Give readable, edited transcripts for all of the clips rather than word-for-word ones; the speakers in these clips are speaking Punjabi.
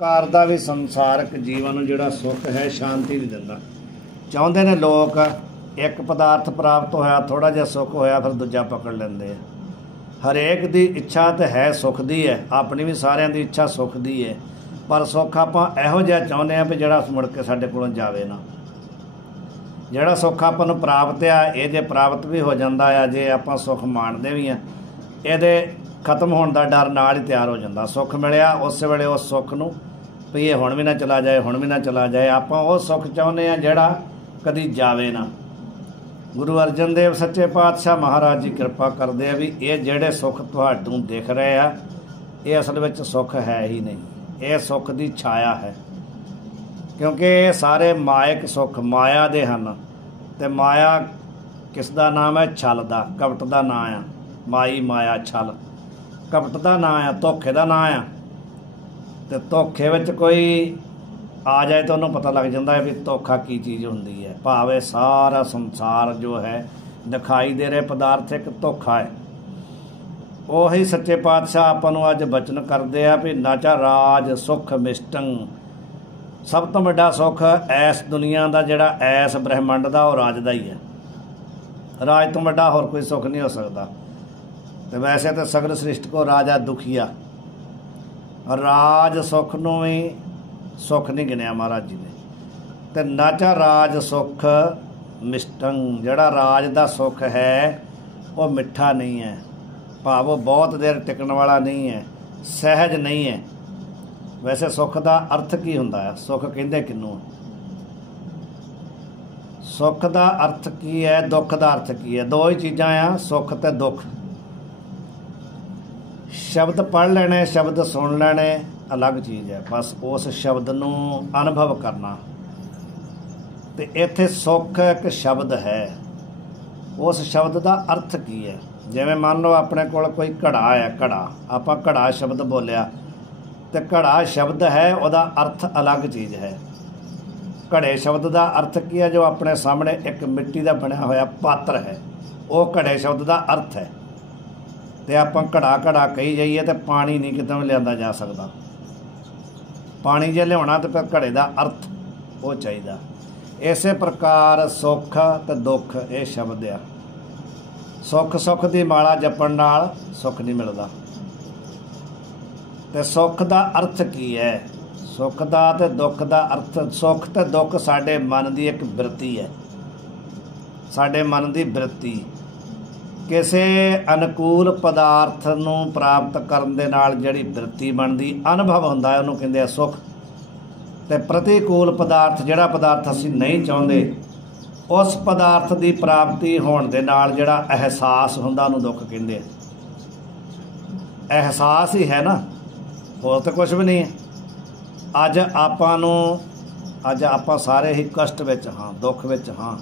ਕਾਰ ਦਾ ਵੀ ਸੰਸਾਰਿਕ ਜੀਵਨ ਨੂੰ ਜਿਹੜਾ ਸੁੱਖ ਹੈ ਸ਼ਾਂਤੀ ਨਹੀਂ ਦਿੰਦਾ। ਚਾਹੁੰਦੇ ਨੇ ਲੋਕ ਇੱਕ ਪਦਾਰਥ ਪ੍ਰਾਪਤ ਹੋਇਆ, ਥੋੜਾ ਜਿਹਾ ਸੁੱਖ ਹੋਇਆ, ਫਿਰ ਦੂਜਾ ਪਕੜ ਲੈਂਦੇ ਆ। ਹਰੇਕ ਦੀ ਇੱਛਾ ਤਾਂ ਹੈ ਸੁੱਖ ਦੀ ਹੈ, ਆਪਣੀ ਵੀ ਸਾਰਿਆਂ ਦੀ ਇੱਛਾ ਸੁੱਖ ਦੀ ਹੈ, ਪਰ ਸੁੱਖ ਆਪਾਂ ਇਹੋ ਜਿਹਾ ਚਾਹੁੰਦੇ ਹਾਂ ਵੀ ਜਿਹੜਾ ਮੁੜ ਕੇ ਸਾਡੇ ਕੋਲੋਂ ਜਾਵੇ ਨਾ। ਜਿਹੜਾ ਸੁੱਖ ਆਪਾਂ ਨੂੰ ਪ੍ਰਾਪਤ ਆ, ਇਹ ਜੇ ਪ੍ਰਾਪਤ ਵੀ ਹੋ ਜਾਂਦਾ ਆ, ਜੇ ਆਪਾਂ ਸੁੱਖ ਮਾਣਦੇ ਵੀ ਆ, ਇਹਦੇ ਖਤਮ ਹੋਣ ਦਾ ਡਰ ਨਾਲ ਹੀ ਤਿਆਰ ਹੋ ਜਾਂਦਾ। ਸੁੱਖ ਮਿਲਿਆ ਉਸੇ ਵੇਲੇ ਉਸ ਸੁੱਖ ਨੂੰ ਵੀ ਇਹ ਹੁਣ ਵੀ ਨਾ ਚਲਾ ਜਾਏ, ਹੁਣ ਵੀ ਨਾ ਚਲਾ ਜਾਏ। ਆਪਾਂ ਉਹ ਸੁੱਖ ਚਾਹੁੰਦੇ ਹਾਂ ਜਿਹੜਾ ਕਦੀ ਜਾਵੇ ਨਾ। ਗੁਰੂ ਅਰਜਨ ਦੇਵ ਸੱਚੇ ਪਾਤਸ਼ਾਹ ਮਹਾਰਾਜ ਜੀ ਕਿਰਪਾ ਕਰਦੇ ਆ ਵੀ ਇਹ ਜਿਹੜੇ ਸੁੱਖ ਤੁਹਾਨੂੰ ਦਿਖ ਰਹੇ ਆ, ਇਹ ਅਸਲ ਵਿੱਚ ਸੁੱਖ ਹੈ ਹੀ ਨਹੀਂ, ਇਹ ਸੁੱਖ ਦੀ ਛਾਇਆ ਹੈ। ਕਿਉਂਕਿ ਇਹ ਸਾਰੇ ਮਾਇਕ ਸੁੱਖ ਮਾਇਆ ਦੇ ਹਨ, ਅਤੇ ਮਾਇਆ ਕਿਸ ਦਾ ਨਾਮ ਹੈ? ਛਲ ਦਾ, ਕਪਟ ਦਾ ਨਾਂ ਆ। ਮਾਈ ਮਾਇਆ ਛਲ ਕਪਟ ਦਾ ਨਾਂ ਆ, ਧੋਖੇ ਦਾ ਨਾਂ ਆ। ਅਤੇ ਧੋਖੇ ਵਿੱਚ ਕੋਈ ਆ ਜਾਏ ਤਾਂ ਉਹਨੂੰ ਪਤਾ ਲੱਗ ਜਾਂਦਾ ਹੈ ਵੀ ਧੋਖਾ ਕੀ ਚੀਜ਼ ਹੁੰਦੀ ਹੈ। ਭਾਵੇਂ ਸਾਰਾ ਸੰਸਾਰ ਜੋ ਹੈ ਦਿਖਾਈ ਦੇ ਰਹੇ ਪਦਾਰਥ ਇੱਕ ਧੋਖਾ ਹੈ। ਉਹੀ ਸੱਚੇ ਪਾਤਸ਼ਾਹ ਆਪਾਂ ਨੂੰ ਅੱਜ ਬਚਨ ਕਰਦੇ ਆ ਵੀ ਨਾਚਾ ਰਾਜ ਸੁੱਖ ਮਿਸ਼ਟੰ। ਸਭ ਤੋਂ ਵੱਡਾ ਸੁੱਖ ਐਸ ਦੁਨੀਆ ਦਾ, ਜਿਹੜਾ ਐਸ ਬ੍ਰਹਿਮੰਡ ਦਾ, ਉਹ ਰਾਜ ਦਾ ਹੀ ਹੈ। ਰਾਜ ਤੋਂ ਵੱਡਾ ਹੋਰ ਕੋਈ ਸੁੱਖ ਨਹੀਂ ਹੋ ਸਕਦਾ। ਅਤੇ ਵੈਸੇ ਤਾਂ ਸਗਲ ਸ੍ਰਿਸ਼ਟ ਕੋ ਰਾਜਾ ਦੁਖੀਆ, ਰਾਜ ਸੁੱਖ ਨੂੰ ਵੀ ਸੁੱਖ ਨਹੀਂ ਗਿਣਿਆ ਮਹਾਰਾਜ ਜੀ ਨੇ। ਅਤੇ ਨਾਚਾ ਰਾਜ ਸੁੱਖ ਮਿਸ਼ਟੰ, ਜਿਹੜਾ ਰਾਜ ਦਾ ਸੁੱਖ ਹੈ ਉਹ ਮਿੱਠਾ ਨਹੀਂ ਹੈ, ਭਾਵ ਉਹ ਬਹੁਤ ਦੇਰ ਟਿਕਣ ਵਾਲਾ ਨਹੀਂ ਹੈ, ਸਹਿਜ ਨਹੀਂ ਹੈ। ਵੈਸੇ ਸੁੱਖ ਦਾ ਅਰਥ ਕੀ ਹੁੰਦਾ ਹੈ? ਸੁੱਖ ਕਹਿੰਦੇ ਕਿਹਨੂੰ? ਸੁੱਖ ਦਾ ਅਰਥ ਕੀ ਹੈ, ਦੁੱਖ ਦਾ ਅਰਥ ਕੀ ਹੈ? ਦੋ ਹੀ ਚੀਜ਼ਾਂ ਆ, ਸੁੱਖ ਅਤੇ ਦੁੱਖ। ਸ਼ਬਦ ਪੜ੍ਹ ਲੈਣੇ, ਸ਼ਬਦ ਸੁਣ ਲੈਣੇ ਅਲੱਗ ਚੀਜ਼ ਹੈ, ਬਸ ਉਸ ਸ਼ਬਦ ਨੂੰ ਅਨੁਭਵ ਕਰਨਾ। ਅਤੇ ਇੱਥੇ ਸੁੱਖ ਇੱਕ ਸ਼ਬਦ ਹੈ, ਉਸ ਸ਼ਬਦ ਦਾ ਅਰਥ ਕੀ ਹੈ? ਜਿਵੇਂ ਮੰਨ ਲਓ ਆਪਣੇ ਕੋਲ ਕੋਈ ਘੜਾ ਹੈ, ਘੜਾ, ਆਪਾਂ ਘੜਾ ਸ਼ਬਦ ਬੋਲਿਆ, ਅਤੇ ਘੜਾ ਸ਼ਬਦ ਹੈ, ਉਹਦਾ ਅਰਥ ਅਲੱਗ ਚੀਜ਼ ਹੈ। ਘੜੇ ਸ਼ਬਦ ਦਾ ਅਰਥ ਕੀ ਹੈ? ਜੋ ਆਪਣੇ ਸਾਹਮਣੇ ਇੱਕ ਮਿੱਟੀ ਦਾ ਬਣਿਆ ਹੋਇਆ ਪਾਤਰ ਹੈ, ਉਹ ਘੜੇ ਸ਼ਬਦ ਦਾ ਅਰਥ ਹੈ। ਅਤੇ ਆਪਾਂ ਘੜਾ ਘੜਾ ਕਹੀ ਜਾਈਏ ਤਾਂ ਪਾਣੀ ਨਹੀਂ ਕਿਤੋਂ ਲਿਆਂਦਾ ਜਾ ਸਕਦਾ। ਪਾਣੀ ਜੇ ਲਿਆਉਣਾ ਤਾਂ ਫਿਰ ਘੜੇ ਦਾ ਅਰਥ ਉਹ ਚਾਹੀਦਾ। ਇਸੇ ਪ੍ਰਕਾਰ ਸੁੱਖ ਅਤੇ ਦੁੱਖ ਇਹ ਸ਼ਬਦ ਆ। ਸੁੱਖ ਸੁੱਖ ਦੀ ਮਾਲਾ ਜਪਣ ਨਾਲ ਸੁੱਖ ਨਹੀਂ ਮਿਲਦਾ। ਅਤੇ ਸੁੱਖ ਦਾ ਅਰਥ ਕੀ ਹੈ? ਸੁੱਖ ਦਾ ਅਤੇ ਦੁੱਖ ਦਾ ਅਰਥ, ਸੁੱਖ ਅਤੇ ਦੁੱਖ ਸਾਡੇ ਮਨ ਦੀ ਇੱਕ ਬਿਰਤੀ ਹੈ। ਸਾਡੇ ਮਨ ਦੀ ਬਿਰਤੀ ਕਿਸੇ ਅਨੁਕੂਲ ਪਦਾਰਥ ਨੂੰ ਪ੍ਰਾਪਤ ਕਰਨ ਦੇ ਨਾਲ ਜਿਹੜੀ ਬਿਰਤੀ ਬਣਦੀ, ਅਨੁਭਵ ਹੁੰਦਾ ਹੈ, ਉਹਨੂੰ ਕਹਿੰਦੇ ਆ ਸੁੱਖ। ਅਤੇ ਪ੍ਰਤੀਕੂਲ ਪਦਾਰਥ, ਜਿਹੜਾ ਪਦਾਰਥ ਅਸੀਂ ਨਹੀਂ ਚਾਹੁੰਦੇ, ਉਸ ਪਦਾਰਥ ਦੀ ਪ੍ਰਾਪਤੀ ਹੋਣ ਦੇ ਨਾਲ ਜਿਹੜਾ ਅਹਿਸਾਸ ਹੁੰਦਾ, ਉਹਨੂੰ ਦੁੱਖ ਕਹਿੰਦੇ ਆ। ਅਹਿਸਾਸ ਹੀ ਹੈ ਨਾ, ਹੋਰ ਤਾਂ ਕੁਛ ਵੀ ਨਹੀਂ ਹੈ। ਅੱਜ ਆਪਾਂ ਸਾਰੇ ਹੀ ਕਸ਼ਟ ਵਿੱਚ ਹਾਂ, ਦੁੱਖ ਵਿੱਚ ਹਾਂ।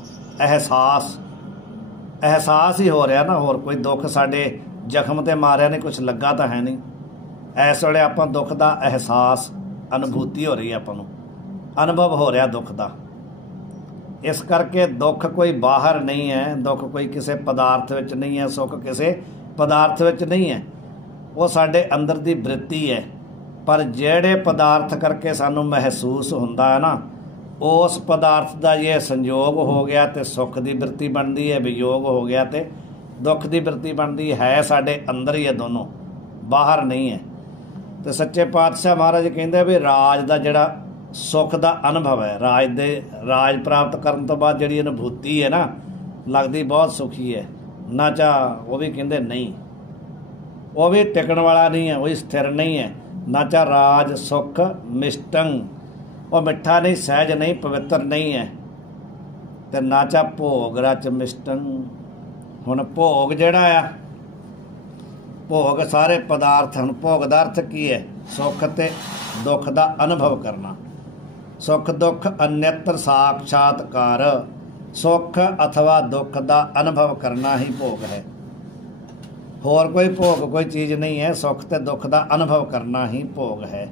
ਅਹਿਸਾਸ ਹੀ ਹੋ ਰਿਹਾ ਨਾ, ਹੋਰ ਕੋਈ ਦੁੱਖ ਸਾਡੇ ਜ਼ਖਮ 'ਤੇ ਮਾਰਿਆ ਨਹੀਂ, ਕੁਛ ਲੱਗਾ ਤਾਂ ਹੈ ਨਹੀਂ। ਇਸ ਵੇਲੇ ਆਪਾਂ ਦੁੱਖ ਦਾ ਅਹਿਸਾਸ, ਅਨੁਭੂਤੀ ਹੋ ਰਹੀ ਹੈ, ਆਪਾਂ ਨੂੰ ਅਨੁਭਵ ਹੋ ਰਿਹਾ ਦੁੱਖ ਦਾ। ਇਸ ਕਰਕੇ ਦੁੱਖ ਕੋਈ ਬਾਹਰ ਨਹੀਂ ਹੈ, ਦੁੱਖ ਕੋਈ ਕਿਸੇ ਪਦਾਰਥ ਵਿੱਚ ਨਹੀਂ ਹੈ, ਸੁੱਖ ਕਿਸੇ ਪਦਾਰਥ ਵਿੱਚ ਨਹੀਂ ਹੈ, ਉਹ ਸਾਡੇ ਅੰਦਰ ਦੀ ਬ੍ਰਿਤੀ ਹੈ। ਪਰ ਜਿਹੜੇ ਪਦਾਰਥ ਕਰਕੇ ਸਾਨੂੰ ਮਹਿਸੂਸ ਹੁੰਦਾ ਹੈ ਨਾ, ਉਸ ਪਦਾਰਥ ਦਾ ਜੇ ਸੰਯੋਗ ਹੋ ਗਿਆ ਤੇ ਸੁੱਖ ਦੀ ਬਿਰਤੀ ਬਣਦੀ ਹੈ, ਵਿਯੋਗ ਹੋ ਗਿਆ ਤੇ ਦੁੱਖ ਦੀ ਬਿਰਤੀ ਬਣਦੀ ਹੈ। ਸਾਡੇ ਅੰਦਰ ਹੀ ਹੈ, ਦੋਨੋਂ ਬਾਹਰ ਨਹੀਂ ਹੈ। ਅਤੇ ਸੱਚੇ ਪਾਤਸ਼ਾਹ ਮਹਾਰਾਜ ਕਹਿੰਦੇ ਵੀ ਰਾਜ ਦਾ ਜਿਹੜਾ ਸੁੱਖ ਦਾ ਅਨੁਭਵ ਹੈ, ਰਾਜ ਪ੍ਰਾਪਤ ਕਰਨ ਤੋਂ ਬਾਅਦ ਜਿਹੜੀ ਅਨੁਭੂਤੀ ਹੈ ਨਾ, ਲੱਗਦੀ ਬਹੁਤ ਸੁਖੀ ਹੈ। ਨਾ ਉਹ ਵੀ ਕਹਿੰਦੇ ਨਹੀਂ, ਉਹ ਵੀ ਟਿਕਣ ਵਾਲਾ ਨਹੀਂ ਹੈ, ਉਹ ਵੀ ਸਥਿਰ ਨਹੀਂ ਹੈ। ਨਾ ਰਾਜ ਸੁੱਖ ਮਿਸ਼ਟੰ, ਉਹ ਮਿੱਠਾ ਨਹੀਂ, ਸਹਿਜ ਨਹੀਂ, ਪਵਿੱਤਰ ਨਹੀਂ ਹੈ। ਅਤੇ ਨਾ ਭੋਗ ਰਚ ਮਿਸ਼ਟੰ। ਹੁਣ ਭੋਗ ਜਿਹੜਾ ਆ, ਭੋਗ ਸਾਰੇ ਪਦਾਰਥ ਹਨ। ਭੋਗ ਦਾ ਅਰਥ ਕੀ ਹੈ? ਸੁੱਖ ਅਤੇ ਦੁੱਖ ਦਾ ਅਨੁਭਵ ਕਰਨਾ। ਸੁੱਖ ਦੁੱਖ ਅਨਿੱਤਰ ਸਾਖਸ਼ਾਤਕਾਰ, ਸੁੱਖ ਅਥਵਾ ਦੁੱਖ ਦਾ ਅਨੁਭਵ ਕਰਨਾ ਹੀ ਭੋਗ ਹੈ। ਹੋਰ ਕੋਈ ਭੋਗ ਕੋਈ ਚੀਜ਼ ਨਹੀਂ ਹੈ, ਸੁੱਖ ਅਤੇ ਦੁੱਖ ਦਾ ਅਨੁਭਵ ਕਰਨਾ ਹੀ ਭੋਗ ਹੈ।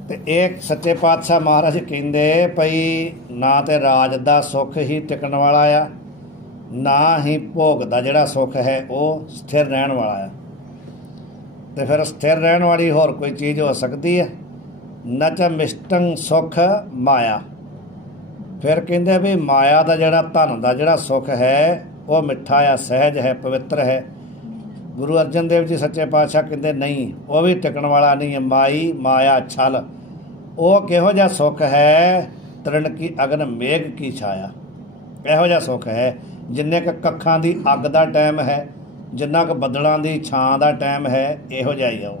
ਅਤੇ ਇਹ ਸੱਚੇ ਪਾਤਸ਼ਾਹ ਮਹਾਰਾਜ ਕਹਿੰਦੇ ਭਈ ਨਾ ਤਾਂ ਰਾਜ ਦਾ ਸੁੱਖ ਹੀ ਟਿਕਣ ਵਾਲਾ ਆ, ਨਾ ਹੀ ਭੋਗ ਦਾ ਜਿਹੜਾ ਸੁੱਖ ਹੈ ਉਹ ਸਥਿਰ ਰਹਿਣ ਵਾਲਾ ਆ। ਅਤੇ ਫਿਰ ਸਥਿਰ ਰਹਿਣ ਵਾਲੀ ਹੋਰ ਕੋਈ ਚੀਜ਼ ਹੋ ਸਕਦੀ ਹੈ? ਨਚ ਮਿਸ਼ਟੰ ਸੁਖ ਮਾਇਆ। ਫਿਰ ਕਹਿੰਦੇ ਵੀ ਮਾਇਆ ਦਾ ਜਿਹੜਾ ਧਨ ਦਾ ਜਿਹੜਾ ਸੁੱਖ ਹੈ ਉਹ ਮਿੱਠਾ ਆ, ਸਹਿਜ ਹੈ, ਪਵਿੱਤਰ ਹੈ। ਗੁਰੂ ਅਰਜਨ ਦੇਵ ਜੀ ਸੱਚੇ ਪਾਤਸ਼ਾਹ ਕਹਿੰਦੇ ਨਹੀਂ, ਉਹ ਵੀ ਟਿਕਣ ਵਾਲਾ ਨਹੀਂ ਹੈ। ਮਾਈ ਮਾਇਆ ਛਲ, ਉਹ ਕਿਹੋ ਜਿਹਾ ਸੁੱਖ ਹੈ, ਤ੍ਰਿਣ ਕੀ ਅਗਨ ਮੇਘ ਕੀ ਛਾਇਆ। ਇਹੋ ਜਿਹਾ ਸੁੱਖ ਹੈ ਜਿੰਨੇ ਕੁ ਕੱਖਾਂ ਦੀ ਅੱਗ ਦਾ ਟਾਈਮ ਹੈ, ਜਿੰਨਾ ਕੁ ਬੱਦਲਾਂ ਦੀ ਛਾਂ ਦਾ ਟਾਈਮ ਹੈ, ਇਹੋ ਜਿਹਾ ਹੀ ਆ ਉਹ।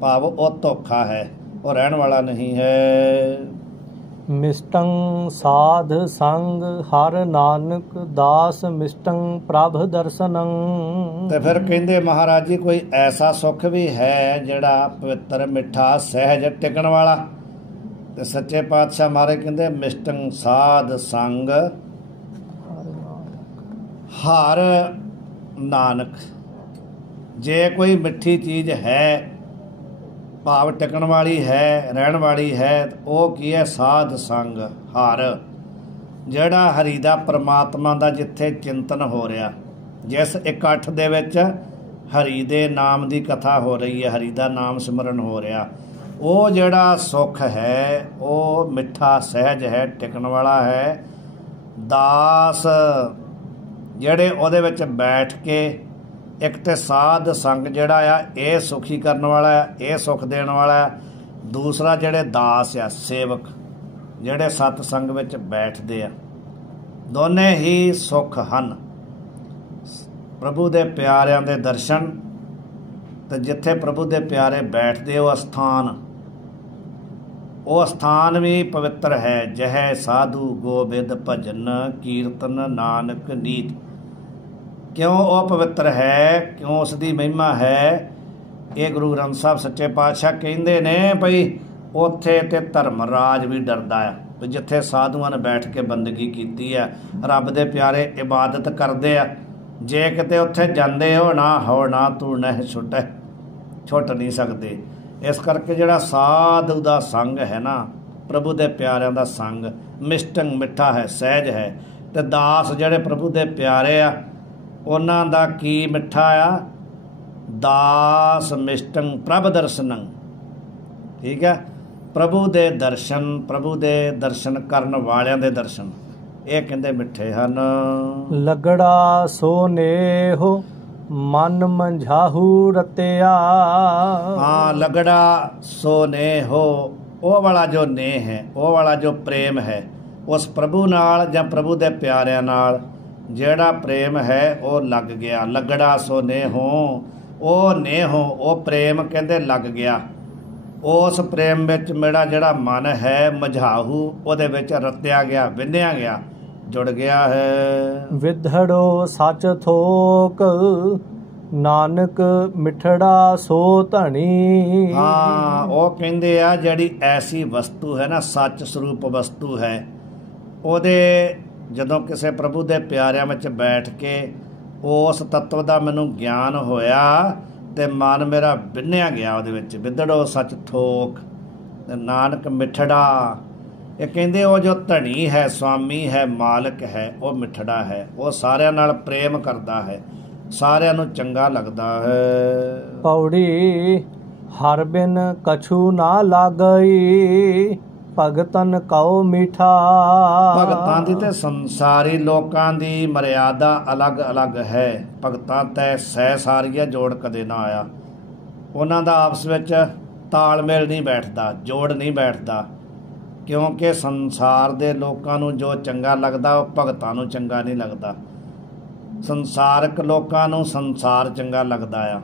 ਭਾਵ ਉਹ ਧੋਖਾ ਹੈ, ਉਹ ਰਹਿਣ ਵਾਲਾ ਨਹੀਂ ਹੈ। ਮਿਸ਼ਟੰ ਸਾਧ ਸੰਗ ਹਰ ਨਾਨਕ ਦਾਸ ਮਿਸ਼ਟੰ ਪ੍ਰਭ ਦਰਸ਼ਨੰ। ਤੇ ਫਿਰ ਕਹਿੰਦੇ ਮਹਾਰਾਜ ਜੀ ਕੋਈ ਐਸਾ ਸੁੱਖ ਵੀ ਹੈ ਜਿਹੜਾ ਪਵਿੱਤਰ, ਮਿੱਠਾ, ਸਹਿਜ, ਟਿਕਣ ਵਾਲਾ। ਤੇ ਸੱਚੇ ਪਾਤਸ਼ਾਹ ਮਹਾਰਾਜ ਕਹਿੰਦੇ ਮਿਸ਼ਟੰ ਸਾਧ ਸੰਗ ਹਰ ਨਾਨਕ। ਜੇ ਕੋਈ ਮਿੱਠੀ ਚੀਜ਼ ਹੈ, ਭਾਵ ਟਿਕਣ ਵਾਲੀ ਹੈ, ਰਹਿਣ ਵਾਲੀ ਹੈ, ਉਹ ਕੀ ਹੈ? ਸਾਧ ਸੰਗ ਹਰ, ਜਿਹੜਾ ਹਰੀ ਦਾ, ਪ੍ਰਮਾਤਮਾ ਦਾ ਜਿੱਥੇ ਚਿੰਤਨ ਹੋ ਰਿਹਾ, ਜਿਸ ਇਕੱਠ ਦੇ ਵਿੱਚ ਹਰੀ ਦੇ ਨਾਮ ਦੀ ਕਥਾ ਹੋ ਰਹੀ ਹੈ, ਹਰੀ ਦਾ ਨਾਮ ਸਿਮਰਨ ਹੋ ਰਿਹਾ, ਉਹ ਜਿਹੜਾ ਸੁੱਖ ਹੈ ਉਹ ਮਿੱਠਾ, ਸਹਿਜ ਹੈ, ਟਿਕਣ ਵਾਲਾ ਹੈ। ਦਾਸ ਜਿਹੜੇ ਉਹਦੇ ਵਿੱਚ ਬੈਠ ਕੇ, ਇੱਕ ਤੇ ਸਾਧ ਸੰਗ ਜਿਹੜਾ ਆ ਇਹ ਸੁਖੀ ਕਰਨ ਵਾਲਾ ਆ, ਇਹ ਸੁੱਖ ਦੇਣ ਵਾਲਾ ਆ। ਦੂਸਰਾ ਜਿਹੜੇ ਦਾਸ ਆ, ਸੇਵਕ, ਜਿਹੜੇ ਸਤ ਸੰਗ ਵਿੱਚ ਬੈਠਦੇ ਆ, ਦੋਨੇ ਹੀ ਸੁੱਖ ਹਨ। ਪ੍ਰਭੂ ਦੇ ਪਿਆਰਿਆਂ ਦੇ ਦਰਸ਼ਨ, ਤੇ ਜਿੱਥੇ ਪ੍ਰਭੂ ਦੇ ਪਿਆਰੇ ਬੈਠਦੇ ਉਹ ਸਥਾਨ ਵੀ ਪਵਿੱਤਰ ਹੈ। ਜਹ ਸਾਧੂ ਗੋਬਿੰਦ ਭਜਨ ਕੀਰਤਨ ਨਾਨਕ ਨੀਤ। ਕਿਉਂ ਉਹ ਪਵਿੱਤਰ ਹੈ? ਕਿਉਂ ਉਸ ਦੀ ਮਹਿਮਾ ਹੈ? ਇਹ ਗੁਰੂ ਗ੍ਰੰਥ ਸਾਹਿਬ ਸੱਚੇ ਪਾਤਸ਼ਾਹ ਕਹਿੰਦੇ ਨੇ ਭਈ ਉੱਥੇ ਤੇ ਧਰਮ ਰਾਜ ਵੀ ਡਰਦਾ ਆ। ਵੀ ਜਿੱਥੇ ਸਾਧੂਆਂ ਨੇ ਬੈਠ ਕੇ ਬੰਦਗੀ ਕੀਤੀ ਆ, ਰੱਬ ਦੇ ਪਿਆਰੇ ਇਬਾਦਤ ਕਰਦੇ ਆ, ਜੇ ਕਿਤੇ ਉੱਥੇ ਜਾਂਦੇ ਹੋ ਨਾ ਤੂੰ ਨਹਿ ਛੁੱਟ ਨਹੀਂ ਸਕਦੇ। ਇਸ ਕਰਕੇ ਜਿਹੜਾ ਸਾਧੂ ਦਾ ਸੰਗ ਹੈ ਨਾ, ਪ੍ਰਭੂ ਦੇ ਪਿਆਰਿਆਂ ਦਾ ਸੰਗ, ਮਿਸ਼ਟੰ ਮਿੱਠਾ ਹੈ, ਸਹਿਜ ਹੈ। ਤੇ ਦਾਸ ਜਿਹੜੇ ਪ੍ਰਭੂ ਦੇ ਪਿਆਰੇ ਆ, ਉਹਨਾਂ ਦਾ ਕੀ ਮਿੱਠਾ ਆ? ਦਾਸ ਮਿਸ਼ਟੰ ਪ੍ਰਭ ਦਰਸ਼ਨੰ। ਠੀਕ ਹੈ, ਪ੍ਰਭੂ ਦੇ ਦਰਸ਼ਨ ਕਰਨ ਵਾਲਿਆਂ ਦੇ ਦਰਸ਼ਨ, ਇਹ ਕਹਿੰਦੇ ਮਿੱਠੇ ਹਨ। ਲਗੜਾ ਸੋ ਨੇਹੁ ਮਨ ਮੰਝਾਹੂ ਰਤਿਆ। ਹਾਂ, ਲਗੜਾ ਸੋ ਨੇਹੁ, ਉਹ ਵਾਲਾ ਜੋ ਨੇਹ ਹੈ, ਉਹ ਵਾਲਾ ਜੋ ਪ੍ਰੇਮ ਹੈ ਉਸ ਪ੍ਰਭੂ ਨਾਲ ਜਾਂ ਪ੍ਰਭੂ ਦੇ ਪਿਆਰਿਆਂ ਨਾਲ, ਜਿਹੜਾ ਪ੍ਰੇਮ ਹੈ ਉਹ ਲੱਗ ਗਿਆ। ਲਗੜਾ ਸੋ ਨੇਹੁ, ਉਹ ਨੇਹੁ, ਉਹ ਪ੍ਰੇਮ ਕਹਿੰਦੇ ਲੱਗ ਗਿਆ। ਉਸ ਪ੍ਰੇਮ ਵਿੱਚ ਮੇਰਾ ਜਿਹੜਾ ਮਨ ਹੈ ਮਝਾਹੂ, ਉਹਦੇ ਵਿੱਚ ਰਤਿਆ ਗਿਆ, ਵਿੰਨਿਆ ਗਿਆ, ਜੁੜ ਗਿਆ ਹੈ। ਵਿਧੜੋ ਸੱਚ ਥੋਕ ਨਾਨਕ ਮਿਠੜਾ ਸੋ ਧਣੀ। ਹਾਂ, ਉਹ ਕਹਿੰਦੇ ਆ ਜਿਹੜੀ ਐਸੀ ਵਸਤੂ ਹੈ ਨਾ, ਸੱਚ ਸਰੂਪ ਵਸਤੂ ਹੈ, ਉਹਦੇ ਜਦੋਂ ਕਿਸੇ ਪ੍ਰਭੂ ਦੇ ਪਿਆਰਿਆਂ ਵਿੱਚ ਬੈਠ ਕੇ ਉਸ ਤੱਤਵ ਦਾ ਮੈਨੂੰ ਗਿਆਨ ਹੋਇਆ ਤੇ ਮਨ ਮੇਰਾ ਵਿੰਨਿਆ ਗਿਆ ਉਹਦੇ ਵਿੱਚ। ਵਿਧੜੋ ਸੱਚ ਥੋਕ ਤੇ ਨਾਨਕ ਮਿਠੜਾ। ਇਹ ਕਹਿੰਦੇ ਉਹ ਜੋ ਧਣੀ ਹੈ, ਸਵਾਮੀ ਹੈ, ਮਾਲਕ ਹੈ, ਉਹ ਮਿਠੜਾ ਹੈ, ਉਹ ਸਾਰਿਆਂ ਨਾਲ ਪ੍ਰੇਮ ਕਰਦਾ ਹੈ, ਸਾਰਿਆਂ ਨੂੰ ਚੰਗਾ ਲੱਗਦਾ ਹੈ। ਪੌੜੀ ਹਰ ਬਿਨ ਕਛੂ ਨਾ ਲਾਗਈ ਭਗਤਨ ਕਉ ਮੀਠਾ। ਭਗਤਾਂ ਦੀ ਤੇ ਸੰਸਾਰੀ ਲੋਕਾਂ ਦੀ ਮਰਿਆਦਾ ਅਲੱਗ ਹੈ। ਭਗਤਾਂ ਤੈ ਸਹਿ ਸਾਰੀਆ ਜੋੜ ਕਦੇ ਨਾ ਆਇਆ। ਉਹਨਾਂ ਦਾ ਆਪਸ ਵਿੱਚ ਤਾਲਮੇਲ ਨਹੀਂ ਬੈਠਦਾ, ਜੋੜ ਨਹੀਂ ਬੈਠਦਾ, ਕਿਉਂਕਿ ਸੰਸਾਰ ਦੇ ਲੋਕਾਂ ਨੂੰ ਜੋ ਚੰਗਾ ਲੱਗਦਾ ਉਹ ਭਗਤਾਂ ਨੂੰ ਚੰਗਾ ਨਹੀਂ ਲੱਗਦਾ। ਸੰਸਾਰਕ ਲੋਕਾਂ ਨੂੰ ਸੰਸਾਰ ਚੰਗਾ ਲੱਗਦਾ ਆ,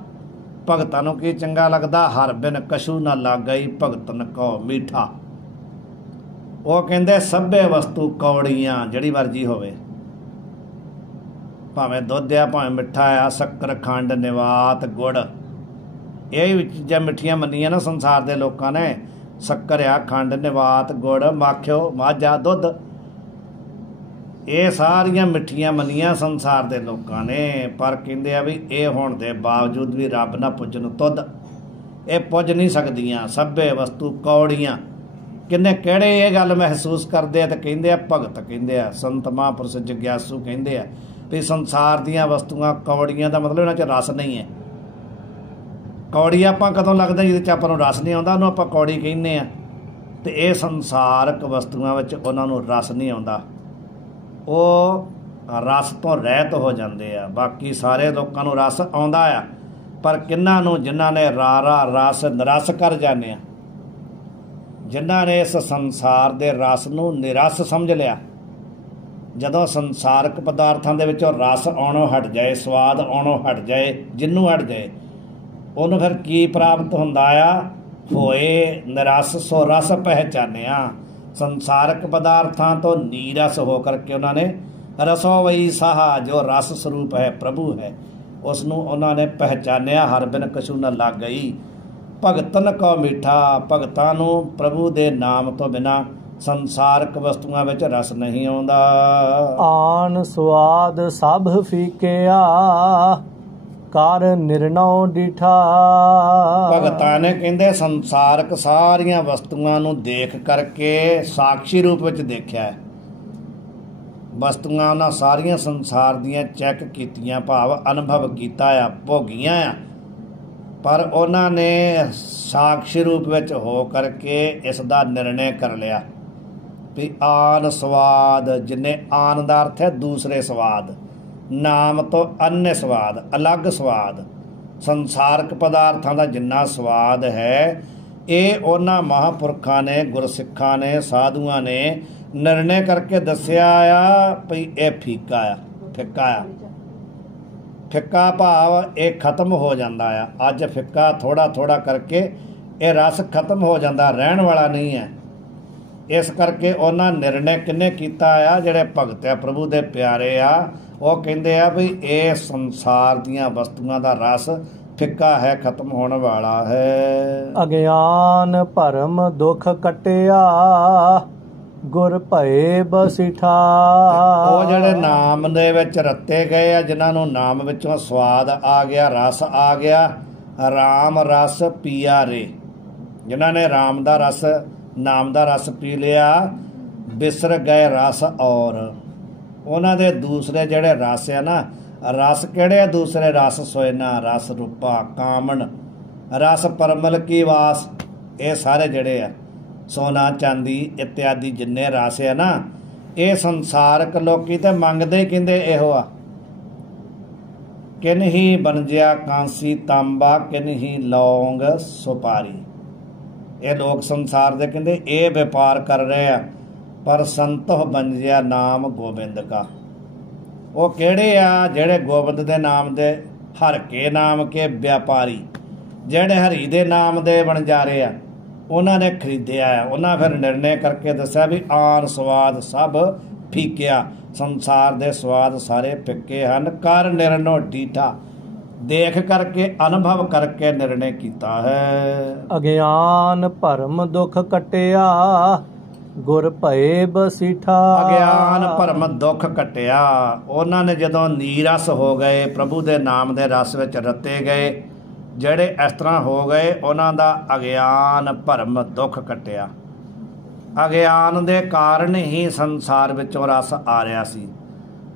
ਭਗਤਾਂ ਨੂੰ ਕੀ ਚੰਗਾ ਲੱਗਦਾ? ਹਰ ਬਿਨ ਕਛੂ ਨਾ ਲਾਗਈ ਭਗਤਨ ਕਉ ਮੀਠਾ। ਉਹ ਕਹਿੰਦੇ ਸਭੇ ਵਸਤੂ ਕੌੜੀਆਂ, ਜਿਹੜੀ ਮਰਜ਼ੀ ਹੋਵੇ, ਭਾਵੇਂ ਦੁੱਧ ਆ, ਭਾਵੇਂ ਮਿੱਠਾ ਆ, ਸ਼ੱਕਰ, ਖੰਡ, ਨਿਵਾਤ, ਗੁੜ, ਇਹ ਚੀਜ਼ਾਂ ਮਿੱਠੀਆਂ ਮੰਨੀਆਂ ਨਾ ਸੰਸਾਰ ਦੇ ਲੋਕਾਂ ਨੇ। ਸ਼ੱਕਰ ਆ, ਖੰਡ, ਨਿਵਾਤ, ਗੁੜ, ਮਾਖਿਓ, ਮਾਝਾ, ਦੁੱਧ, ਇਹ ਸਾਰੀਆਂ ਮਿੱਠੀਆਂ ਮੰਨੀਆਂ ਸੰਸਾਰ ਦੇ ਲੋਕਾਂ ਨੇ। ਪਰ ਕਹਿੰਦੇ ਆ ਵੀ ਇਹ ਹੋਣ ਦੇ ਬਾਵਜੂਦ ਵੀ ਰੱਬ ਨਾ ਪੁੱਜਣ ਤੁਧ, ਇਹ ਪੁੱਜ ਨਹੀਂ ਸਕਦੀਆਂ। ਸਭੇ ਵਸਤੂ ਕੌੜੀਆਂ। ਕਿਹੜੇ ਇਹ ਗੱਲ ਮਹਿਸੂਸ ਕਰਦੇ ਆ? ਤੇ ਕਹਿੰਦੇ ਆ ਭਗਤ, ਕਹਿੰਦੇ ਆ ਸੰਤ ਮਹਾਂਪੁਰਸ਼ ਜਗਿਆਸੂ, ਕਹਿੰਦੇ ਆ ਵੀ ਸੰਸਾਰ ਦੀਆਂ ਵਸਤੂਆਂ ਕੌੜੀਆਂ ਦਾ ਮਤਲਬ ਇਹਨਾਂ 'ਚ ਰਸ ਨਹੀਂ ਹੈ। ਕੌੜੀ ਆਪਾਂ ਕਦੋਂ ਲੱਗਦਾ ਜਿਹਦੇ 'ਚ ਆਪਾਂ ਨੂੰ ਰਸ ਨਹੀਂ ਆਉਂਦਾ, ਉਹਨੂੰ ਆਪਾਂ ਕੌੜੀ ਕਹਿੰਦੇ ਆ। ਤੇ ਇਹ ਸੰਸਾਰਕ ਵਸਤੂਆਂ ਵਿੱਚ ਉਹਨਾਂ ਨੂੰ ਰਸ ਨਹੀਂ ਆਉਂਦਾ, ਉਹ ਰਸ ਤੋਂ ਰਹਿਤ ਹੋ ਜਾਂਦੇ ਆ। ਬਾਕੀ ਸਾਰੇ ਲੋਕਾਂ ਨੂੰ ਰਸ ਆਉਂਦਾ ਆ, ਪਰ ਕਿਹਨਾਂ ਨੂੰ? ਜਿਨ੍ਹਾਂ ਨੇ ਰਾਰਾ ਰਸ ਨਿਰਸ ਕਰ ਜਾਂਦੇ ਆ, ਜਿਨ੍ਹਾਂ ਨੇ ਇਸ ਸੰਸਾਰ ਦੇ ਰਸ ਨੂੰ ਨਿਰਸ ਸਮਝ ਲਿਆ। ਜਦੋਂ ਸੰਸਾਰਕ ਪਦਾਰਥਾਂ ਦੇ ਵਿੱਚੋਂ ਰਸ ਆਉਣੋਂ ਹਟ ਜਾਏ, ਸਵਾਦ ਆਉਣੋਂ ਹਟ ਜਾਏ, ਜਿਹਨੂੰ ਹਟ ਜਾਏ, ਉਹਨੂੰ ਫਿਰ ਕੀ ਪ੍ਰਾਪਤ ਹੁੰਦਾ ਆ? ਹੋਏ ਨਿਰਸ ਸੋ ਰਸ ਪਹਿਚਾਨਿਆ। ਸੰਸਾਰਕ ਪਦਾਰਥਾਂ ਤੋਂ ਨੀਰਸ ਹੋ ਕਰਕੇ ਉਹਨਾਂ ਨੇ ਰਸੋ ਵਈ ਸਾਹਾ, ਜੋ ਰਸ ਸਰੂਪ ਹੈ, ਪ੍ਰਭੂ ਹੈ, ਉਸ ਨੂੰ ਉਹਨਾਂ ਨੇ ਪਹਿਚਾਨਿਆ। ਹਰ ਬਿਨ ਕਛੂ ਨ ਲੱਗ ਗਈ ਭਗਤਨ ਕੋ ਮੀਠਾ। ਭਗਤਾਂ ਨੂੰ ਪ੍ਰਭੂ ਦੇ ਨਾਮ ਤੋਂ ਬਿਨਾਂ ਸੰਸਾਰਕ ਵਸਤੂਆਂ ਵਿੱਚ ਰਸ ਨਹੀਂ ਆਉਂਦਾ। ਆਨ ਸਵਾਦ ਸਭ ਫੀਕਿਆ ਕਰ ਨਿਰਣਉ ਡਿਠਾ। ਭਗਤਾਂ ਨੇ ਕਹਿੰਦੇ ਸੰਸਾਰਕ ਸਾਰੀਆਂ ਵਸਤੂਆਂ ਨੂੰ ਦੇਖ ਕਰਕੇ ਸਾਖੀ ਰੂਪ ਵਿੱਚ ਦੇਖਿਆ ਹੈ। ਵਸਤੂਆਂ ਉਹਨਾਂ ਸਾਰੀਆਂ ਸੰਸਾਰ ਦੀਆਂ ਚੈੱਕ ਕੀਤੀਆਂ, ਭਾਵ ਅਨੁਭਵ ਕੀਤਾ ਆ, ਭੋਗੀਆਂ ਆ, ਪਰ ਉਹਨਾਂ ਨੇ ਸਾਖੀ ਰੂਪ ਵਿੱਚ ਹੋ ਕਰਕੇ ਇਸ ਦਾ ਨਿਰਣੇ ਕਰ ਲਿਆ ਵੀ ਆਨ ਸਵਾਦ। ਜਿੰਨੇ ਆਨ ਦਾ ਅਰਥ ਹੈ ਦੂਸਰੇ ਸਵਾਦ, ਨਾਮ ਤੋਂ ਅਨਯ ਸਵਾਦ, ਅਲੱਗ ਸਵਾਦ। ਸੰਸਾਰਕ ਪਦਾਰਥਾਂ ਦਾ ਜਿੰਨਾ ਸਵਾਦ ਹੈ, ਇਹ ਉਹਨਾਂ ਮਹਾਂਪੁਰਖਾਂ ਨੇ, ਗੁਰਸਿੱਖਾਂ ਨੇ, ਸਾਧੂਆਂ ਨੇ ਨਿਰਣੇ ਕਰਕੇ ਦੱਸਿਆ ਆ ਵੀ ਇਹ ਫੀਕਾ ਆ, ਫਿੱਕਾ ਆ। ਫਿੱਕਾ ਭਾਵ ਇਹ ਖਤਮ ਹੋ ਜਾਂਦਾ ਆ। ਅੱਜ ਫਿੱਕਾ ਥੋੜਾ ਥੋੜਾ ਕਰਕੇ ਇਹ ਰਸ ਖਤਮ ਹੋ ਜਾਂਦਾ, ਰਹਿਣ ਵਾਲਾ ਨਹੀਂ ਹੈ। ਇਸ ਕਰਕੇ ਉਹਨਾਂ ਨਿਰਣੇ ਕਿੰਨੇ ਕੀਤਾ ਆ? ਜਿਹੜੇ ਭਗਤ ਆ, ਪ੍ਰਭੂ ਦੇ ਪਿਆਰੇ ਆ, ਉਹ ਕਹਿੰਦੇ ਆ ਵੀ ਇਹ ਸੰਸਾਰ ਦੀਆਂ ਵਸਤੂਆਂ ਦਾ ਰਸ ਫਿੱਕਾ ਹੈ, ਖਤਮ ਹੋਣ ਵਾਲਾ ਹੈ। ਅਗਿਆਨ ਭਰਮ ਦੁਖ ਕਟਿਆ ਗੁਰ ਭਏ ਬਸਿਠਾ। ਉਹ ਜਿਹੜੇ ਨਾਮ ਦੇ ਵਿੱਚ ਰੱਤੇ ਗਏ ਆ, ਜਿਨ੍ਹਾਂ ਨੂੰ ਨਾਮ ਵਿੱਚੋਂ ਸਵਾਦ ਆ ਗਿਆ, ਰਸ ਆ ਗਿਆ, ਰਾਮ ਰਸ ਪੀਆ ਰੇ, ਜਿਨ੍ਹਾਂ ਨੇ ਰਾਮ ਦਾ ਰਸ, ਨਾਮ ਦਾ ਰਸ ਪੀ ਲਿਆ, ਬਿਸਰ ਗਏ ਰਸ। ਔਰ ਉਹਨਾਂ ਦੇ ਦੂਸਰੇ ਜਿਹੜੇ ਰਸ ਆ ਨਾ, ਰਸ ਕਿਹੜੇ ਆ ਦੂਸਰੇ? ਰਸ ਸੋਇਨਾ, ਰਸ ਰੂਪਾ, ਕਾਮਣ, ਰਸ ਪਰਮਲ ਕੀ ਵਾਸ। ਇਹ ਸਾਰੇ ਜਿਹੜੇ ਆ ਸੋਨਾ ਚਾਂਦੀ ਇਤਿਆਦਿ ਜਿੰਨੇ ਰਸ ਆ ਨਾ, ਇਹ ਸੰਸਾਰਕ ਲੋਕੀ ਤੇ ਮੰਗਦੇ ਹੀ ਕਹਿੰਦੇ ਇਹੋ ਆ। ਕਿਨਹੀ ਬਣਜਿਆ ਕਾਂਸੀ ਤਾਂਬਾ, ਕਿਨਹੀ ਲੌਂਗ ਸੁਪਾਰੀ। ਇਹ ਲੋਕ ਸੰਸਾਰ ਦੇ ਕਹਿੰਦੇ ਇਹ ਵਪਾਰ ਕਰ ਰਹੇ ਆ, ਪਰ ਸੰਤੋਹ ਬਣਜਿਆ ਨਾਮ ਗੋਬਿੰਦ ਕਾ। ਉਹ ਕਿਹੜੇ ਆ? ਜਿਹੜੇ ਗੋਬਿੰਦ ਦੇ ਨਾਮ ਦੇ, ਹਰ ਕੇ ਨਾਮ ਕੇ ਵਪਾਰੀ, ਜਿਹੜੇ ਹਰੀ ਦੇ ਨਾਮ ਦੇ ਵਣਜਾਰੇ ਆ, ਉਹਨਾਂ ਨੇ ਖਰੀਦਿਆ ਆ। ਉਹਨਾਂ ਫਿਰ ਨਿਰਣੇ ਕਰਕੇ ਦੱਸਿਆ ਵੀ ਆਨ ਸਵਾਦ ਸਭ ਫੀਕਿਆ, ਸੰਸਾਰ ਦੇ ਸਵਾਦ ਸਾਰੇ ਫਿੱਕੇ ਹਨ। ਕਰ ਨਿਰਣੋ ਡੀਠਾ, ਦੇਖ ਕਰਕੇ ਅਨੁਭਵ ਕਰਕੇ ਨਿਰਣੇ ਕੀਤਾ ਹੈ। ਅਗਿਆਨ ਭਰਮ ਦੁਖ ਕਟਿਆ ਗੁਰ ਭਏ ਬਸਿਠਾ। ਅਗਿਆਨ ਭਰਮ ਦੁੱਖ ਕਟਿਆ। ਉਹਨਾਂ ਨੇ ਜਦੋਂ ਨੀਰਸ ਹੋ ਗਏ, ਪ੍ਰਭੂ ਦੇ ਨਾਮ ਦੇ ਰਸ ਵਿੱਚ ਰਤੇ ਗਏ, ਜਿਹੜੇ ਇਸ ਤਰ੍ਹਾਂ ਹੋ ਗਏ, ਉਹਨਾਂ ਦਾ ਅਗਿਆਨ ਭਰਮ ਦੁੱਖ ਕਟਿਆ। ਅਗਿਆਨ ਦੇ ਕਾਰਨ ਹੀ ਸੰਸਾਰ ਵਿੱਚੋਂ ਰਸ ਆ ਰਿਹਾ ਸੀ।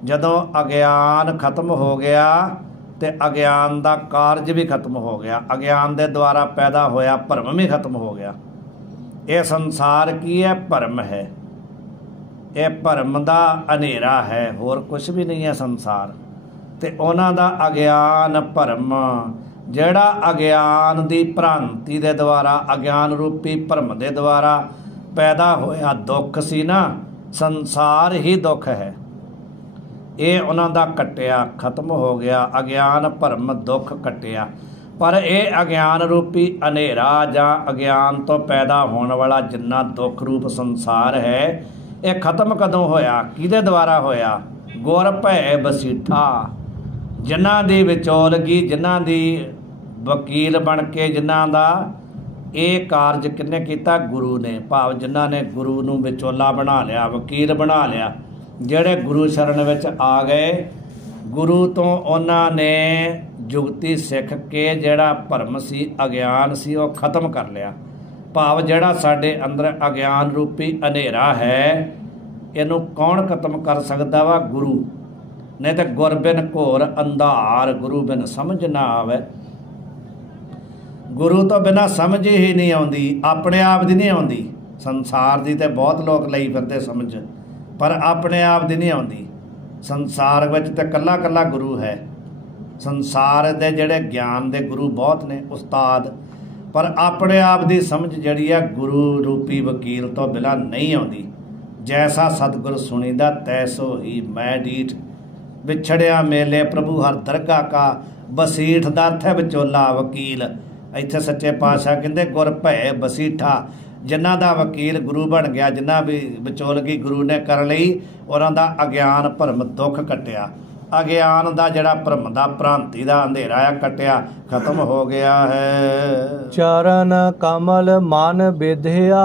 ਜਦੋਂ ਅਗਿਆਨ ਖਤਮ ਹੋ ਗਿਆ ਤੇ ਅਗਿਆਨ ਦਾ ਕਾਰਜ ਵੀ ਖਤਮ ਹੋ ਗਿਆ, ਅਗਿਆਨ ਦੇ ਦੁਆਰਾ ਪੈਦਾ ਹੋਇਆ ਭਰਮ ਵੀ ਖਤਮ ਹੋ ਗਿਆ। ਇਹ ਸੰਸਾਰ ਕੀ ਹੈ? ਭਰਮ ਹੈ। ਇਹ ਭਰਮ ਦਾ ਹਨੇਰਾ ਹੈ, ਹੋਰ ਕੁਝ ਵੀ ਨਹੀਂ ਹੈ ਸੰਸਾਰ। ਤੇ ਉਹਨਾਂ ਦਾ ਅਗਿਆਨ ਭਰਮ, ਜਿਹੜਾ ਅਗਿਆਨ ਦੀ ਭ੍ਰਾਂਤੀ ਦੇ ਦੁਆਰਾ, ਅਗਿਆਨ ਰੂਪੀ ਭਰਮ ਦੇ ਦੁਆਰਾ ਪੈਦਾ ਹੋਇਆ ਦੁੱਖ ਸੀ ਨਾ, ਸੰਸਾਰ ਹੀ ਦੁੱਖ ਹੈ, ਇਹ ਉਹਨਾਂ ਦਾ ਕੱਟਿਆ, ਖਤਮ ਹੋ ਗਿਆ। ਅਗਿਆਨ ਭਰਮ ਦੁੱਖ ਕੱਟਿਆ। ਪਰ ਇਹ ਅਗਿਆਨ ਰੂਪੀ ਹਨੇਰਾ ਜਾਂ ਅਗਿਆਨ ਤੋਂ ਪੈਦਾ ਹੋਣ ਵਾਲਾ ਜਿੰਨਾ ਦੁੱਖ ਰੂਪ ਸੰਸਾਰ ਹੈ, ਇਹ ਖਤਮ ਕਦੋਂ ਹੋਇਆ? ਕਿਹਦੇ ਦੁਆਰਾ ਹੋਇਆ? ਗੁਰ ਭੈ ਬਸਿਠਾ। ਜਿਨ੍ਹਾਂ ਦੀ ਵਿਚੋਲਗੀ, ਜਿਨ੍ਹਾਂ ਦੀ ਵਕੀਲ ਬਣ ਕੇ, ਜਿਨ੍ਹਾਂ ਦਾ ਇਹ ਕਾਰਜ ਕਿਹਨੇ ਕੀਤਾ? ਗੁਰੂ ਨੇ। ਭਾਵ ਜਿਨ੍ਹਾਂ ਨੇ ਗੁਰੂ ਨੂੰ ਵਿਚੋਲਾ ਬਣਾ ਲਿਆ, ਵਕੀਲ ਬਣਾ ਲਿਆ, ਜਿਹੜੇ ਗੁਰੂ ਸ਼ਰਨ ਵਿੱਚ ਆ ਗਏ, ਗੁਰੂ ਤੋਂ ਉਹਨਾਂ ਨੇ ਜੁਗਤੀ ਸਿੱਖ ਕੇ ਜਿਹੜਾ ਭਰਮ ਸੀ, ਅਗਿਆਨ ਸੀ, ਉਹ ਖਤਮ ਕਰ ਲਿਆ। ਭਾਵ ਜਿਹੜਾ ਸਾਡੇ ਅੰਦਰ ਅਗਿਆਨ ਰੂਪੀ ਹਨੇਰਾ ਹੈ, ਇਹਨੂੰ ਕੌਣ ਖਤਮ ਕਰ ਸਕਦਾ ਵਾ? ਗੁਰੂ। ਨਹੀਂ ਤਾਂ ਗੁਰ ਬਿਨ ਘੋਰ ਅੰਧਾਰ, ਗੁਰੂ ਬਿਨ ਸਮਝ ਨਾ ਆਵੇ। ਗੁਰੂ ਤੋਂ ਬਿਨਾਂ ਸਮਝ ਹੀ ਨਹੀਂ ਆਉਂਦੀ, ਆਪਣੇ ਆਪ ਦੀ ਨਹੀਂ ਆਉਂਦੀ, ਸੰਸਾਰ ਦੀ ਤੇ ਬਹੁਤ ਲੋਕ ਲਈ ਫਿਰਦੇ ਸਮਝ, ਪਰ ਆਪਣੇ ਆਪ ਦੀ ਨਹੀਂ ਆਉਂਦੀ। ਸੰਸਾਰ ਵਿੱਚ ਤੇ ਕੱਲਾ ਕੱਲਾ ਗੁਰੂ ਹੈ। ਸੰਸਾਰ ਦੇ ਜਿਹੜੇ ਗਿਆਨ ਦੇ ਗੁਰੂ ਬਹੁਤ ਨੇ, ਉਸਤਾਦ, ਪਰ ਆਪਣੇ ਆਪ ਦੀ ਸਮਝ ਜਿਹੜੀ ਆ ਗੁਰੂ ਰੂਪੀ ਵਕੀਲ ਤੋਂ ਬਿਨਾਂ ਨਹੀਂ ਆਉਂਦੀ। ਜੈਸਾ ਸਤਿਗੁਰ ਸੁਣੀਦਾ ਤੈਸੋ ਹੀ ਮੈਂ ਡੀਠ, ਵਿਛੜਿਆ ਮੇਲੇ ਪ੍ਰਭੂ ਹਰ ਦਰਗਾ ਕਾ, ਬਸੀਠ ਦਾ ਅਰਥ ਹੈ ਵਿਚੋਲਾ, ਵਕੀਲ। ਇੱਥੇ ਸੱਚੇ ਪਾਤਸ਼ਾਹ ਕਹਿੰਦੇ ਗੁਰ ਭੈ ਬਸੀਠਾ, ਜਿਨ੍ਹਾਂ ਦਾ ਵਕੀਲ ਗੁਰੂ ਬਣ ਗਿਆ, ਜਿਨ੍ਹਾਂ ਵੀ ਵਿਚੋਲਗੀ ਗੁਰੂ ਨੇ ਕਰ ਲਈ, ਉਹਨਾਂ ਦਾ ਅਗਿਆਨ ਭਰਮ ਦੁੱਖ ਕੱਟਿਆ। ਅਗਿਆਨ ਦਾ ਜਿਹੜਾ ਭਰਮ ਦਾ ਭ੍ਰਾਂਤੀ ਦਾ ਅੰਧੇਰਾ ਆ ਕੱਟਿਆ, ਖਤਮ ਹੋ ਗਿਆ ਹੈ। ਚਰਨ ਕਮਲ ਮਨ ਵਿਧਿਆ,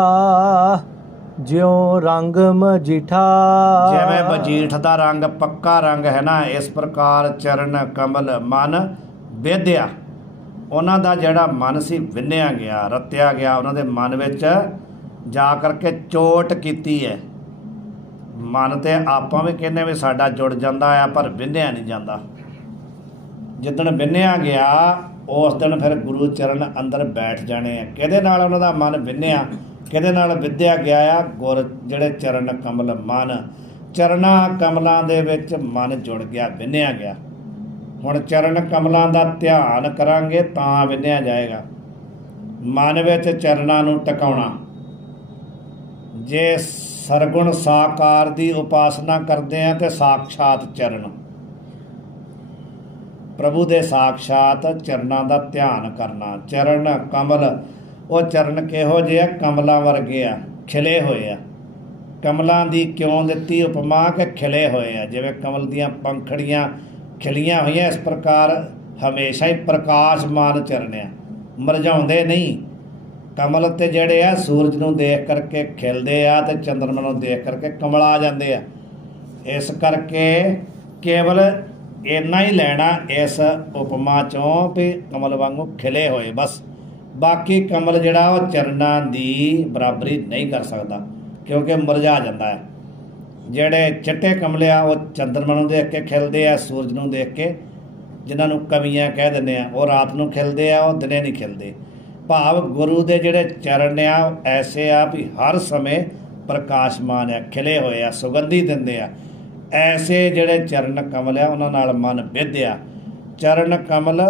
ਜਿਉ ਰੰਗ ਮਜੀਠਾ। ਜਿਵੇਂ ਮਜੀਠ ਦਾ ਰੰਗ ਪੱਕਾ ਰੰਗ ਹੈ ਨਾ, ਇਸ ਪ੍ਰਕਾਰ ਚਰਨ ਕਮਲ ਮਨ ਵਿਧਿਆ, ਉਹਨਾਂ ਦਾ ਜਿਹੜਾ ਮਨ ਸੀ ਵਿੰਨਿਆ ਗਿਆ, ਰਤਿਆ ਗਿਆ। ਉਹਨਾਂ ਦੇ ਮਨ ਵਿੱਚ ਜਾ ਕਰਕੇ ਚੋਟ ਕੀਤੀ ਹੈ। ਮਨ ਤੇ ਆਪਾਂ ਵੀ ਕਹਿੰਦੇ ਵੀ ਸਾਡਾ ਜੁੜ ਜਾਂਦਾ ਆ, ਪਰ ਵਿੰਨਿਆ ਨਹੀਂ ਜਾਂਦਾ। ਜਿੱਦਣ ਵਿੰਨਿਆ ਗਿਆ ਉਸ ਦਿਨ ਫਿਰ ਗੁਰੂ ਚਰਨ ਅੰਦਰ ਬੈਠ ਜਾਣੇ ਆ। ਕਿਹਦੇ ਨਾਲ ਉਹਨਾਂ ਦਾ ਮਨ ਵਿੰਨਿਆ, ਕਿਹਦੇ ਨਾਲ ਵਿਧਿਆ ਗਿਆ ਆ? ਗੁਰ ਜਿਹੜੇ ਚਰਨ ਕਮਲ ਮਨ, ਚਰਨਾਂ ਕਮਲਾਂ ਦੇ ਵਿੱਚ ਮਨ ਜੁੜ ਗਿਆ, ਵਿੰਨਿਆ ਗਿਆ। ਹੁਣ ਚਰਨ ਕਮਲਾਂ ਦਾ ਧਿਆਨ ਕਰਾਂਗੇ ਤਾਂ ਵਿੰਨਿਆ ਜਾਏਗਾ। ਮਨ ਵਿੱਚ ਚਰਨਾਂ ਨੂੰ ਟਿਕਾਉਣਾ। ਜੇ ਸਰਗੁਣ ਸਾਕਾਰ ਦੀ ਉਪਾਸਨਾ ਕਰਦੇ ਆ ਤੇ ਸਾਖਸ਼ਾਤ ਚਰਨ, ਪ੍ਰਭੂ ਦੇ ਸਾਖਸ਼ਾਤ ਚਰਨਾਂ ਦਾ ਧਿਆਨ ਕਰਨਾ। ਚਰਨ ਕਮਲ, ਉਹ ਚਰਨ ਕਿਹੋ ਜਿਹੇ ਆ? ਕਮਲਾਂ ਵਰਗੇ ਆ, ਖਿਲੇ ਹੋਏ ਆ। ਕਮਲਾਂ ਦੀ ਕਿਉਂ ਦਿੱਤੀ ਉਪਮਾ? ਕਿ ਖਿਲੇ ਹੋਏ ਆ। ਜਿਵੇਂ ਕਮਲ ਦੀਆਂ ਪੰਖੜੀਆਂ ਖਿਲੀਆਂ ਹੋਈਆਂ, ਇਸ ਪ੍ਰਕਾਰ ਹਮੇਸ਼ਾ ਹੀ ਪ੍ਰਕਾਸ਼ਮਾਨ ਚਰਨ ਆ, ਮੁਰਝਾਉਂਦੇ ਨਹੀਂ। ਕਮਲ ਤੇ ਜਿਹੜੇ ਆ ਸੂਰਜ ਨੂੰ ਦੇਖ ਕਰਕੇ ਖਿਲਦੇ ਆ ਤੇ ਚੰਦਰਮਾ ਨੂੰ ਦੇਖ ਕਰਕੇ ਕਮਲਾ ਜਾਂਦੇ ਆ। ਇਸ ਕਰਕੇ ਕੇਵਲ ਇੰਨਾ ਹੀ ਲੈਣਾ ਇਸ ਉਪਮਾ ਚੋਂ ਵੀ ਕਮਲ ਵਾਂਗੂ ਖਿਲੇ ਹੋਏ, ਬਸ। ਬਾਕੀ ਕਮਲ ਜਿਹੜਾ ਉਹ ਚਰਨਾਂ ਦੀ ਬਰਾਬਰੀ ਨਹੀਂ ਕਰ ਸਕਦਾ, ਕਿਉਂਕਿ ਮੁਰਝਾ ਜਾਂਦਾ ਹੈ। ਜਿਹੜੇ ਚਿੱਟੇ ਕਮਲੇ ਆ ਉਹ ਚੰਦਰਮਾ ਨੂੰ ਦੇਖ ਕੇ ਖਿਲਦੇ ਆ, ਸੂਰਜ ਨੂੰ ਦੇਖ ਕੇ, ਜਿਨ੍ਹਾਂ ਨੂੰ ਕਵੀਆਂ ਕਹਿ ਦਿੰਦੇ ਆ। ਉਹ ਰਾਤ ਨੂੰ ਖਿਲਦੇ ਆ, ਉਹ ਦਿਨੇ ਨਹੀਂ ਖਿਲਦੇ। ਭਾਵ ਗੁਰੂ ਦੇ ਜਿਹੜੇ ਚਰਨ ਆ ਉਹ ਐਸੇ ਆ ਵੀ ਹਰ ਸਮੇਂ ਪ੍ਰਕਾਸ਼ਮਾਨ ਆ, ਖਿਲੇ ਹੋਏ ਆ, ਸੁਗੰਧੀ ਦਿੰਦੇ ਆ। ਐਸੇ ਜਿਹੜੇ ਚਰਨ ਕਮਲ ਆ ਉਹਨਾਂ ਨਾਲ ਮਨ ਵਿਧਿਆ। ਚਰਨ ਕਮਲ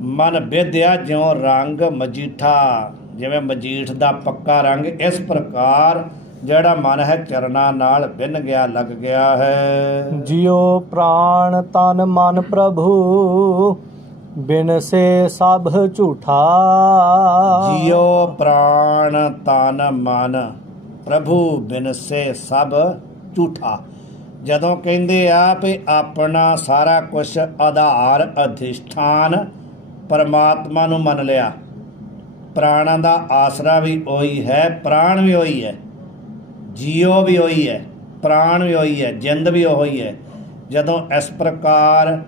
ਮਨ ਵਿਧਿਆ, ਜਿਉਂ ਰੰਗ ਮਜੀਠਾ, ਜਿਵੇਂ ਮਜੀਠ ਦਾ ਪੱਕਾ ਰੰਗ, ਇਸ ਪ੍ਰਕਾਰ ਜਿਹੜਾ ਮਨ ਹੈ ਚਰਨਾਂ ਨਾਲ ਵਿੰਨ ਗਿਆ, ਲੱਗ ਗਿਆ ਹੈ। ਜਿਉ ਪ੍ਰਾਣ ਤਨ ਮਨ ਪ੍ਰਭੂ, ਬਿਨ ਸੇ ਸਭ ਝੂਠਾ। ਜਿਉ ਪ੍ਰਾਣ ਤਨ ਮਨ ਪ੍ਰਭੂ, ਬਿਨ ਸੇ ਸਭ ਝੂਠਾ। ਜਦੋਂ ਕਹਿੰਦੇ ਆ ਵੀ ਆਪਣਾ ਸਾਰਾ ਕੁਛ ਆਧਾਰ ਅਧਿਸ਼ਠਾਨ ਪਰਮਾਤਮਾ ਨੂੰ ਮੰਨ ਲਿਆ, ਪ੍ਰਾਣਾਂ ਦਾ ਆਸਰਾ ਵੀ ਉਹੀ ਹੈ, ਪ੍ਰਾਣ ਵੀ ਉਹੀ ਹੈ, ਜੀਓ ਵੀ ਉਹੀ ਹੈ, ਪ੍ਰਾਣ ਵੀ ਉਹੀ ਹੈ, ਜਿੰਦ ਵੀ ਉਹੀ ਹੈ। ਜਦੋਂ ਇਸ ਪ੍ਰਕਾਰ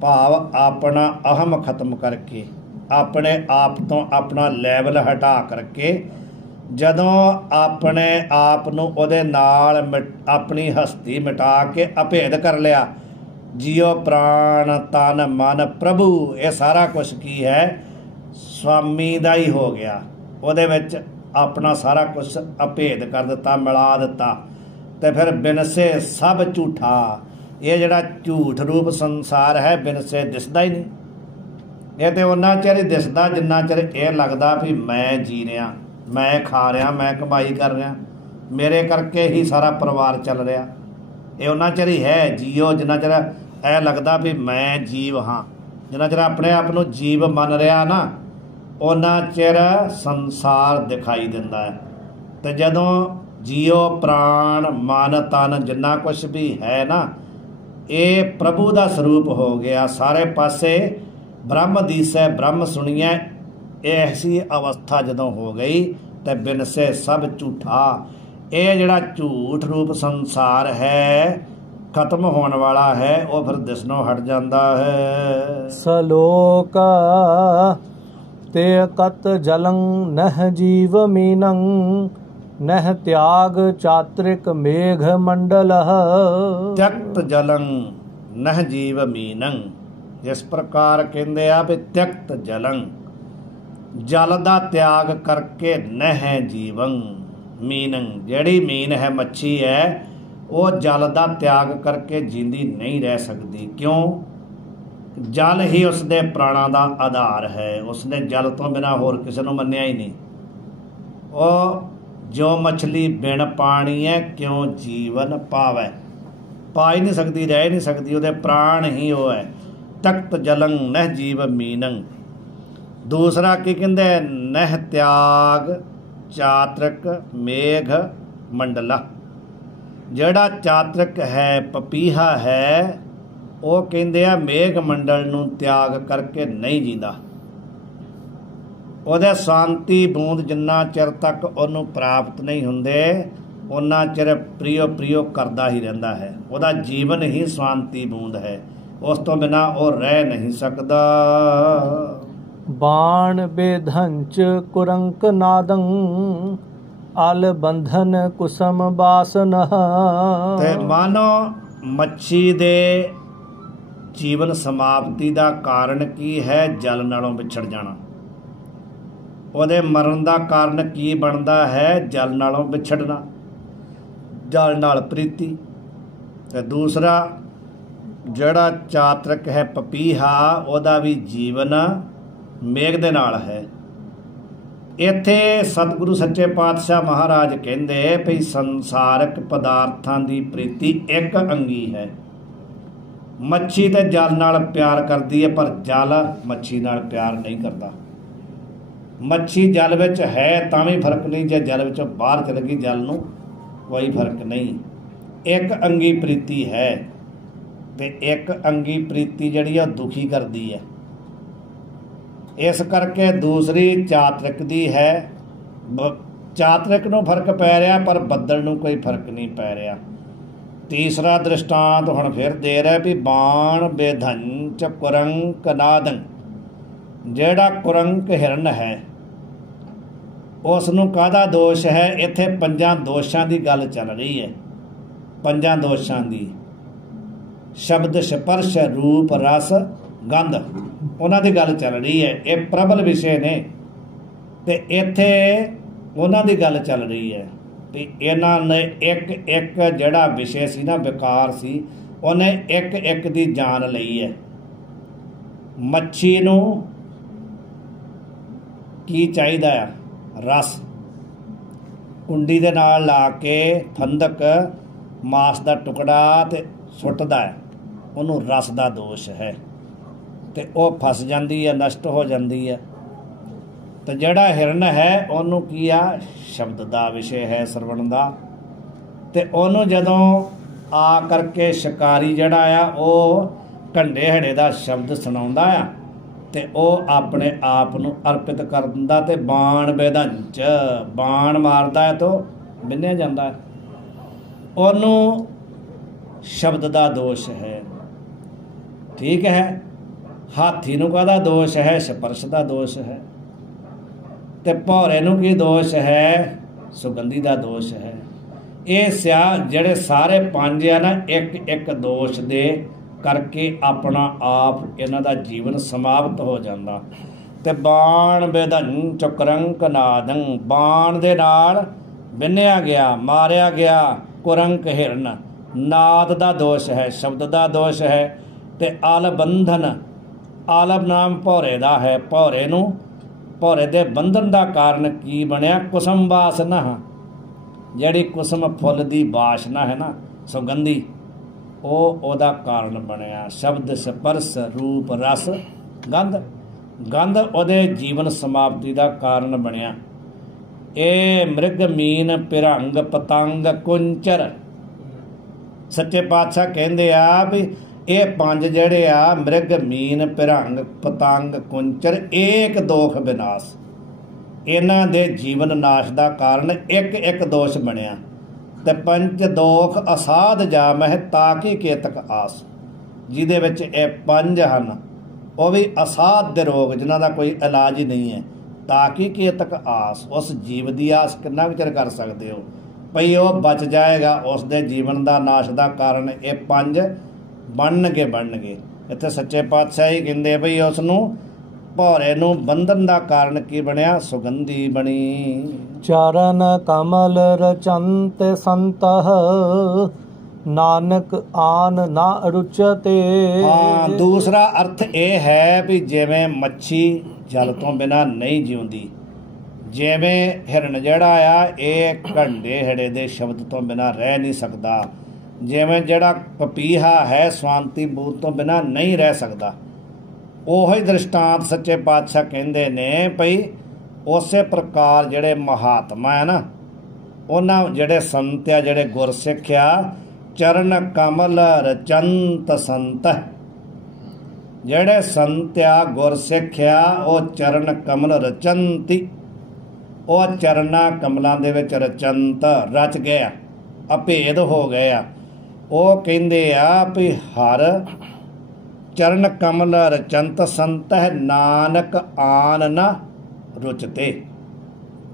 ਭਾਵ ਆਪਣਾ ਅਹਮ ਖਤਮ ਕਰਕੇ, ਆਪਣੇ ਆਪ ਤੋਂ ਆਪਣਾ ਲੈਵਲ ਹਟਾ ਕਰਕੇ, ਜਦੋਂ ਆਪਣੇ ਆਪ ਨੂੰ ਉਹਦੇ ਨਾਲ ਆਪਣੀ ਹਸਤੀ ਮਿਟਾ ਕੇ ਅਭੇਦ ਕਰ ਲਿਆ, ਜੀਓ ਪ੍ਰਾਣ ਤਨ ਮਨ ਪ੍ਰਭੂ, ਇਹ ਸਾਰਾ ਕੁਛ ਕੀ ਹੈ? ਸਵਾਮੀ ਦਾ ਹੀ ਹੋ ਗਿਆ। ਉਹਦੇ ਵਿੱਚ ਆਪਣਾ ਸਾਰਾ ਕੁਛ ਅਭੇਦ ਕਰ ਦਿੱਤਾ, ਮਿਲਾ ਦਿੱਤਾ। ਤੇ ਫਿਰ ਬਿਨਸੇ ਸਭ ਝੂਠਾ। ਇਹ ਜਿਹੜਾ ਝੂਠ ਰੂਪ ਸੰਸਾਰ ਹੈ, ਬਿਨਸੇ ਦਿਸਦਾ ਹੀ ਨਹੀਂ। ਇਹ ਤੇ ਉਹਨਾਂ ਚਿਰ ਹੀ ਦਿਸਦਾ ਜਿੰਨਾ ਚਿਰ ਇਹ ਲੱਗਦਾ ਵੀ ਮੈਂ ਜੀ ਰਿਹਾ, ਮੈਂ ਖਾ ਰਿਹਾ, ਮੈਂ ਕਮਾਈ ਕਰ ਰਿਹਾ, ਮੇਰੇ ਕਰਕੇ ਹੀ ਸਾਰਾ ਪਰਿਵਾਰ ਚੱਲ ਰਿਹਾ। ਇਹ ਉਹਨਾਂ ਚਿਰ ਹੀ ਹੈ ਜੀਓ, ਜਿੰਨਾ ਚਿਰ ਇਹ ਲੱਗਦਾ ਵੀ ਮੈਂ ਜੀਵ ਹਾਂ। ਜਿੰਨਾ ਚਿਰ ਆਪਣੇ ਆਪ ਨੂੰ ਜੀਵ ਮੰਨ ਰਿਹਾ ਨਾ, ਉਹਨਾਂ ਚਿਰ ਸੰਸਾਰ ਦਿਖਾਈ ਦਿੰਦਾ ਹੈ। ਤੇ ਜਦੋਂ ਜੀਓ ਪ੍ਰਾਣ ਮਨ ਤਨ ਜਿੰਨਾ ਕੁਛ ਵੀ ਹੈ ਨਾ, ਇਹ ਪ੍ਰਭੂ ਦਾ ਸਰੂਪ ਹੋ ਗਿਆ। ਸਾਰੇ ਪਾਸੇ ਬ੍ਰਹਮ ਦੀਸੈ, ਬ੍ਰਹਮ ਸੁਣੀਐ। ਐਸੀ ਅਵਸਥਾ ਜਦੋਂ ਹੋ ਗਈ ਤੇ ਬਿਨਸੇ ਸਭ ਝੂਠਾ। ਇਹ ਜਿਹੜਾ ਝੂਠ ਰੂਪ ਸੰਸਾਰ ਹੈ, ਖਤਮ ਹੋਣ ਵਾਲਾ ਹੈ, ਉਹ ਫਿਰ ਦਿਸਣੋਂ ਹਟ ਜਾਂਦਾ ਹੈ। ਸਲੋਕ ਤੇ ਕਤ ਜਲੰ ਨਹ ਜੀਵ ਮੀਨੰ, ਨਹ ਤਿਆਗ ਚਾਤ੍ਰਿਕ ਮੇਘ ਮੰਡਲ। ਤਿਅਕਤ ਜਲੰ ਨਹ ਜੀਵ ਮੀਨੰ, ਜਿਸ ਪ੍ਰਕਾਰ ਕਹਿੰਦੇ ਆ ਵੀ ਤਿਅਕਤ ਜਲੰ, ਜਲ ਦਾ ਤਿਆਗ ਕਰਕੇ ਨਹਿ ਜੀਵੰ, मीनंग, ਜਿਹੜੀ ਮੀਨ ਹੈ ਮੱਛੀ ਹੈ ਉਹ ਜਲ ਦਾ ਤਿਆਗ ਕਰਕੇ ਜਿੰਦੀ ਨਹੀਂ ਰਹਿ ਸਕਦੀ। ਕਿਉਂ? ਜਲ ਹੀ ਉਸਦੇ ਪ੍ਰਾਣਾਂ ਦਾ ਆਧਾਰ ਹੈ। ਉਸਨੇ ਜਲ ਤੋਂ ਬਿਨਾਂ ਹੋਰ ਕਿਸੇ ਨੂੰ ਮੰਨਿਆ ਹੀ ਨਹੀਂ। ਉਹ ਜੋ ਮਛਲੀ ਬਿਨ ਪਾਣੀ ਹੈ ਕਿਉਂ ਜੀਵਨ ਪਾਵੈ, ਪਾ ਹੀ ਨਹੀਂ ਸਕਦੀ, ਰਹਿ ਨਹੀਂ ਸਕਦੀ, ਉਹਦੇ ਪ੍ਰਾਣ ਹੀ ਉਹ ਹੈ। ਤਖਤ ਜਲੰ ਨਹਿ ਜੀਵ ਮੀਨੰ। ਦੂਸਰਾ ਕੀ ਕਹਿੰਦੇ? ਨਹਿ ਤਿਆਗ ਚਾਤ੍ਰਿਕ ਮੇਘ ਮੰਡਲਾ। ਜਿਹੜਾ ਚਾਤ੍ਰਿਕ ਹੈ, ਪਪੀਹਾ ਹੈ, ਉਹ ਕਹਿੰਦੇ ਆ ਮੇਘ ਮੰਡਲ ਨੂੰ ਤਿਆਗ ਕਰਕੇ ਨਹੀਂ ਜੀਂਦਾ। ਉਹਦੇ ਸ਼ਾਂਤੀ ਬੂੰਦ ਜਿੰਨਾ ਚਿਰ ਤੱਕ ਉਹਨੂੰ ਪ੍ਰਾਪਤ ਨਹੀਂ ਹੁੰਦੇ ਉਹਨਾਂ ਚਿਰ ਪ੍ਰਿਯੋ ਪ੍ਰਿਯੋ ਕਰਦਾ ਹੀ ਰਹਿੰਦਾ ਹੈ। ਉਹਦਾ ਜੀਵਨ ਹੀ ਸ਼ਾਂਤੀ ਬੂੰਦ ਹੈ, ਉਸ ਤੋਂ ਬਿਨਾਂ ਉਹ ਰਹਿ ਨਹੀਂ ਸਕਦਾ। ਬਾਣ ਬੇਧੰਚ ਕੁਰੰਕ ਨਾਦੰ ਅਲ ਬੰਧਨ ਕੁਸਮ ਬਾਸਨ। ਤੇ ਮਾਨੋ ਮੱਛੀ ਦੇ ਜੀਵਨ ਸਮਾਪਤੀ ਦਾ ਕਾਰਨ ਕੀ ਹੈ? ਜਲ ਨਾਲੋਂ ਵਿਛੜ ਜਾਣਾ। ਉਹਦੇ ਮਰਨ ਦਾ ਕਾਰਨ ਕੀ ਬਣਦਾ ਹੈ? ਜਲ ਨਾਲੋਂ ਵਿਛੜਨਾ, ਜਲ ਨਾਲ ਪ੍ਰੀਤੀ। ਤੇ ਦੂਸਰਾ ਜਿਹੜਾ ਚਾਤ੍ਰਿਕ ਹੈ ਪਪੀਹਾ, ਉਹਦਾ ਵੀ ਜੀਵਨ ਮੇਘ ਦੇ ਨਾਲ ਹੈ। ਇੱਥੇ ਸਤਿਗੁਰੂ ਸੱਚੇ ਪਾਤਸ਼ਾਹ ਮਹਾਰਾਜ ਕਹਿੰਦੇ ਭਈ ਸੰਸਾਰਕ ਪਦਾਰਥਾਂ ਦੀ ਪ੍ਰੀਤੀ ਇੱਕ ਅੰਗੀ ਹੈ। ਮੱਛੀ ਤੇ ਜਲ ਨਾਲ ਪਿਆਰ ਕਰਦੀ ਹੈ, ਪਰ ਜਲ ਮੱਛੀ ਨਾਲ ਪਿਆਰ ਨਹੀਂ ਕਰਦਾ। ਮੱਛੀ ਜਲ ਵਿੱਚ ਹੈ ਤਾਂ ਵੀ ਫਰਕ ਨਹੀਂ, ਜੇ ਜਲ ਵਿੱਚੋਂ ਬਾਹਰ ਚਲ ਗਈ ਜਲ ਨੂੰ ਕੋਈ ਫਰਕ ਨਹੀਂ। ਇੱਕ ਅੰਗੀ ਪ੍ਰੀਤੀ ਹੈ ਤੇ ਇੱਕ ਅੰਗੀ ਪ੍ਰੀਤੀ ਜਿਹੜੀ ਆ ਦੁਖੀ ਕਰਦੀ ਹੈ। ਇਸ ਕਰਕੇ ਦੂਸਰੀ ਚਾਤ੍ਰਿਕ ਦੀ ਹੈ। ਚਾਤ੍ਰਿਕ ਨੂੰ ਫਰਕ ਪੈ ਰਿਹਾ ਪਰ ਬੱਦਲ ਨੂੰ ਕੋਈ ਫਰਕ ਨਹੀਂ ਪੈ ਰਿਹਾ। ਤੀਸਰਾ ਦ੍ਰਿਸ਼ਟਾਂਤ ਹੁਣ ਫਿਰ ਦੇ ਰਿਹਾ ਵੀ ਬਾਣ ਬੇਧੰਚ ਕੁਰੰਕ ਨਾਦੰ। ਜਿਹੜਾ ਕੁਰੰਕ ਹਿਰਨ ਹੈ ਉਸ ਨੂੰ ਕਾਹਦਾ ਦੋਸ਼ ਹੈ? ਇੱਥੇ ਪੰਜਾਂ ਦੋਸ਼ਾਂ ਦੀ ਗੱਲ ਚੱਲ ਰਹੀ ਹੈ। ਪੰਜਾਂ ਦੋਸ਼ਾਂ ਦੀ ਸ਼ਬਦ ਸਪਰਸ਼ ਰੂਪ ਰਸ ਗੰਧ, ਉਹਨਾਂ ਦੀ ਗੱਲ ਚੱਲ ਰਹੀ ਹੈ। ਇਹ ਪ੍ਰਬਲ ਵਿਸ਼ੇ ਨੇ ਤੇ ਇੱਥੇ ਉਹਨਾਂ ਦੀ ਗੱਲ ਚੱਲ ਰਹੀ ਹੈ ਵੀ ਇਹਨਾਂ ਨੇ ਇੱਕ ਇੱਕ ਜਿਹੜਾ ਵਿਸ਼ੇ ਸੀ ਨਾ, ਵਿਕਾਰ ਸੀ, ਉਹਨੇ ਇੱਕ ਇੱਕ ਦੀ ਜਾਨ ਲਈ ਹੈ। ਮੱਛੀ ਨੂੰ ਕੀ ਚਾਹੀਦਾ ਆ? ਰਸ। ਕੁੰਡੀ ਦੇ ਨਾਲ ਲਾ ਕੇ ਫੰਦਕ ਮਾਸ ਦਾ ਟੁਕੜਾ ਤੇ ਸੁੱਟਦਾ ਹੈ, ਉਹਨੂੰ ਰਸ ਦਾ ਦੋਸ਼ ਹੈ ਤੇ ਉਹ ਫਸ ਜਾਂਦੀ ਹੈ, ਨਸ਼ਟ ਹੋ ਜਾਂਦੀ ਹੈ। ਤੇ ਜਿਹੜਾ ਹਿਰਨ ਹੈ ਉਹਨੂੰ ਕੀ ਆ? ਸ਼ਬਦ ਦਾ ਵਿਸ਼ੇ ਹੈ, ਸਰਵਣ ਦਾ। ਤੇ ਉਹਨੂੰ ਜਦੋਂ ਆ ਕਰਕੇ ਸ਼ਿਕਾਰੀ ਜਿਹੜਾ ਆ ਉਹ ਢੰਡੇ ਹੜੇ ਦਾ ਸ਼ਬਦ ਸੁਣਾਉਂਦਾ ਆ ਤੇ ਉਹ ਆਪਣੇ ਆਪ ਨੂੰ ਅਰਪਿਤ ਕਰ ਦਿੰਦਾ। ਤੇ ਬਾਣ ਬੇਧੰਚ, ਬਾਣ ਮਾਰਦਾ ਹੈ ਤਾਂ ਬਿੰਨਿਆ ਜਾਂਦਾ ਹੈ, ਉਹਨੂੰ ਸ਼ਬਦ ਦਾ ਦੋਸ਼ ਹੈ। ਠੀਕ ਹੈ। ਹਾਥੀ ਨੂੰ ਕਾਹਦਾ ਦੋਸ਼ ਹੈ? ਸਪਰਸ਼ ਦਾ ਦੋਸ਼ ਹੈ। ਤੇ ਭੌਰੇ ਨੂੰ ਕੀ ਦੋਸ਼ ਹੈ? ਸੁਗੰਧੀ ਦਾ ਦੋਸ਼ ਹੈ। ਇਹ ਜਿਹੜੇ ਸਾਰੇ ਪੰਜ ਆ ਨਾ, ਇੱਕ ਇੱਕ ਦੋਸ਼ ਦੇ ਕਰਕੇ ਆਪਣਾ ਆਪ ਇਹਨਾਂ ਦਾ ਜੀਵਨ ਸਮਾਪਤ ਹੋ ਜਾਂਦਾ। ਤੇ ਬਾਣ ਬੇਧੰ ਚਕਰੰਕ ਨਾਦੰ, ਬਾਣ ਦੇ ਨਾਲ ਬਿੰਨਿਆ ਗਿਆ, ਮਾਰਿਆ ਗਿਆ ਕੁਰੰਕ ਹਿਰਨ। ਨਾਦ ਦਾ ਦੋਸ਼ ਹੈ, ਸ਼ਬਦ ਦਾ ਦੋਸ਼ ਹੈ। ਤੇ ਆਲ ਬੰਧਨ, ਆਲਬ ਨਾਮ ਭੌਰੇ ਦਾ ਹੈ। ਭੌਰੇ ਦੇ ਬੰਧਨ ਦਾ ਕਾਰਨ ਕੀ ਬਣਿਆ? ਕੁਸਮ ਵਾਸਨਾ, ਜਿਹੜੀ ਕੁਸਮ ਫੁੱਲ ਦੀ ਵਾਸ਼ਨਾ ਹੈ ਨਾ, ਸੁਗੰਧੀ, ਉਹ ਉਹਦਾ ਕਾਰਨ ਬਣਿਆ। ਸ਼ਬਦ ਸਪਰਸ਼ ਰੂਪ ਰਸ ਗੰਧ, ਗੰਧ ਉਹਦੇ ਜੀਵਨ ਸਮਾਪਤੀ ਦਾ ਕਾਰਨ ਬਣਿਆ। ਇਹ ਮ੍ਰਿਗ ਮੀਨ ਪਿਰੰਗ ਪਤੰਗ ਕੁੰਚਰ। ਸੱਚੇ ਪਾਤਸ਼ਾਹ ਕਹਿੰਦੇ ਆ ਵੀ ਇਹ ਪੰਜ ਜਿਹੜੇ ਆ, ਮ੍ਰਿਗ ਮੀਨ ਪਿਰੰਗ ਪਤੰਗ ਕੁੰਚਰ, ਏਕ ਦੋਖ ਵਿਨਾਸ਼, ਇਹਨਾਂ ਦੇ ਜੀਵਨ ਨਾਸ਼ ਦਾ ਕਾਰਨ ਇੱਕ ਇੱਕ ਦੋਸ਼ ਬਣਿਆ। ਤੇ ਪੰਜ ਦੋਖ ਅਸਾਧ ਜਾਮਹਿ ਤਾਕੀ ਕੇਤਕ ਆਸ, ਜਿਹਦੇ ਵਿੱਚ ਇਹ ਪੰਜ ਹਨ, ਉਹ ਵੀ ਅਸਾਧ ਦੇ ਰੋਗ ਜਿਨ੍ਹਾਂ ਦਾ ਕੋਈ ਇਲਾਜ ਹੀ ਨਹੀਂ ਹੈ। ਤਾਕੀ ਕੇਤਕ ਆਸ, ਉਸ ਜੀਵ ਦੀ ਆਸ ਕਿੰਨਾ ਕੁ ਚਿਰ ਕਰ ਸਕਦੇ ਹੋ ਭਈ ਉਹ ਬਚ ਜਾਏਗਾ? ਉਸ ਦੇ ਜੀਵਨ ਦਾ ਨਾਸ਼ ਦਾ ਕਾਰਨ ਇਹ ਪੰਜ ਬਣਨਗੇ। ਇੱਥੇ ਸੱਚੇ ਪਾਤਸ਼ਾਹ ਹੀ ਕਹਿੰਦੇ ਭਈ ਉਸ ਨੂੰ ਭੌਰੇ ਨੂੰ ਬੰਧਨ ਦਾ ਕਾਰਨ ਕੀ ਬਣਿਆ? ਸੁਗੰਧੀ ਬਣੀ। ਚਰਨ ਕਮਲ ਰਚੰਤ ਸੰਤਹ ਨਾਨਕ ਆਨ ਨਾ ਰੁਚਤੇ। ਹਾਂ, ਦੂਸਰਾ ਅਰਥ ਇਹ ਹੈ ਵੀ ਜਿਵੇਂ ਮੱਛੀ ਜਲ ਤੋਂ ਬਿਨਾਂ ਨਹੀਂ ਜਿਉਂਦੀ, ਜਿਵੇਂ ਹਿਰਨ ਜਿਹੜਾ ਆ ਇਹ ਘੰਡੇ ਹੜੇ ਦੇ ਸ਼ਬਦ ਤੋਂ ਬਿਨਾਂ ਰਹਿ ਨਹੀਂ ਸਕਦਾ, ਜਿਵੇਂ ਜਿਹੜਾ ਪਪੀਹਾ ਹੈ ਸਵਾਂਤੀ ਬੂਦ ਤੋਂ ਬਿਨਾਂ ਨਹੀਂ ਰਹਿ ਸਕਦਾ, ਉਹੀ ਦ੍ਰਿਸ਼ਟਾਂਤ ਸੱਚੇ ਪਾਤਸ਼ਾਹ ਕਹਿੰਦੇ ਨੇ ਭਈ ਉਸੇ ਪ੍ਰਕਾਰ ਜਿਹੜੇ ਮਹਾਤਮਾ ਹੈ ਨਾ, ਉਹਨਾਂ ਜਿਹੜੇ ਸੰਤ ਆ, ਜਿਹੜੇ ਗੁਰਸਿੱਖ ਆ, ਚਰਨ ਕਮਲ ਰਚੰਤ ਸੰਤ, ਜਿਹੜੇ ਸੰਤ ਆ ਗੁਰਸਿੱਖ ਆ ਉਹ ਚਰਨ ਕਮਲ ਰਚੰਤੀ, ਉਹ ਚਰਨਾਂ ਕਮਲਾਂ ਦੇ ਵਿੱਚ ਰਚੰਤ ਰਚ ਗਏ ਆ, ਅਭੇਦ ਹੋ ਗਏ ਆ। ਉਹ ਕਹਿੰਦੇ ਆ ਵੀ ਹਰ ਚਰਨ ਕਮਲ ਰਚੰਤ ਸੰਤ ਹੈ ਨਾਨਕ ਆਨ ਨਾ ਰੁਚਤੇ।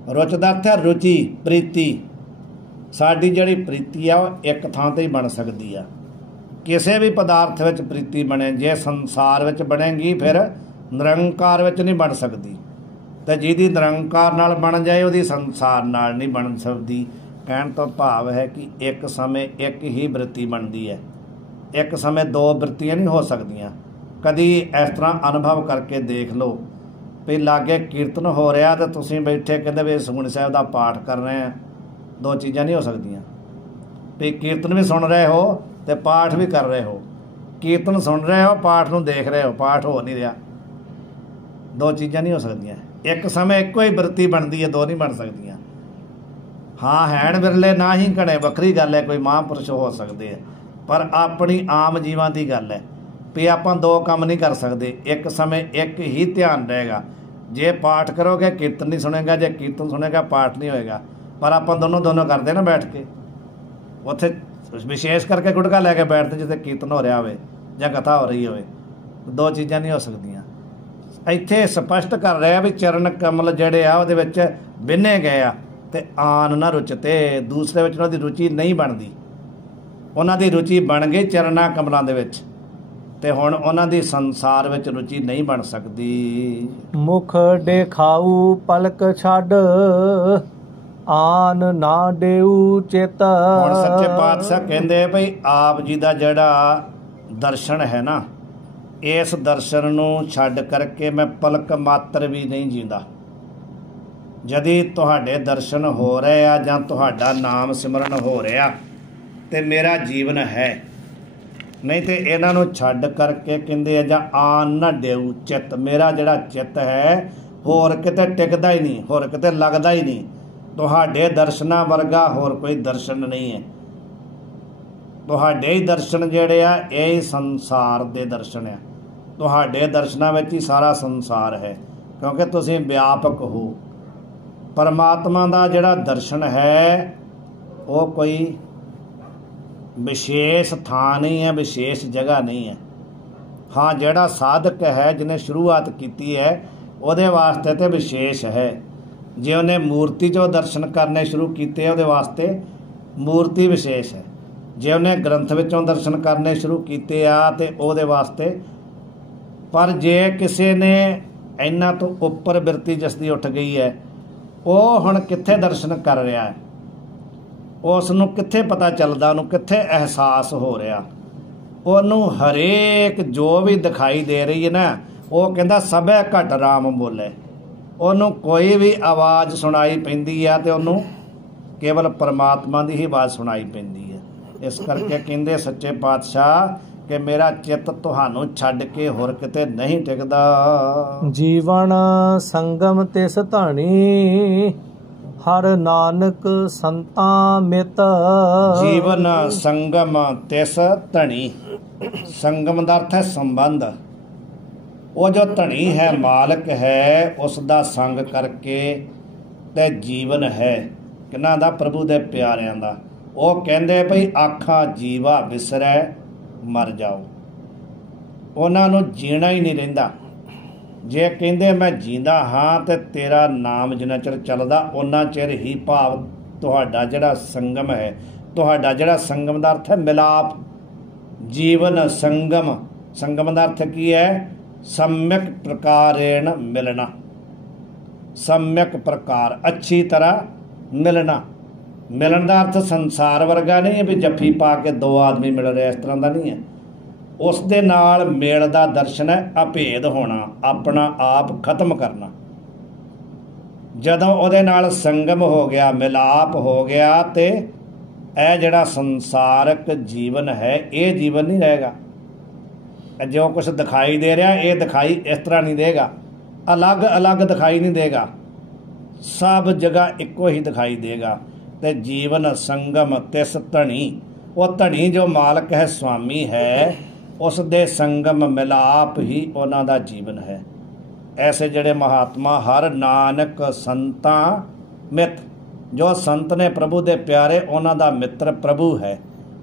ਰੁਚ ਦਾ ਅਰਥ ਹੈ ਰੁਚੀ, ਪ੍ਰੀਤੀ। ਸਾਡੀ ਜਿਹੜੀ ਪ੍ਰੀਤੀ ਆ ਉਹ ਇੱਕ ਥਾਂ ਤੇ ਹੀ ਬਣ ਸਕਦੀ ਆ, ਕਿਸੇ ਵੀ ਪਦਾਰਥ ਵਿੱਚ ਪ੍ਰੀਤੀ ਬਣੇ। ਜੇ ਸੰਸਾਰ ਵਿੱਚ ਬਣੇਗੀ ਫਿਰ ਨਿਰੰਕਾਰ ਵਿੱਚ ਨਹੀਂ ਬਣ ਸਕਦੀ, ਤੇ ਜਿਹਦੀ ਨਿਰੰਕਾਰ ਨਾਲ ਬਣ ਜਾਏ ਉਹਦੀ ਸੰਸਾਰ ਨਾਲ ਨਹੀਂ ਬਣ ਸਕਦੀ। ਕਹਿਣ ਤੋਂ ਭਾਵ ਹੈ ਕਿ ਇੱਕ ਸਮੇਂ ਇੱਕ ਹੀ ਬ੍ਰਿਤੀ ਬਣਦੀ ਹੈ, ਇੱਕ ਸਮੇਂ ਦੋ ਬ੍ਰਿਤੀਆਂ ਨਹੀਂ ਹੋ ਸਕਦੀਆਂ। ਕਦੀ ਇਸ ਤਰ੍ਹਾਂ ਅਨੁਭਵ ਕਰਕੇ ਦੇਖ ਲਓ ਵੀ ਲਾਗੇ ਕੀਰਤਨ ਹੋ ਰਿਹਾ ਤੇ ਤੁਸੀਂ ਬੈਠੇ ਕਹਿੰਦੇ ਵੀ ਸੁਖਮਨੀ ਸਾਹਿਬ ਦਾ ਪਾਠ ਕਰ ਰਹੇ ਆ, ਦੋ ਚੀਜ਼ਾਂ ਨਹੀਂ ਹੋ ਸਕਦੀਆਂ। ਵੀ ਕੀਰਤਨ ਵੀ ਸੁਣ ਰਹੇ ਹੋ ਤੇ ਪਾਠ ਵੀ ਕਰ ਰਹੇ ਹੋ, ਕੀਰਤਨ ਸੁਣ ਰਹੇ ਹੋ ਪਾਠ ਨੂੰ ਦੇਖ ਰਹੇ ਹੋ, ਪਾਠ ਹੋ ਨਹੀਂ ਰਿਹਾ, ਦੋ ਚੀਜ਼ਾਂ ਨਹੀਂ ਹੋ ਸਕਦੀਆਂ। ਇੱਕ ਸਮੇਂ ਇੱਕੋ ਹੀ ਬ੍ਰਿਤੀ ਬਣਦੀ ਹੈ, ਦੋ ਨਹੀਂ ਬਣ ਸਕਦੀਆਂ। ਹਾਂ ਹੈਣ ਵਿਰਲੇ ਨਾ ਹੀ ਘਣੇ, ਵੱਖਰੀ ਗੱਲ ਹੈ, ਕੋਈ ਮਹਾਂਪੁਰਸ਼ ਹੋ ਸਕਦੇ ਆ, ਪਰ ਆਪਣੀ ਆਮ ਜੀਵਾਂ ਦੀ ਗੱਲ ਹੈ ਵੀ ਆਪਾਂ ਦੋ ਕੰਮ ਨਹੀਂ ਕਰ ਸਕਦੇ, ਇੱਕ ਸਮੇਂ ਇੱਕ ਹੀ ਧਿਆਨ ਰਹੇਗਾ। ਜੇ ਪਾਠ ਕਰੋਗੇ ਕੀਰਤਨ ਨਹੀਂ ਸੁਣੇਗਾ, ਜੇ ਕੀਰਤਨ ਸੁਣੇਗਾ ਪਾਠ ਨਹੀਂ ਹੋਏਗਾ। ਪਰ ਆਪਾਂ ਦੋਨੋਂ ਕਰਦੇ ਨਾ ਬੈਠ ਕੇ, ਉੱਥੇ ਵਿਸ਼ੇਸ਼ ਕਰਕੇ ਗੁਟਕਾ ਲੈ ਕੇ ਬੈਠਦੇ ਜਿੱਥੇ ਕੀਰਤਨ ਹੋ ਰਿਹਾ ਹੋਵੇ ਜਾਂ ਕਥਾ ਹੋ ਰਹੀ ਹੋਵੇ, ਦੋ ਚੀਜ਼ਾਂ ਨਹੀਂ ਹੋ ਸਕਦੀਆਂ। ਇੱਥੇ ਸਪਸ਼ਟ ਕਰ ਰਿਹਾ ਵੀ ਚਰਨ ਕਮਲ ਜਿਹੜੇ ਆ ਉਹਦੇ ਵਿੱਚ ਬਿੰਨੇ ਗਏ ਆ ਤੇ ਆਨ ਨਾ ਰੁਚਤੇ, ਦੂਸਰੇ ਵਿੱਚ ਉਹਨਾਂ ਦੀ ਰੁਚੀ ਨਹੀਂ ਬਣਦੀ। ਉਹਨਾਂ ਦੀ ਰੁਚੀ ਬਣ ਗਈ ਚਰਨਾਂ ਕਮਲਾਂ ਦੇ ਵਿੱਚ, ਤੇ ਹੁਣ ਉਹਨਾਂ ਦੀ ਸੰਸਾਰ ਵਿੱਚ ਰੁਚੀ ਨਹੀਂ ਬਣ ਸਕਦੀ। ਮੁਖ ਦੇਖਾਊ ਪਲਕ ਛੱਡ ਆਨ ਨਾ ਦੇਊ ਚੇਤ। ਹੁਣ ਸੱਚੇ ਪਾਤਸ਼ਾਹ ਕਹਿੰਦੇ ਭਈ ਆਪ ਜੀ ਦਾ ਜਿਹੜਾ ਦਰਸ਼ਨ ਹੈ ਨਾ, ਇਸ ਦਰਸ਼ਨ ਨੂੰ ਛੱਡ ਕਰਕੇ ਮੈਂ ਪਲਕ ਮਾਤਰ ਵੀ ਨਹੀਂ ਜੀਂਦਾ। ਜਦੀ ਤੁਹਾਡੇ ਦਰਸ਼ਨ ਹੋ ਰਹੇ ਆ ਜਾਂ ਤੁਹਾਡਾ ਨਾਮ ਸਿਮਰਨ ਹੋ ਰਿਹਾ ਤੇ ਮੇਰਾ ਜੀਵਨ ਹੈ, ਨਹੀਂ ਤੇ ਇਹਨਾਂ ਨੂੰ ਛੱਡ ਕਰਕੇ ਕਹਿੰਦੇ ਆ ਜਾਂ ਆਨ ਨਾ ਦੇਊ ਚਿੱਤ, ਮੇਰਾ ਜਿਹੜਾ ਚਿੱਤ ਹੈ ਹੋਰ ਕਿਤੇ ਟਿਕਦਾ ਹੀ ਨਹੀਂ, ਹੋਰ ਕਿਤੇ ਲੱਗਦਾ ਹੀ ਨਹੀਂ। ਤੁਹਾਡੇ ਦਰਸ਼ਨਾਂ ਵਰਗਾ ਹੋਰ ਕੋਈ ਦਰਸ਼ਨ ਨਹੀਂ ਹੈ। ਤੁਹਾਡੇ ਹੀ ਦਰਸ਼ਨ ਜਿਹੜੇ ਆ ਇਹ ਸੰਸਾਰ ਦੇ ਦਰਸ਼ਨ ਆ, ਤੁਹਾਡੇ ਦਰਸ਼ਨਾਂ ਵਿੱਚ ਹੀ ਸਾਰਾ ਸੰਸਾਰ ਹੈ, ਕਿਉਂਕਿ ਤੁਸੀਂ ਵਿਆਪਕ ਹੋ। ਪਰਮਾਤਮਾ ਦਾ ਜਿਹੜਾ ਦਰਸ਼ਨ ਹੈ ਉਹ ਕੋਈ ਵਿਸ਼ੇਸ਼ ਥਾਂ ਨਹੀਂ ਹੈ, ਵਿਸ਼ੇਸ਼ ਜਗ੍ਹਾ ਨਹੀਂ ਹੈ। ਹਾਂ ਜਿਹੜਾ ਸਾਧਕ ਹੈ ਜਿਹਨੇ ਸ਼ੁਰੂਆਤ ਕੀਤੀ ਹੈ ਉਹਦੇ ਵਾਸਤੇ ਤੇ ਵਿਸ਼ੇਸ਼ ਹੈ। ਜੇ ਉਹਨੇ ਮੂਰਤੀ 'ਚੋਂ ਦਰਸ਼ਨ ਕਰਨੇ ਸ਼ੁਰੂ ਕੀਤੇ ਉਹਦੇ ਵਾਸਤੇ ਮੂਰਤੀ ਵਿਸ਼ੇਸ਼ ਹੈ। ਜੇ ਉਹਨੇ ਗ੍ਰੰਥ ਵਿੱਚੋਂ ਦਰਸ਼ਨ ਕਰਨੇ ਸ਼ੁਰੂ ਕੀਤੇ ਆ ਤੇ ਉਹਦੇ ਵਾਸਤੇ। ਪਰ ਜੇ ਕਿਸੇ ਨੇ ਇਹਨਾਂ ਤੋਂ ਉੱਪਰ ਬਿਰਤੀ ਜਿਸ ਦੀ ਉੱਠ ਗਈ ਹੈ, ਉਹ ਹੁਣ ਕਿੱਥੇ ਦਰਸ਼ਨ ਕਰ ਰਿਹਾ ਹੈ, ਉਸ ਨੂੰ ਕਿੱਥੇ ਪਤਾ ਚੱਲਦਾ, ਉਹਨੂੰ ਕਿੱਥੇ ਅਹਿਸਾਸ ਹੋ ਰਿਹਾ। ਉਹਨੂੰ ਹਰੇਕ ਜੋ ਵੀ ਦਿਖਾਈ ਦੇ ਰਹੀ ਹੈ ਨਾ, ਉਹ ਕਹਿੰਦਾ ਸਭੈ ਘਟ ਰਾਮ ਬੋਲੇ। ਉਹਨੂੰ ਕੋਈ ਵੀ ਆਵਾਜ਼ ਸੁਣਾਈ ਪੈਂਦੀ ਆ ਤੇ ਉਹਨੂੰ ਕੇਵਲ ਪਰਮਾਤਮਾ ਦੀ ਹੀ ਆਵਾਜ਼ ਸੁਣਾਈ ਪੈਂਦੀ ਹੈ। ਇਸ ਕਰਕੇ ਕਹਿੰਦੇ ਸੱਚੇ ਪਾਤਸ਼ਾਹ ਕਿ ਮੇਰਾ ਚਿੱਤ ਤੁਹਾਨੂੰ ਛੱਡ ਕੇ ਹੋਰ ਕਿਤੇ ਨਹੀਂ ਟਿਕਦਾ। ਜੀਵਨ ਸੰਗਮ ਤਿਸ ਧਾਣੀ ਹਰ ਨਾਨਕ ਸੰਤਾਂ ਮਿਤ। ਜੀਵਨ ਸੰਗਮ ਤਿਸ ਧਣੀ, ਸੰਗਮ ਦਾ ਅਰਥ ਹੈ ਸੰਬੰਧ। ਉਹ ਜੋ ਧਣੀ ਹੈ, ਮਾਲਕ ਹੈ, ਉਸ ਦਾ ਸੰਗ ਕਰਕੇ ਤੇ ਜੀਵਨ ਹੈ ਕਿਹਨਾਂ ਦਾ? ਪ੍ਰਭੂ ਦੇ ਪਿਆਰਿਆਂ ਦਾ। ਉਹ ਕਹਿੰਦੇ ਭਈ ਆਖਾਂ ਜੀਵਾ ਵਿਸਰੈ ਮਰ ਜਾਓ, ਉਹਨਾਂ ਨੂੰ ਜੀਣਾ ਹੀ ਨਹੀਂ ਰਹਿੰਦਾ। ਜੇ ਕਹਿੰਦੇ ਮੈਂ ਜੀਂਦਾ ਹਾਂ ਤੇ ਤੇਰਾ ਨਾਮ ਜਿੰਨਾ ਚਿਰ ਚੱਲਦਾ ਉਹਨਾਂ ਚਿਰ ਹੀ, ਭਾਵ ਤੁਹਾਡਾ ਜਿਹੜਾ ਸੰਗਮ ਹੈ, ਤੁਹਾਡਾ ਜਿਹੜਾ ਸੰਗਮ ਦਾ ਅਰਥ ਹੈ ਮਿਲਾਪ। ਜੀਵਨ ਸੰਗਮ, ਸੰਗਮ ਦਾ ਅਰਥ ਕੀ ਹੈ? सम्यक प्रकारेण मिलना। सम्यक प्रकार अच्छी तरह मिलना। मिलन का अर्थ संसार वर्गा नहीं है भी जफ्फी पा के दो आदमी मिल रहे, इस तरह का नहीं है। उस दे नाल मेल का दर्शन है अभेद होना, अपना आप खत्म करना। जदों उहदे नाल संगम हो गया, मिलाप हो गया, तो यह जिहड़ा संसारक जीवन है ये जीवन नहीं रहेगा। जो कुछ दिखाई दे रहा ये दिखाई इस तरह नहीं देगा, अलग अलग दिखाई नहीं देगा, सब जगह इको ही दिखाई देगा। तो जीवन संगम तिस धनी, वो धनी जो मालक है, स्वामी है, उस दे संगम मिलाप ही उन्हां दा जीवन है। ऐसे जड़े महात्मा हर नानक संतां मित, जो संत ने प्रभु दे प्यारे उन्हां दा मित्र प्रभु है,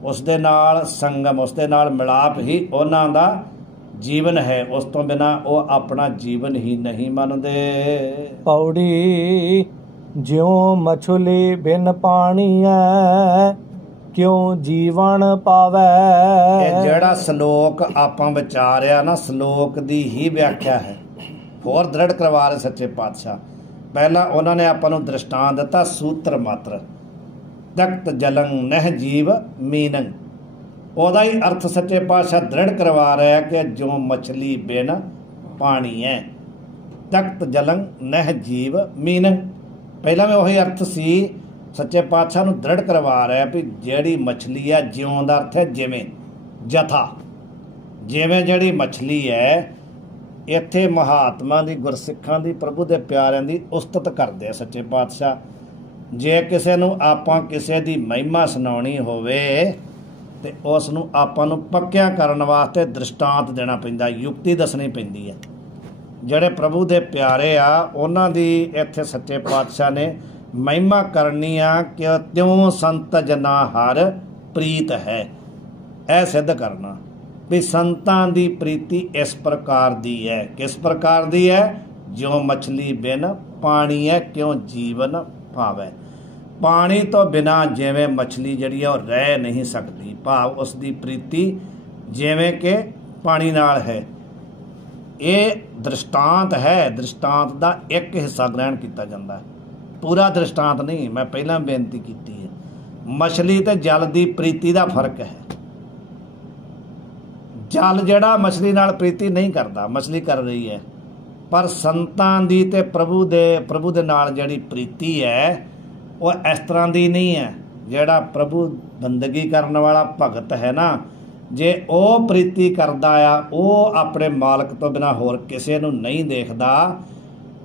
उस दे नाल संगम, उस दे नाल मिलाप ही उन्हां दा जीवन है। उस तो बिना वो अपना जीवन ही नहीं मनदे। पौड़ी ज्यों मछली बिन पानी है, क्यों जीवन पावै। ਜਿਹੜਾ श्लोक आपां विचारिया ना, श्लोक दी ही व्याख्या है, होर दृढ़ करवा रहे सच्चे पातशाह। पहला उन्होंने आपां नूं दृष्टांत दिता सूत्र मात्र, तख्त जलंग नह जीव मीनंग। ਉਹਦਾ ही अर्थ सच्चे पातशाह दृढ़ करवा रहा है कि जो मछली बिन पानी है, तख्त जलंग नह जीव मीनंग। पहला में वही अर्थ सी, सच्चे पातशाह नूं दृढ़ करवा रहा है भी जिहड़ी मछली है, ज्यों दा अर्थ है जिवें, जथा, जिवें जिहड़ी मछली है। इत्थे महात्मा दी, गुरसिखां दी, प्रभु दे प्यारिਆਂ दी उस्तत करदे सच्चे पातशाह। जे किसे नूं आपां किसे दी महिमा सुनाउणी होवे ते उस नूं आपां नूं पक्किया करन वास्ते दृष्टांत देना पैंदा, युक्ति दसनी पैंदी है। ਜਿਹੜੇ प्रभु दे प्यारे आ उन्हां दी इत्थे सच्चे पातशाह ने महिमा करनी आ कि त्यों संत जना हर प्रीत है। यह सिद्ध करना भी संतां दी प्रीति इस प्रकार दी है। किस प्रकार दी है? ज्यों मछली बिन पानी है, क्यों जीवन पावै। पानी तो बिना जिवें मछली जिहड़ी है वो रह नहीं सकती, भाव उसकी प्रीति जिवें कि पानी नाल है। ये दृष्टांत है, दृष्टांत का एक हिस्सा ग्रहण किया जाता है, पूरा दृष्टांत नहीं। मैं पहला बेनती की है, मछली ते जल की प्रीति का फर्क है। जल जिहड़ा मछली नाल प्रीति नहीं करता, मछली कर रही है, पर संतां दी ते प्रभु दे नाल जिहड़ी प्रीति है वो इस तरह की नहीं है। जिहड़ा प्रभु बंदगी करने वाला भगत है ना, जे वो प्रीति करदा आ, वो अपने मालक तो बिना होर किसी नूं नहीं देखदा,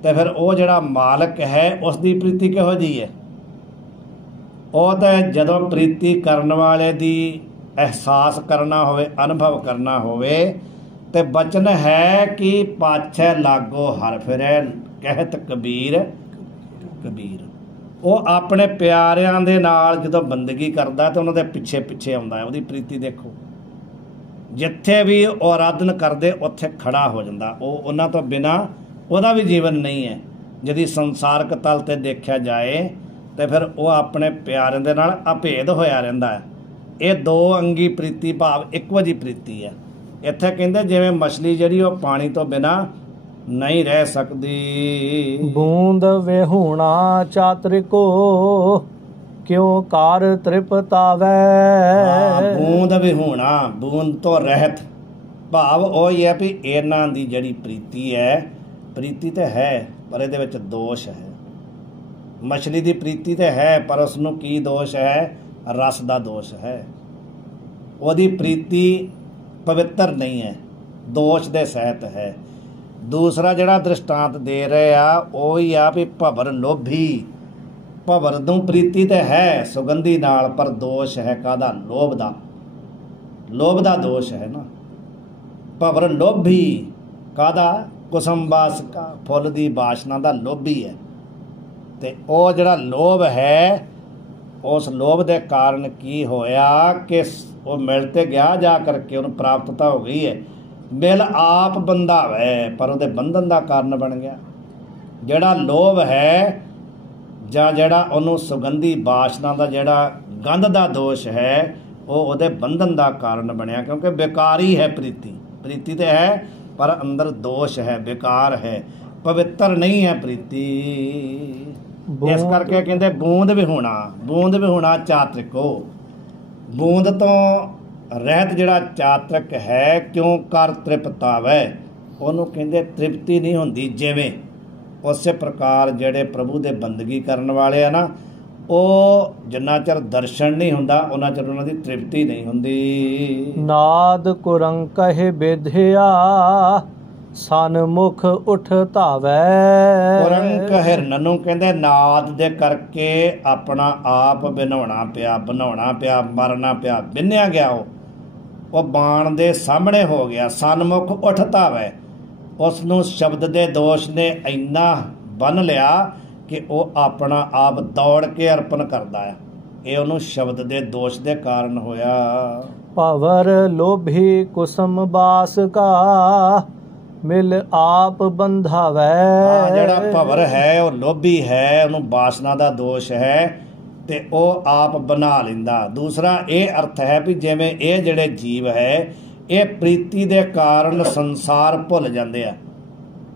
तो फिर वो जिहड़ा मालक है उसकी प्रीति किहो जी है। वो तो जदों प्रीति करने वाले दी एहसास करना होवे, अनुभव करना होवे, ते बचन है कि पाछे लागो हर फिरै, कहत कबीर कबीर। वो अपने प्यारिਆਂ ਦੇ ਨਾਲ ਜਦੋਂ ਬੰਦਗੀ ਕਰਦਾ ਤੇ ਉਹਨਾਂ ਦੇ ਪਿੱਛੇ ਪਿੱਛੇ ਆਉਂਦਾ ਹੈ। ਉਹਦੀ ਪ੍ਰੀਤੀ ਦੇਖੋ, ਜਿੱਥੇ ਵੀ ਉਹ ਆਰਾਧਨ ਕਰਦੇ ਉੱਥੇ ਖੜਾ ਹੋ ਜਾਂਦਾ। ਉਹ ਉਹਨਾਂ ਤੋਂ ਬਿਨਾ ਉਹਦਾ ਵੀ ਜੀਵਨ ਨਹੀਂ ਹੈ। ਜਦੀ ਸੰਸਾਰਕ ਤਲ ਤੇ ਦੇਖਿਆ ਜਾਏ ਤੇ ਫਿਰ ਉਹ ਆਪਣੇ ਪਿਆਰਿਆਂ ਦੇ ਨਾਲ ਅਭੇਦ ਹੋਇਆ ਰਹਿੰਦਾ ਹੈ। ਇਹ ਦੋ ਅੰਗੀ ਪ੍ਰੀਤੀ ਭਾਵ ਇੱਕੋ ਜਿਹੀ ਪ੍ਰੀਤੀ ਹੈ। ਇੱਥੇ ਕਹਿੰਦੇ ਜਿਵੇਂ ਮਛਲੀ ਜਿਹੜੀ ਉਹ ਪਾਣੀ ਤੋਂ ਬਿਨਾ नहीं रह सकती। बूंद विहूणा चात्रिको, क्यों कार तृपतावै। बूंद विहूणा, बूंद तो रहत, भाव ਉਹ ਹੀ ਹੈ ਵੀ ਇਹਨਾਂ ਦੀ ਜਿਹੜੀ ਪ੍ਰੀਤੀ ਹੈ, ਪ੍ਰੀਤੀ ਤੇ ਹੈ ਪਰ ਇਹਦੇ ਵਿੱਚ ਦੋਸ਼ ਹੈ। ਮਛਲੀ ਦੀ ਪ੍ਰੀਤੀ ਤੇ ਹੈ ਪਰ ਉਸ ਨੂੰ ਕੀ ਦੋਸ਼ ਹੈ? ਰਸ ਦਾ ਦੋਸ਼ ਹੈ। ਉਹਦੀ ਪ੍ਰੀਤੀ ਪਵਿੱਤਰ ਨਹੀਂ ਹੈ, ਦੋਸ਼ ਦੇ ਸਹਿਤ ਹੈ। दूसरा जिहड़ा दृष्टांत दे रहे आ वो ही आ भी भवर लोभी। भवर नूं प्रीति तो है सुगंधी नाल, पर दोष है कादा? लोभ दा, लोभ दा दोष है ना। भवर लोभी कादा? कुसुमबास का फुल दी बाशना दा लोभी है। ते वो जिहड़ा लोभ है, उस लोभ दे कारण की होया कि वो मिलते गया, जा करके उन्हें प्राप्तता हो गई है। मिल आप बंधावे पर उहदे बंधन का कारण बन गया। जिहड़ा लोभ है जां जिहड़ा उहनूं सुगंधी बाशना का जिहड़ा गंध का दोष है, वो उहदे बंधन का कारण बनया, क्योंकि बेकारी है प्रीति। प्रीति तो है पर अंदर दोष है, बेकार है, पवित्र नहीं है प्रीति। इस करके कहते बूंद भी होना चातरिको। बूंद तो रहत जिहड़ा चातरिक है क्यों कर तृप्तावै, ਉਹਨੂੰ ਕਹਿੰਦੇ ਤ੍ਰਿਪਤੀ ਨਹੀਂ ਹੁੰਦੀ। ਜਿਵੇਂ ਉਸੇ ਪ੍ਰਕਾਰ ਜਿਹੜੇ ਪ੍ਰਭੂ ਦੇ ਬੰਦਗੀ ਕਰਨ ਵਾਲੇ ਆ ਨਾ, ਉਹ ਜਿੰਨਾ ਚਿਰ ਦਰਸ਼ਨ ਨਹੀਂ ਹੁੰਦਾ ਉਹਨਾਂ ਚਿਰ ਉਹਨਾਂ ਦੀ ਤ੍ਰਿਪਤੀ ਨਹੀਂ ਹੁੰਦੀ। ਨਾਦ ਕੁਰੰਕਹਿ ਵਿਧਿਆ ਸਨਮੁਖ ਉਠ ਧਾਵੈ। ਕੁਰੰਕ ਹਿਰਨ ਨੂੰ ਕਹਿੰਦੇ ਨਾਦ ਦੇ ਕਰਕੇ ਆਪਣਾ ਆਪ ਬਣਾਉਣਾ ਪਿਆ, ਮਰਨਾ ਪਿਆ, ਬਿੰਨਿਆ ਗਿਆ। ਉਹ ਬਾਣ ਦੇ ਸਾਹਮਣੇ ਹੋ ਗਿਆ। ਸਨਮੁਖ ਉਠ ਧਾਵੈ, ਉਸ ਨੂੰ ਸ਼ਬਦ ਦੇ ਦੋਸ਼ ਨੇ ਇੰਨਾ ਬੰਨ ਲਿਆ ਕਿ ਉਹ ਆਪਣਾ ਆਪ ਦੌੜ ਕੇ ਅਰਪਣ ਕਰਦਾ ਆ। ਇਹ ਉਹਨੂੰ ਸ਼ਬਦ ਦੇ ਦੋਸ਼ ਦੇ ਕਾਰਨ ਹੋਇਆ। ਭਵਰ ਲੋਭੀ ਕੁਸਮ ਬਾਸ ਕਾ ਮਿਲ ਆਪ ਬੰਧਾਵੈ। ਜਿਹੜਾ ਭਵਰ ਹੈ ਉਹ ਲੋਭੀ ਹੈ, ਉਹਨੂੰ ਬਾਸਨਾ ਦਾ ਦੋਸ਼ ਹੈ ਤੇ ਉਹ ਆਪ ਬਣਾ ਲੈਂਦਾ। ਦੂਸਰਾ ਇਹ ਅਰਥ ਹੈ ਵੀ ਜਿਵੇਂ ਇਹ ਜਿਹੜੇ ਜੀਵ ਹੈ ਇਹ ਪ੍ਰੀਤੀ ਦੇ ਕਾਰਨ ਸੰਸਾਰ ਭੁੱਲ ਜਾਂਦੇ ਆ।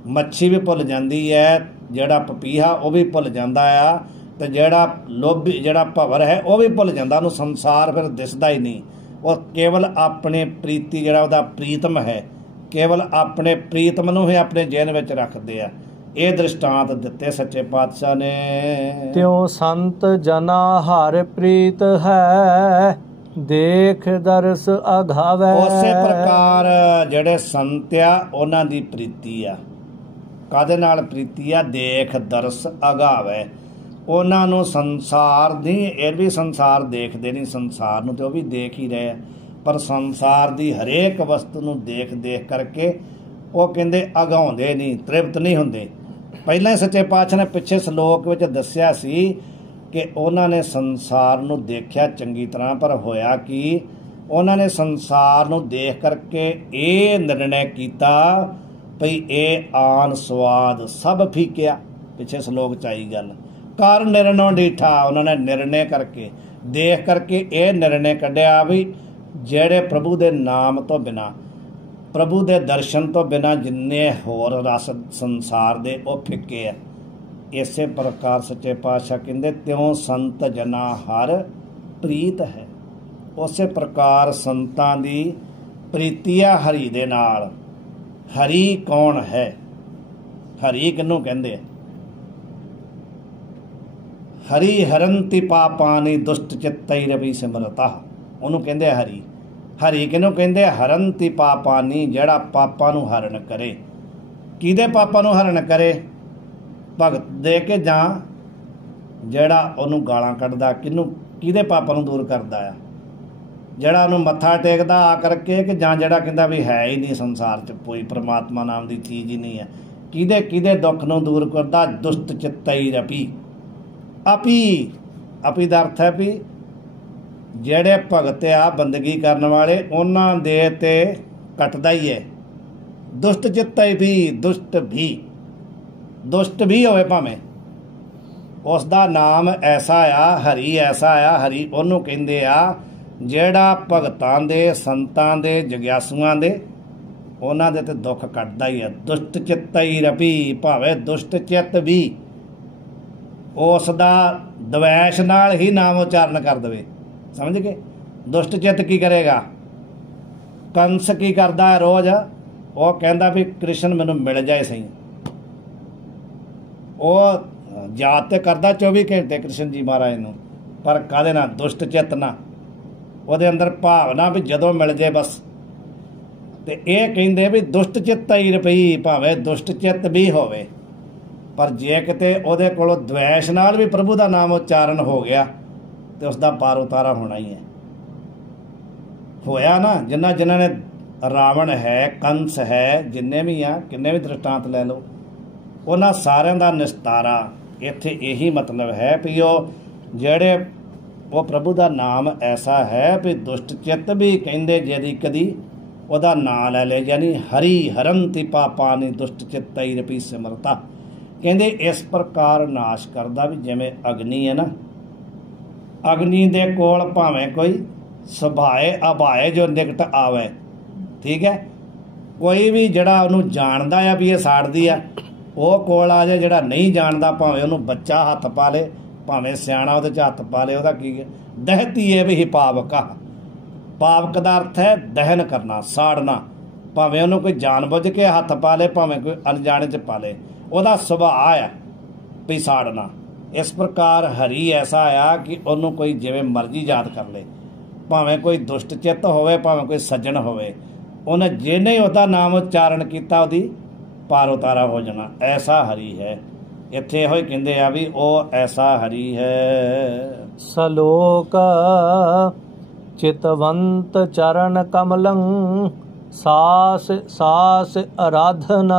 ਮੱਛੀ ਵੀ ਭੁੱਲ ਜਾਂਦੀ ਹੈ, ਜਿਹੜਾ ਪਪੀਹਾ ਉਹ ਵੀ ਭੁੱਲ ਜਾਂਦਾ ਆ, ਤੇ ਜਿਹੜਾ ਲੋਭੀ ਜਿਹੜਾ ਭਵਰ ਹੈ ਉਹ ਵੀ ਭੁੱਲ ਜਾਂਦਾ। ਉਹਨੂੰ ਸੰਸਾਰ ਫਿਰ ਦਿਸਦਾ ਹੀ ਨਹੀਂ। ਉਹ ਕੇਵਲ ਆਪਣੇ ਪ੍ਰੀਤੀ ਜਿਹੜਾ ਉਹਦਾ ਪ੍ਰੀਤਮ ਹੈ, ਕੇਵਲ ਆਪਣੇ ਪ੍ਰੀਤਮ ਨੂੰ ਹੀ ਆਪਣੇ ਜੇਨ ਵਿੱਚ ਰੱਖਦੇ ਆ। ਇਹ ਦ੍ਰਿਸ਼ਟਾਂਤ ਦਿੱਤੇ ਸੱਚੇ ਪਾਤਸ਼ਾਹ ਨੇ। ਤਿਉ ਸੰਤ ਜਨਾ ਹਰ ਪ੍ਰੀਤ ਹੈ ਦੇਖ ਦਰਸ ਅਘਾਵੈ। ਉਸੇ ਪ੍ਰਕਾਰ ਜਿਹੜੇ ਸੰਤ ਆ ਉਹਨਾਂ ਦੀ ਪ੍ਰੀਤੀ ਆ। ਕਾਹਦੇ ਨਾਲ ਪ੍ਰੀਤੀ ਆ? ਦੇਖ ਦਰਸ ਅਘਾਵੈ। ਉਹਨਾਂ ਨੂੰ ਸੰਸਾਰ ਦੀ, ਇਹ ਵੀ ਸੰਸਾਰ ਦੇਖਦੇ ਨਹੀਂ, ਸੰਸਾਰ ਨੂੰ ਤੇ ਉਹ ਵੀ ਦੇਖ ਹੀ ਰਹੇ ਆ, ਪਰ ਸੰਸਾਰ ਦੀ ਹਰੇਕ ਵਸਤੂ ਨੂੰ ਦੇਖ ਕਰਕੇ ਉਹ ਕਹਿੰਦੇ ਅਗਾਉਂਦੇ ਨਹੀਂ, ਤ੍ਰਿਪਤ ਨਹੀਂ ਹੁੰਦੇ। ਪਹਿਲਾਂ ਹੀ ਸੱਚੇ ਪਾਤਸ਼ਾਹ ਨੇ ਪਿੱਛੇ ਸ਼ਲੋਕ ਵਿੱਚ ਦੱਸਿਆ ਸੀ ਕਿ ਉਹਨਾਂ ਨੇ ਸੰਸਾਰ ਨੂੰ ਦੇਖਿਆ ਚੰਗੀ ਤਰ੍ਹਾਂ, ਪਰ ਹੋਇਆ ਕਿ ਉਹਨਾਂ ਨੇ ਸੰਸਾਰ ਨੂੰ ਦੇਖ ਕਰਕੇ ਇਹ ਨਿਰਣੈ ਕੀਤਾ ਭਈ ਇਹ ਆਨ ਸਵਾਦ ਸਭ ਫੀਕਿਆ। ਪਿੱਛੇ ਸ਼ਲੋਕ 'ਚ ਆਈ ਗੱਲ। ਕਰ ਨਿਰਣੋ ਡੀਠਾ, ਉਹਨਾਂ ਨੇ ਨਿਰਣੇ ਕਰਕੇ ਦੇਖ ਕਰਕੇ ਇਹ ਨਿਰਣੇ ਕੱਢਿਆ ਵੀ ਜਿਹੜੇ ਪ੍ਰਭੂ ਦੇ ਨਾਮ ਤੋਂ ਬਿਨਾਂ, ਪ੍ਰਭੂ ਦੇ ਦਰਸ਼ਨ ਤੋਂ ਬਿਨਾਂ ਜਿੰਨੇ ਹੋਰ ਰਸ ਸੰਸਾਰ ਦੇ ਉਹ ਫਿੱਕੇ ਆ। ਇਸੇ ਪ੍ਰਕਾਰ ਸੱਚੇ ਪਾਤਸ਼ਾਹ ਕਹਿੰਦੇ ਤਿਉ ਸੰਤ ਜਨਾ ਹਰ ਪ੍ਰੀਤ ਹੈ। ਉਸੇ ਪ੍ਰਕਾਰ ਸੰਤਾਂ ਦੀ ਪ੍ਰੀਤੀ ਆ ਹਰੀ ਦੇ ਨਾਲ। ਹਰੀ ਕੌਣ ਹੈ? ਹਰੀ ਕਿਹਨੂੰ ਕਹਿੰਦੇ ਆ? ਹਰੀ ਹਰੰਤੀ ਪਾਪਾਨੀ ਦੁਸ਼ਟ ਚਿੱਤਈ ਰਵੀ ਸਿਮਰਤਾ, ਉਹਨੂੰ ਕਹਿੰਦੇ ਆ ਹਰੀ। ਹਰੀ ਕਿਹਨੂੰ ਕਹਿੰਦੇ? ਹਰੰਤੀ ਪਾਪਾਨੀ, ਜਿਹੜਾ ਪਾਪਾਂ ਨੂੰ ਹਰਨ ਕਰੇ। ਕਿਹਦੇ ਪਾਪਾਂ ਨੂੰ ਹਰਨ ਕਰੇ? ਭਗਤ ਦੇ ਕੇ ਜਾਂ ਜਿਹੜਾ ਉਹਨੂੰ ਗਾਲਾਂ ਕੱਢਦਾ? ਕਿਹਦੇ ਪਾਪਾਂ ਨੂੰ ਦੂਰ ਕਰਦਾ ਆ? ਜਿਹੜਾ ਉਹਨੂੰ ਮੱਥਾ ਟੇਕਦਾ ਆ ਕਰਕੇ, ਕਿ ਜਾਂ ਜਿਹੜਾ ਕਹਿੰਦਾ ਵੀ ਹੈ ਹੀ ਨਹੀਂ ਸੰਸਾਰ 'ਚ ਕੋਈ ਪਰਮਾਤਮਾ ਨਾਮ ਦੀ ਚੀਜ਼ ਹੀ ਨਹੀਂ ਹੈ? ਕਿਹਦੇ ਦੁੱਖ ਨੂੰ ਦੂਰ ਕਰਦਾ? ਦੁਸ਼ਟ ਚਿੱਤਈ ਰਪੀ। ਆਪੀ ਦਾ ਅਰਥ ਹੈ ਵੀ ਜਿਹੜੇ ਭਗਤ ਆ ਬੰਦਗੀ ਕਰਨ ਵਾਲੇ ਉਹਨਾਂ ਦੇ ਤੇ ਕੱਟਦਾ ਹੀ ਹੈ। ਦੁਸ਼ਟ ਚਿੱਤਈ ਵੀ, ਦੁਸ਼ਟ ਵੀ ਹੋਵੇ ਭਾਵੇਂ, ਉਸ ਦਾ ਨਾਮ ਐਸਾ ਆ, ਹਰੀ ਐਸਾ ਆ। ਹਰੀ ਉਹਨੂੰ ਕਹਿੰਦੇ ਆ ਜਿਹੜਾ ਭਗਤਾਂ ਦੇ, ਸੰਤਾਂ ਦੇ, ਜਗਿਆਸੂਆਂ ਦੇ, ਉਹਨਾਂ ਦੇ ਤੇ ਦੁੱਖ ਕੱਟਦਾ ਹੀ ਆ। ਦੁਸ਼ਟ ਚਿੱਤਈ ਰਪੀ, ਭਾਵੇਂ ਦੁਸ਼ਟ ਚਿੱਤ ਵੀ ਉਸ ਦਾ ਦਵੈਸ਼ ਨਾਲ ਹੀ ਨਾਮ ਉਚਾਰਨ ਕਰ ਦੇਵੇ। ਸਮਝ ਗਏ? ਦੁਸ਼ਟ ਚਿੱਤ ਕੀ ਕਰੇਗਾ? ਕੰਸ ਕੀ ਕਰਦਾ ਹੈ ਰੋਜ਼? ਉਹ ਕਹਿੰਦਾ ਵੀ ਕ੍ਰਿਸ਼ਨ ਮੈਨੂੰ ਮਿਲ ਜਾਏ ਸਹੀ। ਉਹ ਯਾਦ ਤੇ ਕਰਦਾ 24 ਘੰਟੇ ਕ੍ਰਿਸ਼ਨ ਜੀ ਮਹਾਰਾਜ ਨੂੰ, ਪਰ ਕਾਹਦੇ ਨਾਲ? ਦੁਸ਼ਟ ਚਿੱਤ ਨਾਲ। ਉਹਦੇ ਅੰਦਰ ਭਾਵਨਾ ਵੀ ਜਦੋਂ ਮਿਲ ਜੇ ਬਸ। ਤੇ ਇਹ ਕਹਿੰਦੇ ਵੀ ਦੁਸ਼ਟ ਚਿੱਤ ਹੀ ਰਪਈ, ਭਾਵੇਂ ਦੁਸ਼ਟ ਚਿੱਤ ਵੀ ਹੋਵੇ, ਪਰ ਜੇ ਕਿਤੇ ਉਹਦੇ ਕੋਲੋਂ ਦਵੈਸ਼ ਨਾਲ ਵੀ ਪ੍ਰਭੂ ਦਾ ਨਾਮ ਉਚਾਰਨ ਹੋ ਗਿਆ ਤੇ ਉਸ ਦਾ ਪਾਰ ਉਤਾਰਾ ਹੋਣਾ ਹੀ ਹੈ। ਹੋਇਆ ਨਾ। ਜਿਨ੍ਹਾਂ ਨੇ ਰਾਵਣ ਹੈ, ਕੰਸ ਹੈ, ਜਿੰਨੇ ਵੀ ਆ, ਕਿੰਨੇ ਵੀ ਦ੍ਰਿਸ਼ਟਾਂਤ ਲੈ ਲਓ, ਉਹਨਾਂ ਸਾਰਿਆਂ ਦਾ ਨਿਸਤਾਰਾ। ਇੱਥੇ ਇਹੀ ਮਤਲਬ ਹੈ ਵੀ ਉਹ ਪ੍ਰਭੂ ਦਾ ਨਾਮ ਐਸਾ ਹੈ ਵੀ ਦੁਸ਼ਟ ਚਿੱਤ ਵੀ ਕਹਿੰਦੇ ਜਿਹਦੀ ਕਦੀ ਉਹਦਾ ਨਾਂ ਲੈ ਲੈ, ਯਾਨੀ ਹਰੀ ਹਰੰਤੀ ਪਾਪਾਨੀ ਦੁਸ਼ਟ ਚਿੱਤਈ ਰਪੀ ਸਿਮਰਤਾ। ਕਹਿੰਦੇ ਇਸ ਪ੍ਰਕਾਰ ਨਾਸ਼ ਕਰਦਾ ਵੀ ਜਿਵੇਂ ਅਗਨੀ ਹੈ ਨਾ, ਅਗਨੀ ਦੇ ਕੋਲ ਭਾਵੇਂ ਕੋਈ ਸੁਭਾਏ ਅਭਾਏ ਜੋ ਨਿਕਟ ਆਵੇ, ਠੀਕ ਹੈ, ਕੋਈ ਵੀ ਜਿਹੜਾ ਉਹਨੂੰ ਜਾਣਦਾ ਆ ਵੀ ਇਹ ਸਾੜਦੀ ਆ, ਉਹ ਕੋਲ ਆ ਜਾਏ। ਜਿਹੜਾ ਨਹੀਂ ਜਾਣਦਾ, ਭਾਵੇਂ ਉਹਨੂੰ ਬੱਚਾ ਹੱਥ ਪਾ ਲੇ, ਭਾਵੇਂ ਸਿਆਣਾ ਉਹਦੇ 'ਚ ਹੱਥ ਪਾ ਲੇ, ਉਹਦਾ ਕੀ ਹੈ? ਦਹਿਤੀ ਇਹ ਵੀ ਪਾਵਕਾ। ਪਾਵਕ ਦਾ ਅਰਥ ਹੈ ਦਹਨ ਕਰਨਾ, ਸਾੜਨਾ। ਭਾਵੇਂ ਉਹਨੂੰ ਕੋਈ ਜਾਣਬੁੱਝ ਕੇ ਹੱਥ ਪਾ ਲੇ, ਭਾਵੇਂ ਕੋਈ ਅਣਜਾਣੇ 'ਚ ਪਾ ਲੇ, ਉਹਦਾ ਸੁਭਾਅ ਆ ਵੀ ਸਾੜਨਾ। ਇਸ ਪ੍ਰਕਾਰ ਹਰੀ ਐਸਾ ਆ ਕਿ ਉਹਨੂੰ ਕੋਈ ਜਿਵੇਂ ਮਰਜ਼ੀ ਯਾਦ ਕਰ ਲੇ, ਭਾਵੇਂ ਕੋਈ ਦੁਸ਼ਟ ਚਿੱਤ ਹੋਵੇ, ਭਾਵੇਂ ਕੋਈ ਸੱਜਣ ਹੋਵੇ, ਉਹਨੇ ਜਿਹਨੇ ਉਹਦਾ ਨਾਮ ਉਚਾਰਨ ਕੀਤਾ ਉਹਦੀ ਪਾਰ ਉਤਾਰਾ ਹੋ ਜਾਣਾ। ਐਸਾ ਹਰੀ ਹੈ। ਇੱਥੇ ਇਹੋ ਹੀ ਕਹਿੰਦੇ ਆ ਵੀ ਉਹ ਐਸਾ ਹਰੀ ਹੈ। ਸਲੋਕ ਚਿਤਵੰਤ ਚਰਨ ਕਮਲੰ ਸਾਸ ਸਾਸ ਅਰਾਧਨ।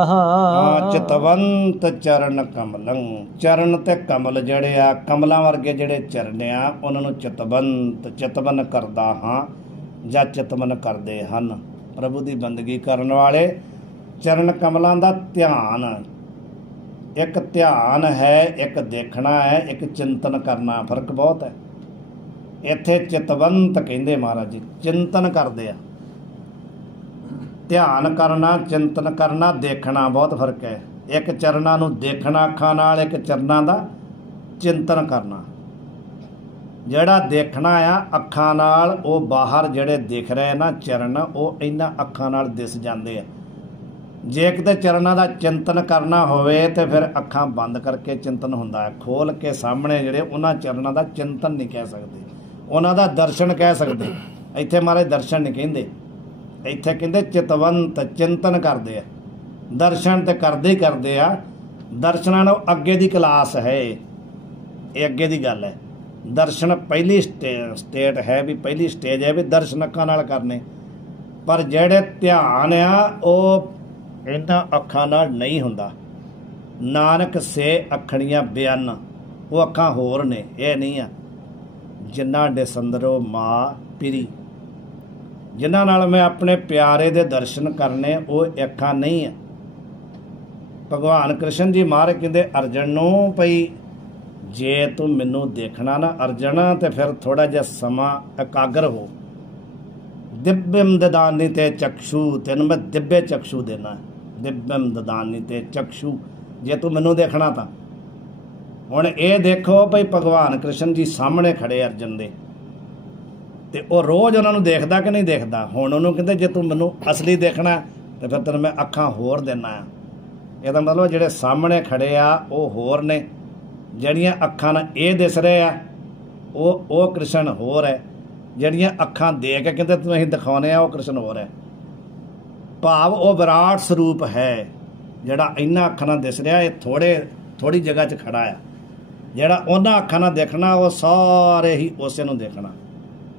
ਚਿਤਵੰਤ ਚਰਨ ਕਮਲੰ, ਚਰਨ ਤੇ ਕਮਲ ਜਿਹੜੇ ਆ, ਕਮਲਾਂ ਵਰਗੇ ਜਿਹੜੇ ਚਰਨ ਆ, ਉਹਨਾਂ ਨੂੰ ਚਿਤਵੰਤ, ਚਿਤਵਨ ਕਰਦਾ ਹਾਂ ਜਾਂ ਚਿਤਵਨ ਕਰਦੇ ਹਨ। ਪ੍ਰਭੂ ਦੀ ਬੰਦਗੀ ਕਰਨ ਵਾਲੇ ਚਰਨ ਕਮਲਾਂ ਦਾ ਧਿਆਨ, ਇੱਕ ਧਿਆਨ ਹੈ, ਇੱਕ ਦੇਖਣਾ ਹੈ, ਇੱਕ ਚਿੰਤਨ ਕਰਨਾ, ਫਰਕ ਬਹੁਤ ਹੈ। ਇੱਥੇ ਚਿਤਵੰਤ ਕਹਿੰਦੇ ਮਹਾਰਾਜ ਜੀ, ਚਿੰਤਨ ਕਰਦੇ ਆ। ਧਿਆਨ ਕਰਨਾ, ਚਿੰਤਨ ਕਰਨਾ, ਦੇਖਣਾ, ਬਹੁਤ ਫਰਕ ਹੈ। ਇੱਕ ਚਰਨਾਂ ਨੂੰ ਦੇਖਣਾ ਅੱਖਾਂ ਨਾਲ, ਇੱਕ ਚਰਨਾਂ ਦਾ ਚਿੰਤਨ ਕਰਨਾ। ਜਿਹੜਾ ਦੇਖਣਾ ਆ ਅੱਖਾਂ ਨਾਲ, ਉਹ ਬਾਹਰ ਜਿਹੜੇ ਦਿਖ ਰਹੇ ਨਾ ਚਰਨ, ਉਹ ਇਹਨਾਂ ਅੱਖਾਂ ਨਾਲ ਦਿਸ ਜਾਂਦੇ ਆ। ਜੇ ਕਿਤੇ ਚਰਨਾਂ ਦਾ ਚਿੰਤਨ ਕਰਨਾ ਹੋਵੇ ਤੇ ਫਿਰ ਅੱਖਾਂ ਬੰਦ ਕਰਕੇ ਚਿੰਤਨ ਹੁੰਦਾ ਹੈ। ਖੋਲ ਕੇ ਸਾਹਮਣੇ ਜਿਹੜੇ ਉਹਨਾਂ ਚਰਨਾਂ ਦਾ ਚਿੰਤਨ ਨਹੀਂ ਕਹਿ ਸਕਦੇ, ਉਹਨਾਂ ਦਾ ਦਰਸ਼ਨ ਕਹਿ ਸਕਦੇ। ਇੱਥੇ ਮਹਾਰਾਜ ਦਰਸ਼ਨ ਨਹੀਂ ਕਹਿੰਦੇ, ਇੱਥੇ ਕਹਿੰਦੇ ਚਿਤਵੰਤ, ਚਿੰਤਨ ਕਰਦੇ ਆ। ਦਰਸ਼ਨ ਤੇ ਕਰਦੇ ਹੀ ਕਰਦੇ ਆ। ਦਰਸ਼ਨਾਂ ਨੂੰ ਅੱਗੇ ਦੀ ਕਲਾਸ ਹੈ, ਇਹ ਅੱਗੇ ਦੀ ਗੱਲ ਹੈ। ਦਰਸ਼ਨ ਪਹਿਲੀ ਸਟੇਟ ਹੈ, ਵੀ ਪਹਿਲੀ ਸਟੇਜ ਹੈ ਵੀ ਦਰਸ਼ਨ ਅੱਖਾਂ ਨਾਲ ਕਰਨੇ। ਪਰ ਜਿਹੜੇ ਧਿਆਨ ਆ ਉਹ ਇਹਨਾਂ ਅੱਖਾਂ ਨਾਲ ਨਹੀਂ ਹੁੰਦਾ। ਨਾਨਕ ਸੇ ਅੱਖਣੀਆਂ ਬਿਆਨ, ਉਹ ਅੱਖਾਂ ਹੋਰ ਨੇ, ਇਹ ਨਹੀਂ ਆ। ਜਿਨ੍ਹਾਂ ਡਿਸੰਦਰੋ ਮਾਂ ਪਿਰੀ, ਜਿਨ੍ਹਾਂ ਨਾਲ ਮੈਂ ਆਪਣੇ ਪਿਆਰੇ ਦੇ ਦਰਸ਼ਨ ਕਰਨੇ, ਉਹ ਅੱਖਾਂ ਨਹੀਂ ਆ। ਭਗਵਾਨ ਕ੍ਰਿਸ਼ਨ ਜੀ ਮਹਾਰਾਜ ਕਹਿੰਦੇ ਅਰਜਨ ਨੂੰ, ਭਈ ਜੇ ਤੂੰ ਮੈਨੂੰ ਦੇਖਣਾ ਨਾ ਅਰਜਨ, ਤੇ ਫਿਰ ਥੋੜਾ ਜਿਹਾ ਸਮਾਂ ਇਕਾਗਰ ਹੋ। ਦਿਵਯਮ ਦਦਾਨੀ ਤੇ ਚਕਸ਼ੂ, ਤੈਨੂੰ ਮੈਂ ਦਿਵਯ ਚਕਸ਼ੂ ਦੇਣਾ। ਦਿਵਯਮ ਦਦਾਨੀ ਤੇ ਚਕਸ਼ੂ, ਜੇ ਤੂੰ ਮੈਨੂੰ ਦੇਖਣਾ ਤਾਂ। ਹੁਣ ਇਹ ਦੇਖੋ ਭਈ ਭਗਵਾਨ ਕ੍ਰਿਸ਼ਨ ਜੀ ਸਾਹਮਣੇ ਖੜੇ ਅਰਜਨ ਦੇ, ਤੇ ਉਹ ਰੋਜ਼ ਉਹਨਾਂ ਨੂੰ ਦੇਖਦਾ ਕਿ ਨਹੀਂ ਦੇਖਦਾ। ਹੁਣ ਉਹਨੂੰ ਕਹਿੰਦੇ ਜੇ ਤੂੰ ਮੈਨੂੰ ਅਸਲੀ ਦੇਖਣਾ ਤੇ ਫਿਰ ਤੈਨੂੰ ਮੈਂ ਅੱਖਾਂ ਹੋਰ ਦੇਣਾ ਆ। ਇਹਦਾ ਮਤਲਬ ਜਿਹੜੇ ਸਾਹਮਣੇ ਖੜੇ ਆ ਉਹ ਹੋਰ ਨੇ, ਜਿਹੜੀਆਂ ਅੱਖਾਂ ਨਾਲ ਇਹ ਦਿਸ ਰਹੇ ਆ ਉਹ ਕ੍ਰਿਸ਼ਨ ਹੋਰ ਹੈ। ਜਿਹੜੀਆਂ ਅੱਖਾਂ ਦੇ ਕੇ ਕਹਿੰਦੇ ਤੂੰ ਅਸੀਂ ਦਿਖਾਉਂਦੇ ਆ, ਉਹ ਕ੍ਰਿਸ਼ਨ ਹੋਰ ਹੈ। ਭਾਵ ਉਹ ਵਿਰਾਟ ਸਰੂਪ ਹੈ ਜਿਹੜਾ ਇਹਨਾਂ ਅੱਖਾਂ ਨਾਲ ਦਿਸ ਰਿਹਾ, ਇਹ ਥੋੜੀ ਜਗ੍ਹਾ 'ਚ ਖੜਾ ਆ। ਜਿਹੜਾ ਉਹਨਾਂ ਅੱਖਾਂ ਨਾਲ ਦੇਖਣਾ, ਉਹ ਸਾਰੇ ਹੀ ਉਸੇ ਨੂੰ ਦੇਖਣਾ।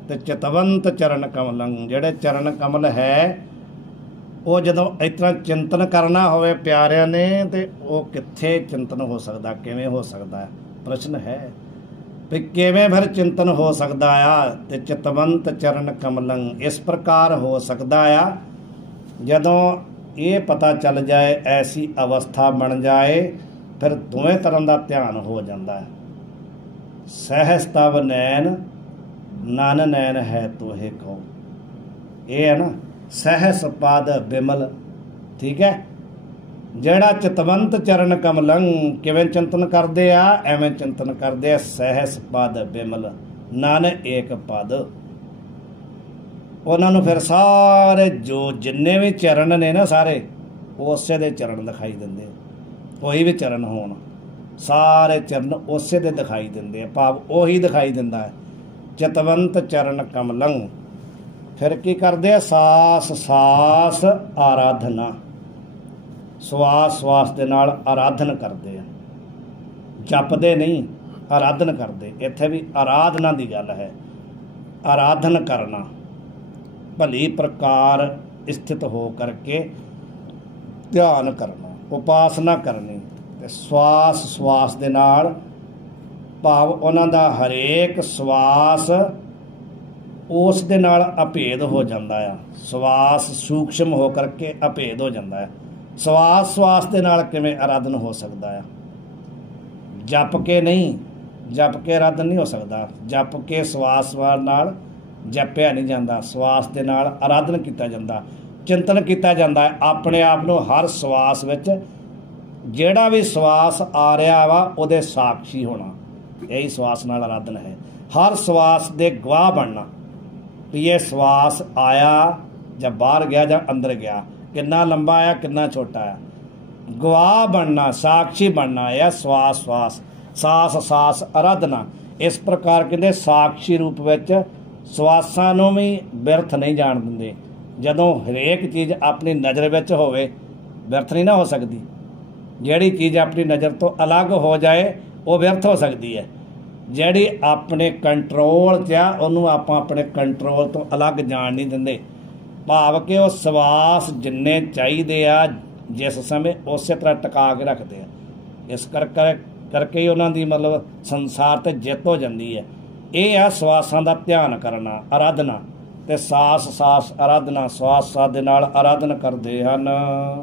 ਤੇ ਚਿਤਵੰਤ ਚਰਨ ਕਮਲੰ, ਜਿਹੜੇ ਚਰਨ ਕਮਲ ਹੈ, ਉਹ ਜਦੋਂ ਇਸ ਤਰ੍ਹਾਂ ਚਿੰਤਨ ਕਰਨਾ ਹੋਵੇ ਪਿਆਰਿਆਂ ਨੇ, ਤੇ ਉਹ ਕਿੱਥੇ ਚਿੰਤਨ ਹੋ ਸਕਦਾ, ਕਿਵੇਂ ਹੋ ਸਕਦਾ ਹੈ? ਪ੍ਰਸ਼ਨ ਹੈ ਵੀ ਕਿਵੇਂ ਫਿਰ ਚਿੰਤਨ ਹੋ ਸਕਦਾ ਆ? ਤੇ ਚਿਤਵੰਤ ਚਰਨ ਕਮਲੰ ਇਸ ਪ੍ਰਕਾਰ ਹੋ ਸਕਦਾ ਆ ਜਦੋਂ ਇਹ ਪਤਾ ਚੱਲ ਜਾਏ, ਐਸੀ ਅਵਸਥਾ ਬਣ ਜਾਏ, ਫਿਰ ਦੋਵੇਂ ਤਰ੍ਹਾਂ ਦਾ ਧਿਆਨ ਹੋ ਜਾਂਦਾ ਹੈ। ਸਹਿਸ ਤਵ ਨੈਣ ਨਨ ਨੈਣ ਹੈ ਤੋਹੇ ਕੋ, ਇਹ ਹੈ ਨਾ ਸਹਿਸ ਪਦ ਬਿਮਲ। ਠੀਕ ਹੈ, ਜਿਹੜਾ ਚਿਤਵੰਤ ਚਰਨ ਕਮਲੰ ਕਿਵੇਂ ਚਿੰਤਨ ਕਰਦੇ ਆ, ਐਵੇਂ ਚਿੰਤਨ ਕਰਦੇ ਆ। ਸਹਿਸ ਪਦ ਬਿਮਲ ਨਨ ਏਕ ਪਦ, ਉਹਨਾਂ ਨੂੰ ਫਿਰ ਸਾਰੇ ਜੋ ਜਿੰਨੇ ਵੀ ਚਰਨ ਨੇ ਨਾ, ਸਾਰੇ ਉਸੇ ਦੇ ਚਰਨ ਦਿਖਾਈ ਦਿੰਦੇ ਆ। ਕੋਈ ਵੀ ਚਰਨ ਹੋਣ, ਸਾਰੇ ਚਰਨ ਉਸੇ ਦੇ ਦਿਖਾਈ ਦਿੰਦੇ ਆ, ਭਾਵ ਉਹੀ ਦਿਖਾਈ ਦਿੰਦਾ ਹੈ। ਚਿਤਵੰਤ ਚਰਨ ਕਮਲੰ। ਫਿਰ ਕੀ ਕਰਦੇ ਆ? ਸਾਸ ਸਾਸ ਆਰਾਧਨਾ, ਸਵਾਸ ਸਵਾਸ ਦੇ ਨਾਲ ਆਰਾਧਨ ਕਰਦੇ ਆ, ਜਪਦੇ ਨਹੀਂ, ਆਰਾਧਨ ਕਰਦੇ। ਇੱਥੇ ਵੀ ਆਰਾਧਨਾ ਦੀ ਗੱਲ ਹੈ, ਆਰਾਧਨ ਕਰਨਾ, ਭਲੀ ਪ੍ਰਕਾਰ ਸਥਿਤ ਹੋ ਕਰਕੇ ਧਿਆਨ ਕਰਨਾ, ਉਪਾਸਨਾ ਕਰਨੀ। ਤੇ ਸਵਾਸ ਸਵਾਸ ਦੇ ਨਾਲ, ਭਾਵ ਉਹਨਾਂ ਦਾ ਹਰੇਕ ਸਵਾਸ ਉਸ ਦੇ ਨਾਲ ਅਭੇਦ ਹੋ ਜਾਂਦਾ ਆ। ਸਵਾਸ ਸੂਖਸ਼ਮ ਹੋ ਕਰਕੇ ਅਭੇਦ ਹੋ ਜਾਂਦਾ ਹੈ। ਸਵਾਸ ਸਵਾਸ ਦੇ ਨਾਲ ਕਿਵੇਂ ਆਰਾਧਨ ਹੋ ਸਕਦਾ ਆ? ਜਪ ਕੇ ਨਹੀਂ, ਜਪ ਕੇ ਆਰਾਧਨ ਨਹੀਂ ਹੋ ਸਕਦਾ। ਜਪ ਕੇ ਸਵਾਸ ਸਵਾਸ ਨਾਲ ਜਪਿਆ ਨਹੀਂ ਜਾਂਦਾ, ਸਵਾਸ ਦੇ ਨਾਲ ਆਰਾਧਨ ਕੀਤਾ ਜਾਂਦਾ। ਚਿੰਤਨ ਕੀਤਾ ਜਾਂਦਾ ਹੈ ਆਪਣੇ ਆਪ ਨੂੰ ਹਰ ਸਵਾਸ ਵਿੱਚ। ਜਿਹੜਾ ਵੀ ਸਵਾਸ ਆ ਰਿਹਾ ਵਾ ਉਹਦੇ ਸਾਖੀ ਹੋਣਾ, ਇਹੀ ਸਵਾਸ ਨਾਲ ਆਰਾਧਨਾ ਹੈ। ਹਰ ਸਵਾਸ ਦੇ ਗਵਾਹ ਬਣਨਾ ਵੀ ਇਹ ਸਵਾਸ ਆਇਆ ਜਾਂ ਬਾਹਰ ਗਿਆ ਜਾਂ ਅੰਦਰ ਗਿਆ, ਕਿੰਨਾ ਲੰਬਾ ਆਇਆ ਕਿੰਨਾ ਛੋਟਾ ਆਇਆ, ਗਵਾਹ ਬਣਨਾ, ਸਾਖੀ ਬਣਨਾ। ਇਹ ਸਵਾਸ ਸਵਾਸ, ਸਾਸ ਸਾਸ ਆਰਾਧਨਾ। ਇਸ ਪ੍ਰਕਾਰ ਕਹਿੰਦੇ ਸਾਖੀ ਰੂਪ ਵਿੱਚ ਸਵਾਸਾਂ ਨੂੰ ਵੀ ਬਿਰਥ ਨਹੀਂ ਜਾਣ ਦਿੰਦੇ। ਜਦੋਂ ਹਰੇਕ ਚੀਜ਼ ਆਪਣੀ ਨਜ਼ਰ ਵਿੱਚ ਹੋਵੇ ਬਿਰਥ ਨਹੀਂ ਨਾ ਹੋ ਸਕਦੀ। ਜਿਹੜੀ ਚੀਜ਼ ਆਪਣੀ ਨਜ਼ਰ ਤੋਂ ਅਲੱਗ ਹੋ ਜਾਏ ਉਹ ਬਿਰਥ ਹੋ ਸਕਦੀ ਹੈ। ਜਿਹੜੀ ਆਪਣੇ ਕੰਟਰੋਲ 'ਚ ਆ ਉਹਨੂੰ ਆਪਾਂ ਆਪਣੇ ਕੰਟਰੋਲ ਤੋਂ ਅਲੱਗ ਜਾਣ ਨਹੀਂ ਦਿੰਦੇ। ਭਾਵ ਕਿ ਉਹ ਸਵਾਸ ਜਿੰਨੇ ਚਾਹੀਦੇ ਆ ਜਿਸ ਸਮੇਂ ਉਸੇ ਤਰ੍ਹਾਂ ਟਿਕਾ ਕੇ ਰੱਖਦੇ ਆ। ਇਸ ਕਰਕੇ ਹੀ ਉਹਨਾਂ ਦੀ ਮਤਲਬ ਸੰਸਾਰ 'ਤੇ ਜਿੱਤ ਹੋ ਜਾਂਦੀ ਹੈ। ਇਹ ਆ ਸਵਾਸਾਂ ਦਾ ਧਿਆਨ ਕਰਨਾ, ਆਰਾਧਨਾ। ਤੇ ਸਾਸ ਸਾਸ ਆਰਾਧਨਾ, ਸਵਾਸ ਸਾਸ ਦੇ ਨਾਲ ਆਰਾਧਨਾ ਕਰਦੇ ਹਨ।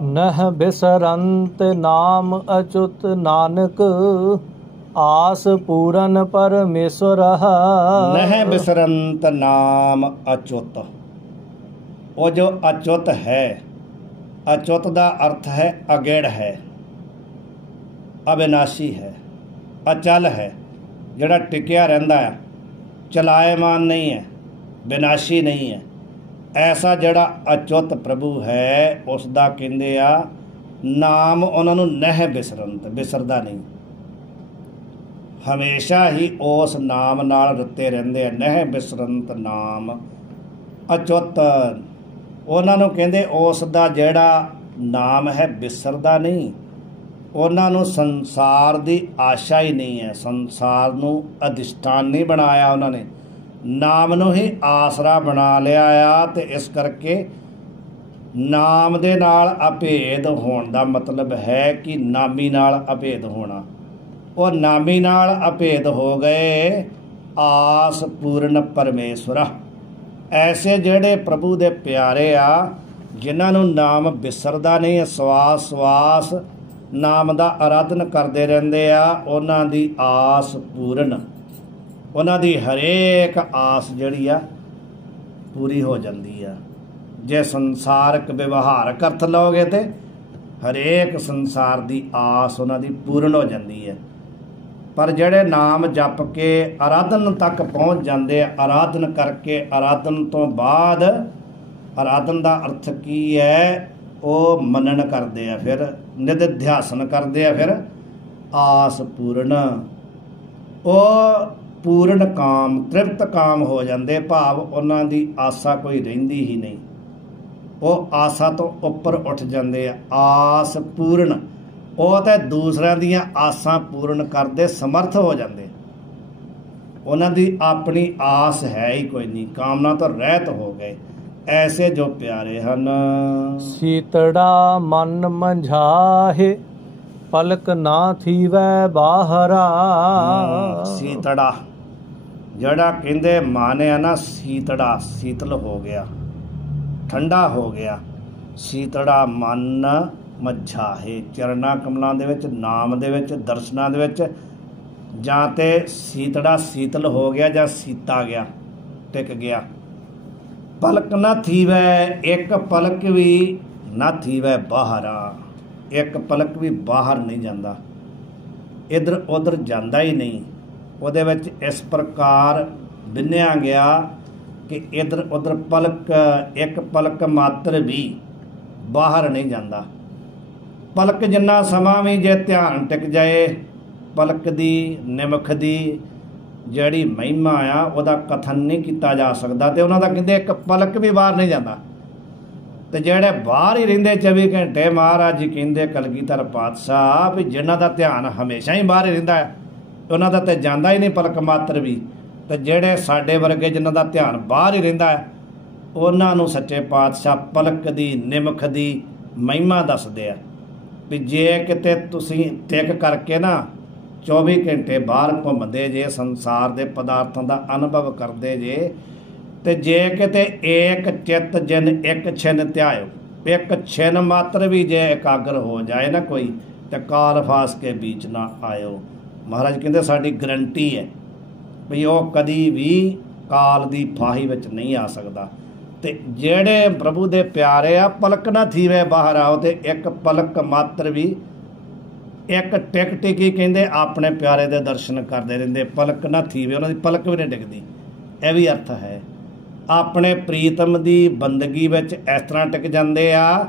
ਨਹਿ ਬਿਸਰੰਤ ਨਾਮ ਅਚੁਤ ਨਾਨਕ, ਆਸ ਪੂਰਨ ਪਰਮੇਸ਼ਰ। ਨਹਿ ਬਿਸਰੰਤ ਨਾਮ ਅਚੁਤ। ਉਹ ਜੋ ਅਚੁਤ ਹੈ, ਅਚੁਤ ਦਾ ਅਰਥ ਹੈ ਅਗੇੜ ਹੈ, ਅਬਿਨਾਸ਼ੀ ਹੈ, ਅਚਲ ਹੈ, ਜਿਹੜਾ ਟਿਕਿਆ ਰਹਿੰਦਾ ਹੈ, ਚਲਾਇਮਾਨ ਨਹੀਂ ਹੈ, ਵਿਨਾਸ਼ੀ ਨਹੀਂ ਹੈ। ਐਸਾ ਜਿਹੜਾ ਅਚੁੱਤ ਪ੍ਰਭੂ ਹੈ ਉਸ ਦਾ ਕਹਿੰਦੇ ਆ ਨਾਮ ਉਹਨਾਂ ਨੂੰ ਨਹਿ ਬਿਸਰੰਤ, ਬਿਸਰਦਾ ਨਹੀਂ, ਹਮੇਸ਼ਾ ਹੀ ਉਸ ਨਾਮ ਨਾਲ ਰਤੇ ਰਹਿੰਦੇ ਆ। ਨਹਿ ਬਿਸਰੰਤ ਨਾਮ ਅਚੁੱਤ, ਉਹਨਾਂ ਨੂੰ ਕਹਿੰਦੇ ਉਸ ਦਾ ਜਿਹੜਾ ਨਾਮ ਹੈ ਬਿਸਰਦਾ ਨਹੀਂ। ਉਹਨਾਂ ਨੂੰ ਸੰਸਾਰ ਦੀ ਆਸ਼ਾ ਹੀ ਨਹੀਂ ਹੈ, ਸੰਸਾਰ ਨੂੰ ਅਧਿਸ਼ਠਾਨ ਨਹੀਂ ਬਣਾਇਆ ਉਹਨਾਂ ਨੇ, ਨਾਮ ਨੂੰ ਹੀ ਆਸਰਾ ਬਣਾ ਲਿਆ ਆ। ਤੇ ਇਸ ਕਰਕੇ ਨਾਮ ਦੇ ਨਾਲ ਅਭੇਦ ਹੋਣ ਦਾ ਮਤਲਬ ਹੈ ਕਿ ਨਾਮੀ ਨਾਲ ਅਭੇਦ ਹੋਣਾ। ਉਹ ਨਾਮੀ ਨਾਲ ਅਭੇਦ ਹੋ ਗਏ, ਆਸ ਪੂਰਨ ਪਰਮੇਸ਼ਵਰਾ। ਐਸੇ ਜਿਹੜੇ ਪ੍ਰਭੂ ਦੇ ਪਿਆਰੇ ਆ ਜਿਨ੍ਹਾਂ ਨੂੰ ਨਾਮ ਬਿਸਰਦਾ ਨਹੀਂ, ਸਵਾਸ ਸਵਾਸ ਨਾਮ ਦਾ ਆਰਾਧਨ ਕਰਦੇ ਰਹਿੰਦੇ ਆ, ਉਹਨਾਂ ਦੀ ਆਸ ਪੂਰਨ, ਉਹਨਾਂ ਦੀ ਹਰੇਕ ਆਸ ਜਿਹੜੀ ਆ ਪੂਰੀ ਹੋ ਜਾਂਦੀ ਆ। ਜੇ ਸੰਸਾਰਕ ਵਿਵਹਾਰਕ ਅਰਥ ਲਓਗੇ ਤੇ ਹਰੇਕ ਸੰਸਾਰ ਦੀ ਆਸ ਉਹਨਾਂ ਦੀ ਪੂਰਨ ਹੋ ਜਾਂਦੀ ਹੈ। ਪਰ ਜਿਹੜੇ ਨਾਮ ਜਪ ਕੇ ਆਰਾਧਨ ਤੱਕ ਪਹੁੰਚ ਜਾਂਦੇ ਆ, ਆਰਾਧਨ ਕਰਕੇ, ਆਰਾਧਨ ਤੋਂ ਬਾਅਦ, ਆਰਾਧਨ ਦਾ ਅਰਥ ਕੀ ਹੈ, ਉਹ ਮੰਨਣ ਕਰਦੇ ਆ, ਫਿਰ ਨਿਧ ਅਧਿਆਸਨ ਕਰਦੇ ਆ, ਫਿਰ ਆਸ ਪੂਰਨ, ਉਹ ਪੂਰਨ ਕਾਮ, ਤ੍ਰਿਪਤ ਕਾਮ ਹੋ ਜਾਂਦੇ। ਭਾਵ ਉਹਨਾਂ ਦੀ ਆਸਾ ਕੋਈ ਰਹਿੰਦੀ ਹੀ ਨਹੀਂ, ਉਹ ਆਸਾ ਤੋਂ ਉੱਪਰ ਉੱਠ ਜਾਂਦੇ ਆ। ਆਸ ਪੂਰਨ, ਉਹ ਤਾਂ ਦੂਸਰਿਆਂ ਦੀਆਂ ਆਸਾਂ ਪੂਰਨ ਕਰਦੇ ਸਮਰਥ ਹੋ ਜਾਂਦੇ। ਉਹਨਾਂ ਦੀ ਆਪਣੀ ਆਸ ਹੈ ਹੀ ਕੋਈ ਨਹੀਂ, ਕਾਮਨਾ ਤੋਂ ਰਹਿਤ ਹੋ ਗਏ। ਐਸੇ ਜੋ ਪਿਆਰੇ ਹਨ। ਸੀਤੜਾ ਮਨ ਮੰਝਾਹੇ, ਪਲਕ ਨਾ ਥੀਵੈ ਬਾਹਰਾ। ਸੀਤੜਾ ਜਿਹੜਾ ਕਹਿੰਦੇ ਮਨ ਆ ਨਾ, ਸੀਤੜਾ ਸੀਤਲ ਹੋ ਗਿਆ, ਠੰਡਾ ਹੋ ਗਿਆ। ਸੀਤੜਾ ਮਨ ਮੱਝਾਹੇ, ਚਰਨਾਂ ਕਮਲਾਂ ਦੇ ਵਿੱਚ, ਨਾਮ ਦੇ ਵਿੱਚ, ਦਰਸ਼ਨਾਂ ਦੇ ਵਿੱਚ, ਜਾਂ ਤੇ ਸੀਤੜਾ ਸੀਤਲ ਹੋ ਗਿਆ ਜਾਂ ਸੀਤਾ ਗਿਆ, ਟਿਕ ਗਿਆ। ਪਲਕ ਨਾ ਥੀਵੈ, ਇੱਕ ਪਲਕ ਵੀ ਨਾ ਥੀਵੈ ਬਾਹਰਾ, ਇੱਕ ਪਲਕ ਵੀ ਬਾਹਰ ਨਹੀਂ ਜਾਂਦਾ, ਇੱਧਰ ਉੱਧਰ ਜਾਂਦਾ ਹੀ ਨਹੀਂ। ਉਹਦੇ ਵਿੱਚ ਇਸ ਪ੍ਰਕਾਰ ਬਿੰਨਿਆ ਗਿਆ ਕਿ ਇੱਧਰ ਉੱਧਰ ਪਲਕ, ਇੱਕ ਪਲਕ ਮਾਤਰ ਵੀ ਬਾਹਰ ਨਹੀਂ ਜਾਂਦਾ। ਪਲਕ ਜਿੰਨਾ ਸਮਾਂ ਵੀ ਜੇ ਧਿਆਨ ਟਿਕ ਜਾਏ, ਪਲਕ ਦੀ ਨਿਮਖ ਦੀ ਜਿਹੜੀ ਮਹਿਮਾ ਆ ਉਹਦਾ ਕਥਨ ਨਹੀਂ ਕੀਤਾ ਜਾ ਸਕਦਾ। ਤੇ ਉਹਨਾਂ ਦਾ ਕਹਿੰਦੇ ਇੱਕ ਪਲਕ ਵੀ ਬਾਹਰ ਨਹੀਂ ਜਾਂਦਾ। ਤੇ ਜਿਹੜੇ ਬਾਹਰ ਹੀ ਰਹਿੰਦੇ 24 ਘੰਟੇ, ਮਹਾਰਾਜ ਜੀ ਕਹਿੰਦੇ ਕਲਗੀਧਰ ਪਾਤਸ਼ਾਹ ਵੀ ਜਿਨ੍ਹਾਂ ਦਾ ਧਿਆਨ ਹਮੇਸ਼ਾ ਹੀ ਬਾਹਰ ਹੀ ਰਹਿੰਦਾ ਹੈ, ਉਹਨਾਂ ਦਾ ਤੇ ਜਾਂਦਾ ਹੀ ਨਹੀਂ ਪਲਕ ਮਾਤਰ ਵੀ। ਤੇ ਜਿਹੜੇ ਸਾਡੇ ਵਰਗੇ ਜਿਨ੍ਹਾਂ ਦਾ ਧਿਆਨ ਬਾਹਰ ਹੀ ਰਹਿੰਦਾ ਹੈ, ਉਹਨਾਂ ਨੂੰ ਸੱਚੇ ਪਾਤਸ਼ਾਹ ਪਲਕ ਦੀ ਨਿਮਖ ਦੀ ਮਹਿਮਾ ਦੱਸਦੇ ਆ ਵੀ ਜੇ ਕਿਤੇ ਤੁਸੀਂ ਟਿਕ ਕਰਕੇ ਨਾ 24 ਘੰਟੇ ਬਾਹਰ ਘੁੰਮਦੇ ਜੇ, ਸੰਸਾਰ ਦੇ ਪਦਾਰਥਾਂ ਦਾ ਅਨੁਭਵ ਕਰਦੇ ਜੇ, ਤੇ ਜੇ ਕਿਤੇ ਏਕ ਚਿੱਤ ਜਿਨ ਇੱਕ ਛਿਨ ਧਿਆਇਓ, ਇੱਕ ਛਿਨ ਮਾਤਰ ਵੀ ਜੇ ਇਕਾਗਰ ਹੋ ਜਾਏ ਨਾ ਕੋਈ, ਤੇ ਕਾਲ ਫਾਸ ਕੇ ਵਿੱਚ ਨਾ ਆਇਓ। ਮਹਾਰਾਜ ਕਹਿੰਦੇ ਸਾਡੀ ਗਰੰਟੀ ਹੈ ਵੀ ਉਹ ਕਦੀ ਵੀ ਕਾਲ ਦੀ ਫਾਹੀ ਵਿੱਚ ਨਹੀਂ ਆ ਸਕਦਾ। ਤੇ ਜਿਹੜੇ ਪ੍ਰਭੂ ਦੇ ਪਿਆਰੇ ਆ, ਪਲਕ ਨਾ ਥੀਵੇ ਬਾਹਰ ਆਓ, ਤੇ ਇੱਕ ਪਲਕ ਮਾਤਰ ਵੀ, ਇੱਕ ਟਿਕ ਟਿਕੀ ਕਹਿੰਦੇ ਆਪਣੇ ਪਿਆਰੇ ਦੇ ਦਰਸ਼ਨ ਕਰਦੇ ਰਹਿੰਦੇ, ਪਲਕ ਨਾ ਥੀਵੇ, ਉਹਨਾਂ ਦੀ ਪਲਕ ਵੀ ਨਹੀਂ ਡਿੱਗਦੀ। ਇਹ ਵੀ ਅਰਥ ਹੈ। ਆਪਣੇ ਪ੍ਰੀਤਮ ਦੀ ਬੰਦਗੀ ਵਿੱਚ ਇਸ ਤਰ੍ਹਾਂ ਟਿਕ ਜਾਂਦੇ ਆ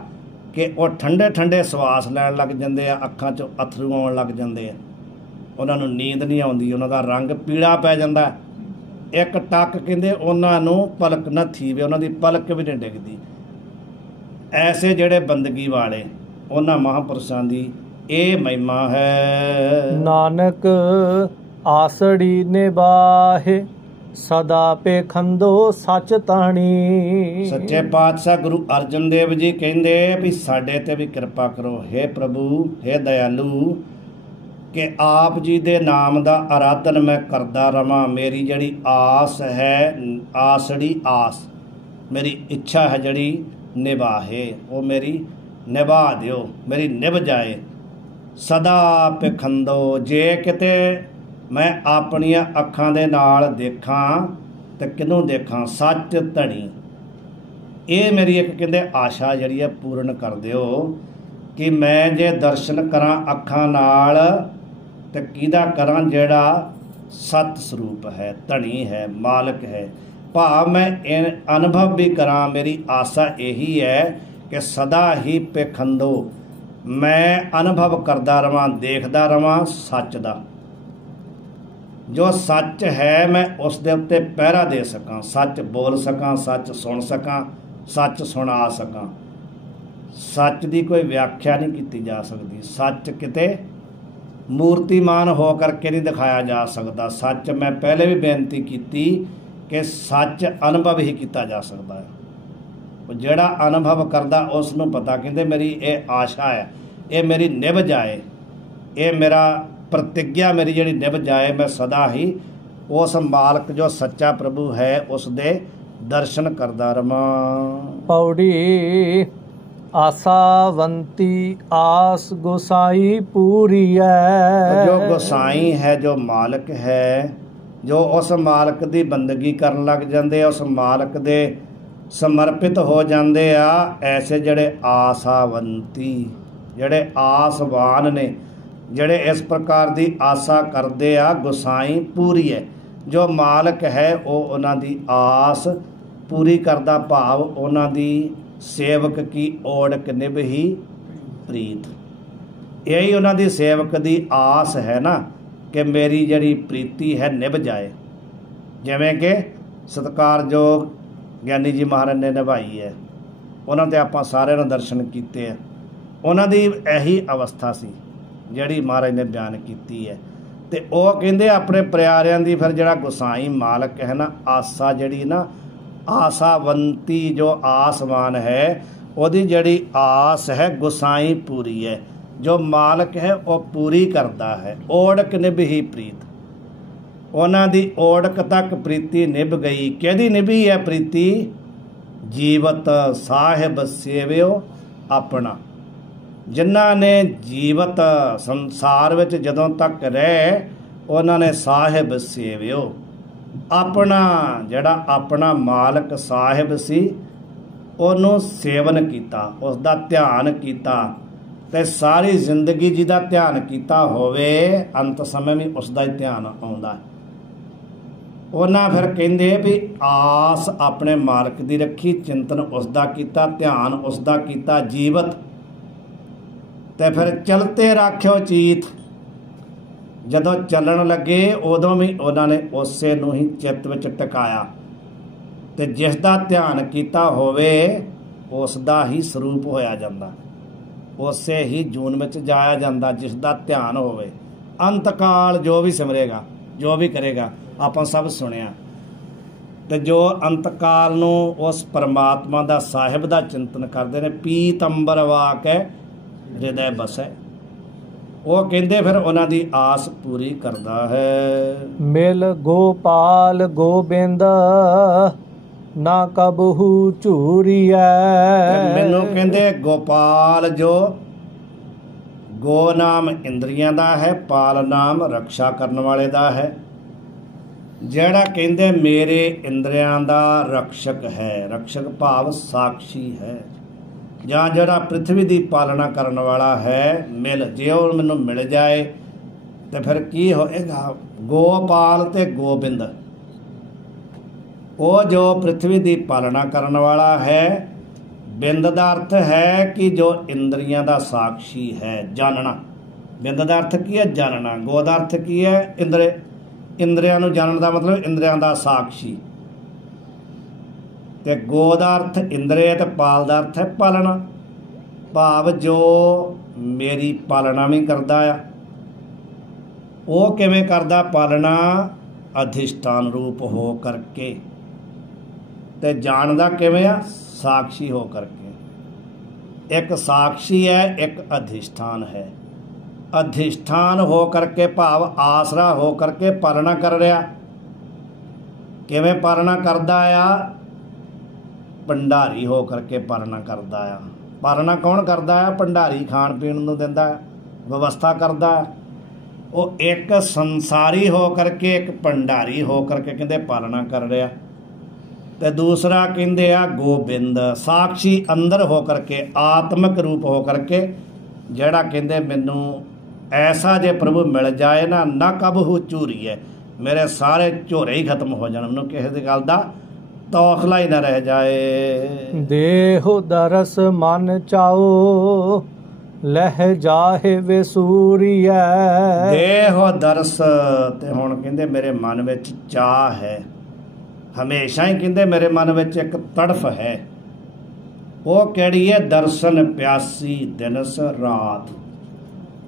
ਕਿ ਉਹ ਠੰਡੇ ਠੰਡੇ ਸਵਾਸ ਲੈਣ ਲੱਗ ਜਾਂਦੇ ਆ, ਅੱਖਾਂ 'ਚੋਂ ਅਥਰੂ ਆਉਣ ਲੱਗ ਜਾਂਦੇ ਆ, ਉਹਨਾਂ ਨੂੰ ਨੀਂਦ ਨਹੀਂ ਆਉਂਦੀ, ਉਹਨਾਂ ਦਾ ਰੰਗ ਪੀਲਾ ਪੈ ਜਾਂਦਾ। ਇੱਕ ਟੱਕ ਕਹਿੰਦੇ ਉਹਨਾਂ ਨੂੰ ਪਲਕ ਨਾ ਥੀਵੇ, ਉਹਨਾਂ ਦੀ ਪਲਕ ਵੀ ਨਹੀਂ ਡਿੱਗਦੀ। ਐਸੇ ਜਿਹੜੇ ਬੰਦਗੀ ਵਾਲੇ, ਉਹਨਾਂ ਮਹਾਂਪੁਰਸ਼ਾਂ ਦੀ ਇਹ ਮਹਿਮਾ ਹੈ। ਨਾਨਕ ਆਸੜੀ ਨਿਬਾਹੇ ਸਦਾ ਪੇਖੰਦੋ ਸੱਚ ਤਾਣੀ। ਸੱਚੇ ਪਾਤਸ਼ਾਹ ਗੁਰੂ ਅਰਜਨ ਦੇਵ ਜੀ ਕਹਿੰਦੇ ਵੀ ਸਾਡੇ ਤੇ ਵੀ ਕਿਰਪਾ ਕਰੋ, ਹੇ ਪ੍ਰਭੂ, ਹੇ ਦਇਆਲੂ, ਕਿ ਆਪ ਜੀ ਦੇ ਨਾਮ ਦਾ ਆਰਾਧਨ ਮੈਂ ਕਰਦਾ ਰਵਾਂ। ਮੇਰੀ ਜਿਹੜੀ ਆਸ ਹੈ, ਆਸੜੀ ਆਸ, ਮੇਰੀ ਇੱਛਾ ਹੈ ਜਿਹੜੀ ਨਿਭਾਹੇ, ਉਹ ਮੇਰੀ ਨਿਭਾ ਦਿਓ, ਮੇਰੀ ਨਿਭ ਜਾਏ। ਸਦਾ ਪਖੰਦੋ, ਜੇ ਕਿਤੇ ਮੈਂ ਆਪਣੀਆਂ ਅੱਖਾਂ ਦੇ ਨਾਲ ਦੇਖਾਂ ਤੇ ਕਿਹਨੂੰ ਦੇਖਾਂ, ਸੱਚ ਧਣੀ। ਇਹ ਮੇਰੀ ਇੱਕ ਕਹਿੰਦੇ ਆਸ਼ਾ ਜਿਹੜੀ ਹੈ ਪੂਰਨ ਕਰ ਦਿਓ ਕਿ ਮੈਂ ਜੇ ਦਰਸ਼ਨ ਕਰਾਂ ਅੱਖਾਂ ਨਾਲ ਤੇ ਕਿਹਦਾ ਕਰਾਂ, ਜਿਹੜਾ ਸਤ ਸਰੂਪ ਹੈ, ਧਣੀ ਹੈ, ਮਾਲਕ ਹੈ। ਭਾਵ ਮੈਂ ਇਹ ਅਨੁਭਵ ਵੀ ਕਰਾਂ। ਮੇਰੀ ਆਸਾ ਇਹੀ ਹੈ ਕਿ ਸਦਾ ਹੀ ਪਖੰਦੋ, ਮੈਂ ਅਨੁਭਵ ਕਰਦਾ ਰਵਾਂ, ਦੇਖਦਾ ਰਵਾਂ ਸੱਚ ਦਾ। ਜੋ ਸੱਚ ਹੈ ਮੈਂ ਉਸ ਦੇ ਉੱਤੇ ਪਹਿਰਾ ਦੇ ਸਕਾਂ, ਸੱਚ ਬੋਲ ਸਕਾਂ, ਸੱਚ ਸੁਣ ਸਕਾਂ, ਸੱਚ ਸੁਣਾ ਸਕਾਂ। ਸੱਚ ਦੀ ਕੋਈ ਵਿਆਖਿਆ ਨਹੀਂ ਕੀਤੀ ਜਾ ਸਕਦੀ। ਸੱਚ ਕਿਤੇ ਮੂਰਤੀਮਾਨ ਹੋ ਕਰਕੇ ਨਹੀਂ ਦਿਖਾਇਆ ਜਾ ਸਕਦਾ। ਸੱਚ ਮੈਂ ਪਹਿਲੇ ਵੀ ਬੇਨਤੀ ਕੀਤੀ ਕਿ ਸੱਚ ਅਨੁਭਵ ਹੀ ਕੀਤਾ ਜਾ ਸਕਦਾ ਹੈ। ਉਹ ਜਿਹੜਾ ਅਨੁਭਵ ਕਰਦਾ ਉਸ ਨੂੰ ਪਤਾ। ਕਹਿੰਦੇ ਮੇਰੀ ਇਹ ਆਸ਼ਾ ਹੈ, ਇਹ ਮੇਰੀ ਨਿਭ ਜਾਏ, ਇਹ ਮੇਰਾ ਪ੍ਰਤਿਗਿਆ ਮੇਰੀ ਜਿਹੜੀ ਨਿਭ ਜਾਏ, ਮੈਂ ਸਦਾ ਹੀ ਉਸ ਮਾਲਕ ਜੋ ਸੱਚਾ ਪ੍ਰਭੂ ਹੈ ਉਸ ਦੇ ਦਰਸ਼ਨ ਕਰਦਾ ਰਵਾਂ। ਪੌੜੀ ਆਸਾਵੰਤੀ ਆਸ ਗੁਸਾਈ ਪੂਰੀ ਹੈ। ਜੋ ਗੁਸਾਈ ਹੈ, ਜੋ ਮਾਲਕ ਹੈ, ਜੋ ਉਸ ਮਾਲਕ ਦੀ ਬੰਦਗੀ ਕਰਨ ਲੱਗ ਜਾਂਦੇ ਆ, ਉਸ ਮਾਲਕ ਦੇ ਸਮਰਪਿਤ ਹੋ ਜਾਂਦੇ ਆ, ਐਸੇ ਜਿਹੜੇ ਆਸਾਵੰਤੀ, ਜਿਹੜੇ ਆਸਵਾਨ ਨੇ, ਜਿਹੜੇ ਇਸ ਪ੍ਰਕਾਰ ਦੀ ਆਸਾ ਕਰਦੇ ਆ, ਗੁਸਾਈ ਪੂਰੀ ਹੈ। ਜੋ ਮਾਲਕ ਹੈ ਉਹ ਉਹਨਾਂ ਦੀ ਆਸ ਪੂਰੀ ਕਰਦਾ। ਭਾਵ ਉਹਨਾਂ ਦੀ ਸੇਵਕ ਕੀ ਓੜਕ ਨਿਭਹੀ ਪ੍ਰੀਤ। ਇਹੀ ਉਹਨਾਂ ਦੀ ਸੇਵਕ ਦੀ ਆਸ ਹੈ ਨਾ, ਕਿ ਮੇਰੀ ਜਿਹੜੀ ਪ੍ਰੀਤੀ ਹੈ ਨਿਭ ਜਾਏ। ਜਿਵੇਂ ਕਿ ਸਤਿਕਾਰਯੋਗ ਗਿਆਨੀ ਜੀ ਮਹਾਰਾਜ ਨੇ ਨਿਭਾਈ ਹੈ, ਉਹਨਾਂ ਤੇ ਆਪਾਂ ਸਾਰਿਆਂ ਨੇ ਦਰਸ਼ਨ ਕੀਤੇ ਆ। ਉਹਨਾਂ ਦੀ ਇਹੀ ਅਵਸਥਾ ਸੀ ਜਿਹੜੀ ਮਹਾਰਾਜ ਨੇ ਬਿਆਨ ਕੀਤੀ ਹੈ। ਤੇ ਉਹ ਕਹਿੰਦੇ ਆਪਣੇ ਪਿਆਰਿਆਂ ਦੀ ਫਿਰ ਜਿਹੜਾ ਗੁਸਾਈ ਮਾਲਕ ਹੈ ਨਾ, ਆਸਾ ਜਿਹੜੀ ਨਾ, ਆਸਾਵੰਤੀ ਜੋ ਆਸਮਾਨ ਹੈ, ਉਹਦੀ ਜਿਹੜੀ ਆਸ ਹੈ ਗੁਸਾਈ ਪੂਰੀ ਹੈ। ਜੋ ਮਾਲਕ ਹੈ ਉਹ ਪੂਰੀ ਕਰਦਾ ਹੈ। ਓੜਕ ਨਿਭੀ ਪ੍ਰੀਤ, ਉਹਨਾਂ ਦੀ ਓੜਕ ਤੱਕ ਪ੍ਰੀਤੀ ਨਿਭ ਗਈ। ਕਿਹਦੀ ਨਿਭੀ ਹੈ ਪ੍ਰੀਤੀ? ਜੀਵਤ ਸਾਹਿਬ ਸੇਵਿਓ ਆਪਣਾ। ਜਿਨ੍ਹਾਂ ਨੇ ਜੀਵਤ ਸੰਸਾਰ ਵਿੱਚ ਜਦੋਂ ਤੱਕ ਰਹੇ, ਉਹਨਾਂ ਨੇ ਸਾਹਿਬ ਸੇਵਿਓ ਆਪਣਾ, ਜਿਹੜਾ ਆਪਣਾ ਮਾਲਕ ਸਾਹਿਬ ਸੀ ਉਹਨੂੰ ਸੇਵਨ ਕੀਤਾ, ਉਸ ਦਾ ਧਿਆਨ ਕੀਤਾ। ਤੇ ਸਾਰੀ ਜ਼ਿੰਦਗੀ ਜਿਹਦਾ ਧਿਆਨ ਕੀਤਾ ਹੋਵੇ, ਅੰਤ ਸਮੇਂ ਵੀ ਉਸ ਦਾ ਹੀ ਧਿਆਨ ਆਉਂਦਾ। ਉਹਨਾਂ ਫਿਰ ਕਹਿੰਦੇ ਵੀ ਆਸ ਆਪਣੇ ਮਾਲਕ ਦੀ ਰੱਖੀ, ਚਿੰਤਨ ਉਸ ਦਾ ਕੀਤਾ, ਧਿਆਨ ਉਸ ਦਾ ਕੀਤਾ, ਜੀਵਤ। ਤੇ ਫਿਰ ਚਲਤੇ ਰਾਖਿਓ ਚੀਤ, ਜਦੋਂ ਚੱਲਣ ਲੱਗੇ ਉਦੋਂ ਵੀ ਉਹਨਾਂ ਨੇ ਉਸੇ ਨੂੰ ਹੀ ਚਿੱਤ ਵਿੱਚ ਟਿਕਾਇਆ। ਤੇ ਜਿਸ ਦਾ ਧਿਆਨ ਕੀਤਾ ਹੋਵੇ ਉਸ ਦਾ ਹੀ ਸਰੂਪ ਹੋਇਆ ਜਾਂਦਾ, ਉਸੇ ਹੀ ਜੂਨ ਵਿੱਚ ਜਾਇਆ ਜਾਂਦਾ ਜਿਸ ਦਾ ਧਿਆਨ ਹੋਵੇ। ਅੰਤਕਾਲ ਜੋ ਵੀ ਸਿਮਰੇਗਾ, ਜੋ ਵੀ ਕਰੇਗਾ, ਆਪਾਂ ਸਭ ਸੁਣਿਆ। ਤੇ ਜੋ ਅੰਤਕਾਲ ਨੂੰ ਉਸ ਪਰਮਾਤਮਾ ਦਾ ਸਾਹਿਬ ਦਾ ਚਿੰਤਨ ਕਰਦੇ ਨੇ, ਪੀਤੰਬਰ ਵਾਕ ਹੈ ਹਿਰਦੈ ਬਸੈ, ਉਹ ਕਹਿੰਦੇ ਫਿਰ ਉਹਨਾਂ ਦੀ ਆਸ ਪੂਰੀ ਕਰਦਾ ਹੈ। ਮਿਲ ਗੋਪਾਲ ਗੋਬਿੰਦ ਨਾ ਕਬਹੂ ਝੂਰੀਐ। ਮੈਨੂੰ ਕਹਿੰਦੇ ਗੋਪਾਲ, ਜੋ ਗੋ ਨਾਮ ਇੰਦਰੀਆਂ ਦਾ ਹੈ, ਪਾਲ ਨਾਮ ਰਕਸ਼ਾ ਕਰਨ ਵਾਲੇ ਦਾ ਹੈ। ਜਿਹੜਾ ਕਹਿੰਦੇ ਮੇਰੇ ਇੰਦਰੀਆਂ ਦਾ ਰਕਸ਼ਕ ਹੈ, ਰਕਸ਼ਕ ਭਾਵ ਸਾਖੀ ਹੈ, ਜਾਂ ਜਿਹੜਾ ਪ੍ਰਿਥਵੀ ਦੀ ਪਾਲਣਾ ਕਰਨ ਵਾਲਾ ਹੈ, ਜੇ ਉਹ ਮੈਨੂੰ ਮਿਲ ਜਾਏ ਤੇ ਫਿਰ ਕੀ ਹੋਏਗਾ? ਗੋਪਾਲ ਤੇ ਗੋਬਿੰਦ, ਉਹ ਜੋ ਪ੍ਰਿਥਵੀ ਦੀ ਪਾਲਣਾ ਕਰਨ ਵਾਲਾ ਹੈ। ਬਿੰਦ ਦਾ ਅਰਥ ਹੈ ਕਿ ਜੋ ਇੰਦਰੀਆਂ ਦਾ ਸਾਖੀ ਹੈ, ਜਾਣਨਾ। ਬਿੰਦ ਦਾ ਅਰਥ ਕੀ ਹੈ? ਜਾਣਨਾ। ਗੋ ਦਾ ਅਰਥ ਕੀ ਹੈ? ਇੰਦਰੀਆਂ ਨੂੰ ਜਾਣਨ ਦਾ ਮਤਲਬ ਇੰਦਰੀਆਂ ਦਾ ਸਾਖੀ। ਤੇ ਗੋ ਦਾ ਅਰਥ ਇੰਦਰੀ ਤੇ ਪਾਲ ਦਾ ਅਰਥ ਹੈ ਪਾਲਣਾ, ਭਾਵ ਜੋ ਮੇਰੀ ਪਾਲਣਾ ਵੀ ਕਰਦਾ ਆ। ਉਹ ਕਿਵੇਂ ਕਰਦਾ ਪਾਲਣਾ? ਅਧਿਸ਼ਠਾਨ ਰੂਪ ਹੋ ਕਰਕੇ। ਤੇ ਜਾਣਦਾ ਕਿਵੇਂ ਆ? ਸਾਖੀ ਹੋ ਕਰਕੇ। ਇੱਕ ਸਾਖੀ ਹੈ, ਇੱਕ ਅਧਿਸ਼ਠਾਨ ਹੈ। ਅਧਿਸ਼ਠਾਨ ਹੋ ਕਰਕੇ ਭਾਵ ਆਸਰਾ ਹੋ ਕਰਕੇ ਪਾਲਣਾ ਕਰ ਰਿਹਾ। ਕਿਵੇਂ ਪਾਲਣਾ ਕਰਦਾ ਆ? ਭੰਡਾਰੀ ਹੋ ਕਰਕੇ ਪਾਲਣਾ ਕਰਦਾ ਆ। ਪਾਲਣਾ ਕੌਣ ਕਰਦਾ ਆ? ਭੰਡਾਰੀ ਖਾਣ ਪੀਣ ਨੂੰ ਦਿੰਦਾ, ਵਿਵਸਥਾ ਕਰਦਾ। ਉਹ ਇੱਕ ਸੰਸਾਰੀ ਹੋ ਕਰਕੇ, ਇੱਕ ਭੰਡਾਰੀ ਹੋ ਕਰਕੇ ਕਹਿੰਦੇ ਪਾਲਣਾ ਕਰ ਰਿਹਾ। ਤੇ ਦੂਸਰਾ ਕਹਿੰਦੇ ਆ ਗੋਬਿੰਦ, ਸਾਖੀ ਅੰਦਰ ਹੋ ਕਰਕੇ, ਆਤਮਿਕ ਰੂਪ ਹੋ ਕਰਕੇ, ਜਿਹੜਾ ਕਹਿੰਦੇ ਮੈਨੂੰ ਐਸਾ ਜੇ ਪ੍ਰਭੂ ਮਿਲ ਜਾਏ ਨਾ ਕਬਹੂ ਝੂਰੀਏ, ਮੇਰੇ ਸਾਰੇ ਝੋਰੇ ਹੀ ਖਤਮ ਹੋ ਜਾਣ, ਮੈਨੂੰ ਕਿਸੇ ਦੀ ਗੱਲ ਦਾ ਤੌਖਲਾ ਹੀ ਨਾ ਰਹਿ ਜਾਏ। ਦੇਹੁ ਦਰਸ ਮਨ ਚਾਓ, ਲਹਿ ਜਾਹੇ ਵਿਸੂਰੀਐ। ਦੇਹੁ ਦਰਸ, ਤੇ ਹੁਣ ਕਹਿੰਦੇ ਮੇਰੇ ਮਨ ਵਿੱਚ ਚਾਹ ਹੈ, ਹਮੇਸ਼ਾ ਹੀ ਕਹਿੰਦੇ ਮੇਰੇ ਮਨ ਵਿੱਚ ਇੱਕ ਤੜਫ ਹੈ। ਉਹ ਕਿਹੜੀ ਹੈ? ਦਰਸ਼ਨ ਪਿਆਸੀ ਦਿਨਸ ਰਾਤ।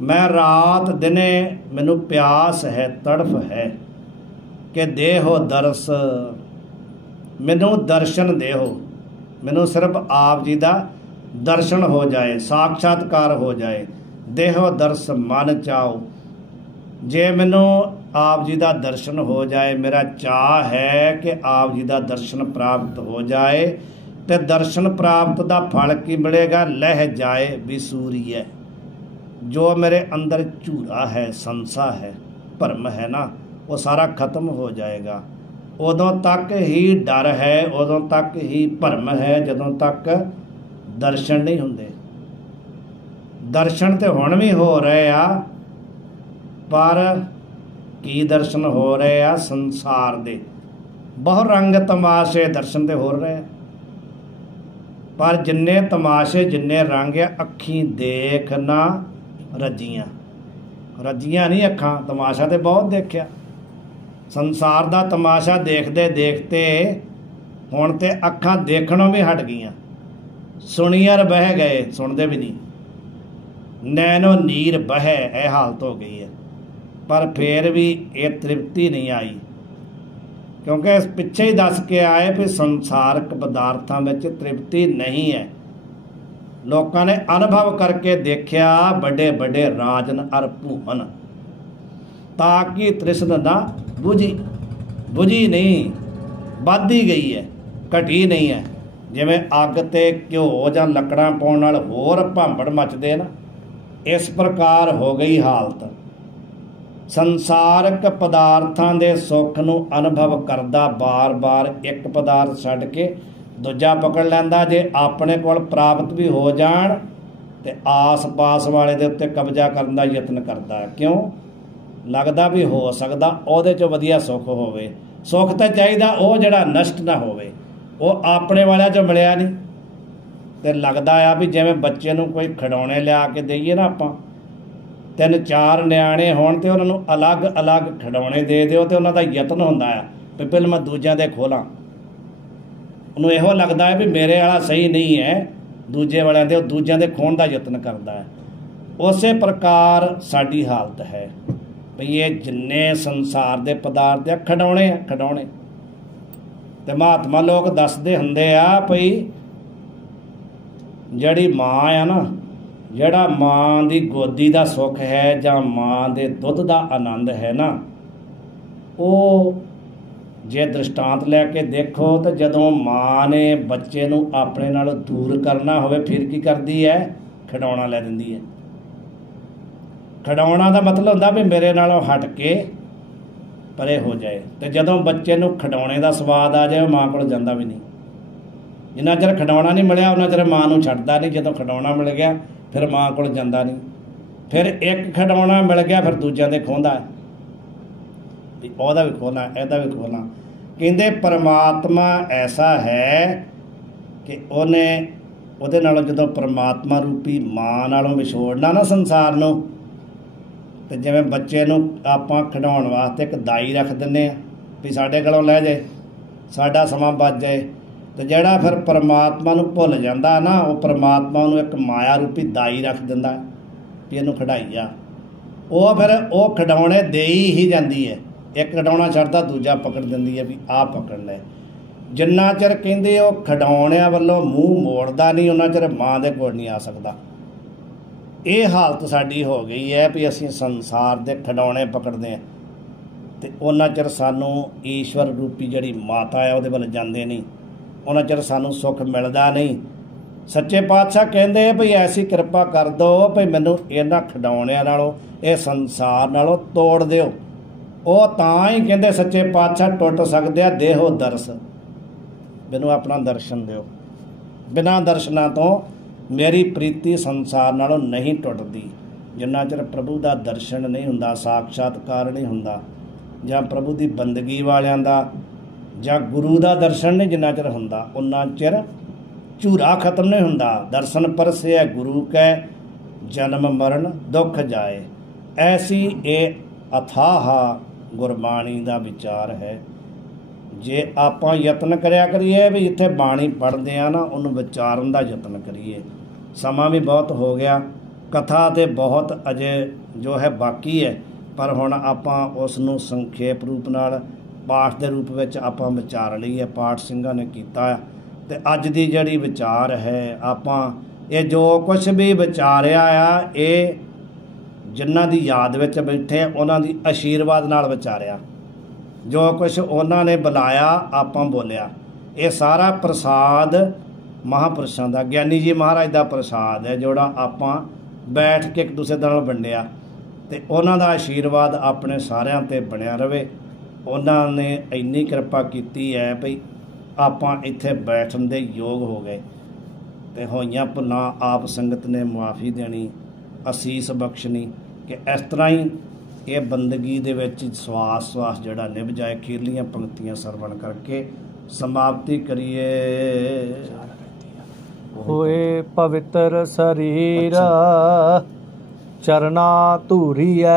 ਮੈਂ ਰਾਤ ਦਿਨੇ ਮੈਨੂੰ ਪਿਆਸ ਹੈ, ਤੜਫ ਹੈ ਕਿ ਦੇਹੋ ਦਰਸ, ਮੈਨੂੰ ਦਰਸ਼ਨ ਦੇਹੋ, ਮੈਨੂੰ ਸਿਰਫ ਆਪ ਜੀ ਦਾ ਦਰਸ਼ਨ ਹੋ ਜਾਏ, ਸਾਖਸ਼ਾਤਕਾਰ ਹੋ ਜਾਏ। ਦੇਹੋ ਦਰਸ ਮਨ ਚਾਓ, ਜੇ ਮੈਨੂੰ ਆਪ ਜੀ ਦਾ ਦਰਸ਼ਨ ਹੋ ਜਾਏ, ਮੇਰਾ ਚਾਅ ਹੈ ਕਿ ਆਪ ਜੀ ਦਾ ਦਰਸ਼ਨ ਪ੍ਰਾਪਤ ਹੋ ਜਾਏ। ਤੇ ਦਰਸ਼ਨ ਪ੍ਰਾਪਤ ਦਾ ਫਲ ਕੀ ਮਿਲੇਗਾ? ਲਹਿ ਜਾਏ ਵਿਸੂਰੀਐ, ਜੋ ਮੇਰੇ ਅੰਦਰ ਝੂਰਾ ਹੈ, ਸੰਸਾ ਹੈ, ਭਰਮ ਹੈ ਨਾ, ਉਹ ਸਾਰਾ ਖਤਮ ਹੋ ਜਾਏਗਾ। ਉਦੋਂ ਤੱਕ ਹੀ ਡਰ ਹੈ, ਉਦੋਂ ਤੱਕ ਹੀ ਭਰਮ ਹੈ, ਜਦੋਂ ਤੱਕ ਦਰਸ਼ਨ ਨਹੀਂ ਹੁੰਦੇ। ਦਰਸ਼ਨ ਤੇ ਹੁਣ ਵੀ ਹੋ ਰਹੇ ਆ, ਪਰ ਕੀ ਦਰਸ਼ਨ ਹੋ ਰਹੇ ਆ? ਸੰਸਾਰ ਦੇ ਬਹੁਤ ਰੰਗ ਤਮਾਸ਼ੇ ਦਰਸ਼ਨ ਤੇ ਹੋ ਰਹੇ ਆ, ਪਰ ਜਿੰਨੇ ਤਮਾਸ਼ੇ ਜਿੰਨੇ ਰੰਗ ਆ, ਅੱਖੀਂ ਦੇਖ ਨਾ ਰੱਜੀਆਂ। ਰੱਜੀਆਂ ਨਹੀਂ ਅੱਖਾਂ, ਤਮਾਸ਼ਾ ਤੇ ਬਹੁਤ ਦੇਖਿਆ। ਸੰਸਾਰ ਦਾ ਤਮਾਸ਼ਾ ਦੇਖਦੇ ਦੇਖਦੇ ਹੁਣ ਤੇ ਅੱਖਾਂ ਦੇਖਣੋਂ ਵੀ ਹਟ ਗਈਆਂ, ਸੁਣੀਆਂ ਬਹਿ ਗਏ, ਸੁਣਦੇ ਵੀ ਨਹੀਂ। ਨੈਣੋ ਨੀਰ ਬਹਿ, ਇਹ ਹਾਲਤ ਹੋ ਗਈ ਹੈ। ਪਰ ਫਿਰ ਵੀ ਇਹ ਤ੍ਰਿਪਤੀ ਨਹੀਂ ਆਈ, ਕਿਉਂਕਿ ਇਸ ਪਿੱਛੇ ਹੀ ਦੱਸ ਕੇ ਆਏ ਵੀ ਸੰਸਾਰਕ ਪਦਾਰਥਾਂ ਵਿੱਚ ਤ੍ਰਿਪਤੀ ਨਹੀਂ ਹੈ। ਲੋਕਾਂ ਨੇ ਅਨੁਭਵ ਕਰਕੇ ਦੇਖਿਆ, ਵੱਡੇ ਵੱਡੇ ਰਾਜਨ ਅਰ ਭੂਮਨ, ਤਾਂ ਕਿ ਤ੍ਰਿਸ਼ਨ ਨਾ ਬੁਝੀ ਨਹੀਂ, ਵੱਧਦੀ ਗਈ ਹੈ, ਘਟੀ ਨਹੀਂ ਹੈ। ਜਿਵੇਂ ਅੱਗ ਤੇ ਘਿਓ ਜਾਂ ਲੱਕੜਾਂ ਪਾਉਣ ਨਾਲ ਹੋਰ ਭਾਂਬੜ ਮੱਚਦੇ ਨਾ, ਇਸ ਪ੍ਰਕਾਰ ਹੋ ਗਈ ਹਾਲਤ। ਸੰਸਾਰਕ ਪਦਾਰਥਾਂ ਦੇ ਸੁੱਖ ਨੂੰ ਅਨੁਭਵ ਕਰਦਾ, ਬਾਰ-ਬਾਰ ਇੱਕ ਪਦਾਰਥ ਛੱਡ ਕੇ ਦੂਜਾ ਪਕੜ ਲੈਂਦਾ। ਜੇ ਆਪਣੇ ਕੋਲ ਪ੍ਰਾਪਤ ਵੀ ਹੋ ਜਾਣ ਤੇ ਆਸ-ਪਾਸ ਵਾਲੇ ਦੇ ਉੱਤੇ ਕਬਜ਼ਾ ਕਰਨ ਦਾ ਯਤਨ ਕਰਦਾ। ਕਿਉਂ? ਲੱਗਦਾ ਵੀ ਹੋ ਸਕਦਾ ਉਹਦੇ 'ਚੋਂ ਵਧੀਆ ਸੁੱਖ ਹੋਵੇ। ਸੁੱਖ ਤਾਂ ਚਾਹੀਦਾ ਉਹ ਜਿਹੜਾ ਨਸ਼ਟ ਨਾ ਹੋਵੇ, ਉਹ ਆਪਣੇ ਵਾਲਿਆਂ 'ਚੋਂ ਮਿਲਿਆ ਨਹੀਂ। ਤੇ ਲੱਗਦਾ ਆ ਵੀ ਜਿਵੇਂ ਬੱਚੇ ਨੂੰ ਕੋਈ ਖਿਡੌਣੇ ਲਿਆ ਕੇ ਦੇਈਏ ਨਾ ਆਪਾਂ, 3-4 ਨਿਆਣੇ ਹੋਣ ਤੇ ਉਹਨਾਂ ਨੂੰ ਅਲੱਗ-ਅਲੱਗ ਖਿਡੌਣੇ ਦੇ ਦਿਓ, ਤੇ ਉਹਨਾਂ ਦਾ ਯਤਨ ਹੁੰਦਾ ਆ ਵੀ ਪਹਿਲਾਂ ਮੈਂ ਦੂਜਿਆਂ ਦੇ ਖੋਲਾਂ। ਉਹਨੂੰ ਇਹੋ ਲੱਗਦਾ ਹੈ ਵੀ ਮੇਰੇ ਵਾਲਾ ਸਹੀ ਨਹੀਂ ਹੈ, ਦੂਜੇ ਵਾਲਿਆਂ ਦੇ, ਉਹ ਦੂਜਿਆਂ ਦੇ ਖੋਹਣ ਦਾ ਯਤਨ ਕਰਦਾ ਹੈ। ਉਸੇ ਪ੍ਰਕਾਰ ਸਾਡੀ ਹਾਲਤ ਹੈ ਵੀ ਇਹ ਜਿੰਨੇ ਸੰਸਾਰ ਦੇ ਪਦਾਰਥ ਆ, ਖਿਡੌਣੇ ਆ, ਖਿਡੌਣੇ। ਤੇ ਮਹਾਤਮਾ ਲੋਕ ਦੱਸਦੇ ਹੁੰਦੇ ਆ ਭਈ ਜਿਹੜੀ ਮਾਂ ਆ ਨਾ, ਜਿਹੜਾ ਮਾਂ ਦੀ ਗੋਦੀ ਦਾ ਸੁੱਖ ਹੈ ਜਾਂ ਮਾਂ ਦੇ ਦੁੱਧ ਦਾ ਆਨੰਦ ਹੈ ਨਾ, ਉਹ ਜੇ ਦ੍ਰਿਸ਼ਟਾਂਤ ਲੈ ਕੇ ਦੇਖੋ ਤਾਂ ਜਦੋਂ ਮਾਂ ਨੇ ਬੱਚੇ ਨੂੰ ਆਪਣੇ ਨਾਲੋਂ ਦੂਰ ਕਰਨਾ ਹੋਵੇ ਫਿਰ ਕੀ ਕਰਦੀ ਹੈ? ਖਿਡੌਣਾ ਲੈ ਦਿੰਦੀ ਹੈ। ਖਿਡੌਣਾ ਦਾ ਮਤਲਬ ਹੁੰਦਾ ਵੀ ਮੇਰੇ ਨਾਲੋਂ ਹਟ ਕੇ ਪਰੇ ਹੋ ਜਾਏ। ਤੇ ਜਦੋਂ ਬੱਚੇ ਨੂੰ ਖਿਡੌਣੇ ਦਾ ਸਵਾਦ ਆ ਜਾਏ, ਮਾਂ ਕੋਲ ਜਾਂਦਾ ਵੀ ਨਹੀਂ। ਜਿੰਨਾ ਚਿਰ ਖਿਡੌਣਾ ਨਹੀਂ ਮਿਲਿਆ ਉਹਨਾਂ ਚਿਰ ਮਾਂ ਨੂੰ ਛੱਡਦਾ ਨਹੀਂ। ਜਦੋਂ ਖਿਡੌਣਾ ਮਿਲ ਗਿਆ ਫਿਰ ਮਾਂ ਕੋਲ ਜਾਂਦਾ ਨਹੀਂ। ਫਿਰ ਇੱਕ ਖਿਡੌਣਾ ਮਿਲ ਗਿਆ ਫਿਰ ਦੂਜਿਆਂ ਦੇ ਖੋਹਦਾ ਵੀ ਉਹਦਾ ਵੀ ਖੋਹਣਾ, ਇਹਦਾ ਵੀ ਖੋਹਣਾ। ਕਹਿੰਦੇ ਪਰਮਾਤਮਾ ਐਸਾ ਹੈ ਕਿ ਉਹਦੇ ਨਾਲੋਂ ਜਦੋਂ ਪਰਮਾਤਮਾ ਰੂਪੀ ਮਾਂ ਨਾਲੋਂ ਵਿਛੋੜਨਾ ਨਾ ਸੰਸਾਰ ਨੂੰ, ਤੇ ਜਿਵੇਂ ਬੱਚੇ ਨੂੰ ਆਪਾਂ ਖਿਡਾਉਣ ਵਾਸਤੇ ਇੱਕ ਦਾਈ ਰੱਖ ਦਿੰਦੇ ਆ ਵੀ ਸਾਡੇ ਕੋਲੋਂ ਲੈ ਜਾਏ, ਸਾਡਾ ਸਮਾਂ ਬਚ ਜਾਏ। ਤੇ ਜਿਹੜਾ ਫਿਰ ਪਰਮਾਤਮਾ ਨੂੰ ਭੁੱਲ ਜਾਂਦਾ ਨਾ, ਉਹ ਪਰਮਾਤਮਾ ਨੂੰ ਇੱਕ ਮਾਇਆ ਰੂਪੀ ਦਾਈ ਰੱਖ ਦਿੰਦਾ ਵੀ ਇਹਨੂੰ ਖਿਡਾਈ ਆ। ਉਹ ਫਿਰ ਉਹ ਖਿਡੌਣੇ ਦੇਈ ਹੀ ਜਾਂਦੀ ਹੈ। ਇੱਕ ਖਿਡੌਣਾ ਛੱਡਦਾ ਦੂਜਾ ਪਕੜ ਦਿੰਦੀ ਹੈ ਵੀ ਆਹ ਪਕੜ ਲੈ। ਜਿੰਨਾ ਚਿਰ ਕਹਿੰਦੇ ਉਹ ਖਿਡੌਣਿਆਂ ਵੱਲੋਂ ਮੂੰਹ ਮੋੜਦਾ ਨਹੀਂ, ਉਹਨਾਂ ਚਿਰ ਮਾਂ ਦੇ ਕੋਲ ਨਹੀਂ ਆ ਸਕਦਾ। ਇਹ ਹਾਲਤ ਸਾਡੀ ਹੋ ਗਈ ਹੈ ਵੀ ਅਸੀਂ ਸੰਸਾਰ ਦੇ ਖਿਡੌਣੇ ਪਕੜਦੇ ਹਾਂ ਤੇ ਉਹਨਾਂ ਚਿਰ ਸਾਨੂੰ ਈਸ਼ਵਰ ਰੂਪੀ ਜਿਹੜੀ ਮਾਤਾ ਹੈ ਉਹਦੇ ਵੱਲ ਜਾਂਦੇ ਨਹੀਂ, ਉਹਨਾਂ ਚਿਰ ਸਾਨੂੰ ਸੁੱਖ ਮਿਲਦਾ ਨਹੀਂ। ਸੱਚੇ ਪਾਤਸ਼ਾਹ ਕਹਿੰਦੇ ਵੀ ਐਸੀ ਕਿਰਪਾ ਕਰ ਦਿਓ ਵੀ ਮੈਨੂੰ ਇਹਨਾਂ ਖਿਡੌਣਿਆਂ ਨਾਲੋਂ, ਇਹ ਸੰਸਾਰ ਨਾਲੋਂ ਤੋੜ ਦਿਓ। ਉਹ ਤਾਂ ਹੀ ਕਹਿੰਦੇ ਸੱਚੇ ਪਾਤਸ਼ਾਹ ਟੁੱਟ ਸਕਦੇ ਆ ਦੇਹੋ ਦਰਸ, ਮੈਨੂੰ ਆਪਣਾ ਦਰਸ਼ਨ ਦਿਓ। ਬਿਨਾਂ ਦਰਸ਼ਨਾਂ ਤੋਂ ਮੇਰੀ ਪ੍ਰੀਤੀ ਸੰਸਾਰ ਨਾਲੋਂ ਨਹੀਂ ਟੁੱਟਦੀ। ਜਿੰਨਾ ਚਿਰ ਪ੍ਰਭੂ ਦਾ ਦਰਸ਼ਨ ਨਹੀਂ ਹੁੰਦਾ, ਸਾਖਸ਼ਾਤਕਾਰ ਨਹੀਂ ਹੁੰਦਾ, ਜਾਂ ਪ੍ਰਭੂ ਦੀ ਬੰਦਗੀ ਵਾਲਿਆਂ ਦਾ ਜਾਂ ਗੁਰੂ ਦਾ ਦਰਸ਼ਨ ਨਹੀਂ ਜਿੰਨਾ ਚਿਰ ਹੁੰਦਾ, ਉਨਾ ਚਿਰ ਝੂਰਾ ਖਤਮ ਨਹੀਂ ਹੁੰਦਾ। ਦਰਸ਼ਨ ਪਰਸਿਐ ਗੁਰੂ ਕੈ, ਜਨਮ ਮਰਨ ਦੁੱਖ ਜਾਏ। ਐਸੀ ਇਹ ਅਥਾਹ ਗੁਰਬਾਣੀ ਦਾ ਵਿਚਾਰ ਹੈ। ਜੇ ਆਪਾਂ ਯਤਨ ਕਰਿਆ ਕਰੀਏ ਵੀ ਇੱਥੇ ਬਾਣੀ ਪੜ੍ਹਦੇ ਆ ਨਾ, ਉਹਨੂੰ ਵਿਚਾਰਨ ਦਾ ਯਤਨ ਕਰੀਏ। ਸਮਾਂ ਵੀ ਬਹੁਤ ਹੋ ਗਿਆ, ਕਥਾ ਤੇ ਬਹੁਤ ਅਜੇ ਜੋ ਹੈ ਬਾਕੀ ਹੈ, ਪਰ ਹੁਣ ਆਪਾਂ ਉਸ ਨੂੰ ਸੰਖੇਪ ਰੂਪ ਨਾਲ ਪਾਠ ਦੇ ਰੂਪ ਵਿੱਚ ਆਪਾਂ ਵਿਚਾਰ ਲਈ ਹੈ। ਪਾਠ ਸਿੰਘਾਂ ਨੇ ਕੀਤਾ ਤੇ ਅੱਜ ਦੀ ਜਿਹੜੀ ਵਿਚਾਰ ਹੈ, ਆਪਾਂ ਇਹ ਜੋ ਕੁਛ ਵੀ ਵਿਚਾਰਿਆ ਆ, ਇਹ ਜਿਨ੍ਹਾਂ ਦੀ ਯਾਦ ਵਿੱਚ ਬੈਠੇ ਉਹਨਾਂ ਦੀ ਆਸ਼ੀਰਵਾਦ ਨਾਲ ਵਿਚਾਰਿਆ। ਜੋ ਕੁਛ ਉਹਨਾਂ ਨੇ ਬੁਲਾਇਆ ਆਪਾਂ ਬੋਲਿਆ। ਇਹ ਸਾਰਾ ਪ੍ਰਸਾਦ ਮਹਾਂਪੁਰਸ਼ਾਂ ਦਾ, ਗਿਆਨੀ ਜੀ ਮਹਾਰਾਜ ਦਾ ਪ੍ਰਸਾਦ ਹੈ, ਜਿਹੜਾ ਆਪਾਂ ਬੈਠ ਕੇ ਇੱਕ ਦੂਸਰੇ ਨਾਲ ਵੰਡਿਆ। ਤੇ ਉਹਨਾਂ ਦਾ ਆਸ਼ੀਰਵਾਦ ਆਪਣੇ ਸਾਰਿਆਂ 'ਤੇ ਬਣਿਆ ਰਵੇ। ਉਹਨਾਂ ਨੇ ਇੰਨੀ ਕਿਰਪਾ ਕੀਤੀ ਹੈ ਭਈ ਆਪਾਂ ਇੱਥੇ ਬੈਠਣ ਦੇ ਯੋਗ ਹੋ ਗਏ। ਤੇ ਹੋਈਆਂ ਭੁੱਲਾਂ ਆਪ ਸੰਗਤ ਨੇ ਮੁਆਫੀ ਦੇਣੀ, ਅਸੀਸ ਬਖਸ਼ਣੀ ਕਿ ਇਸ ਤਰ੍ਹਾਂ ਹੀ ਇਹ ਬੰਦਗੀ ਦੇ ਵਿੱਚ ਸਵਾਸ ਜਿਹੜਾ ਨਿਭ ਜਾਏ। ਅਖੀਰਲੀਆਂ ਪੰਕਤੀਆਂ ਸਰਵਣ ਕਰਕੇ ਸਮਾਪਤੀ ਕਰੀਏ। ਹੋਏ ਪਵਿੱਤਰ ਸਰੀਰ ਚਰਨਾ ਧੂਰੀਐ।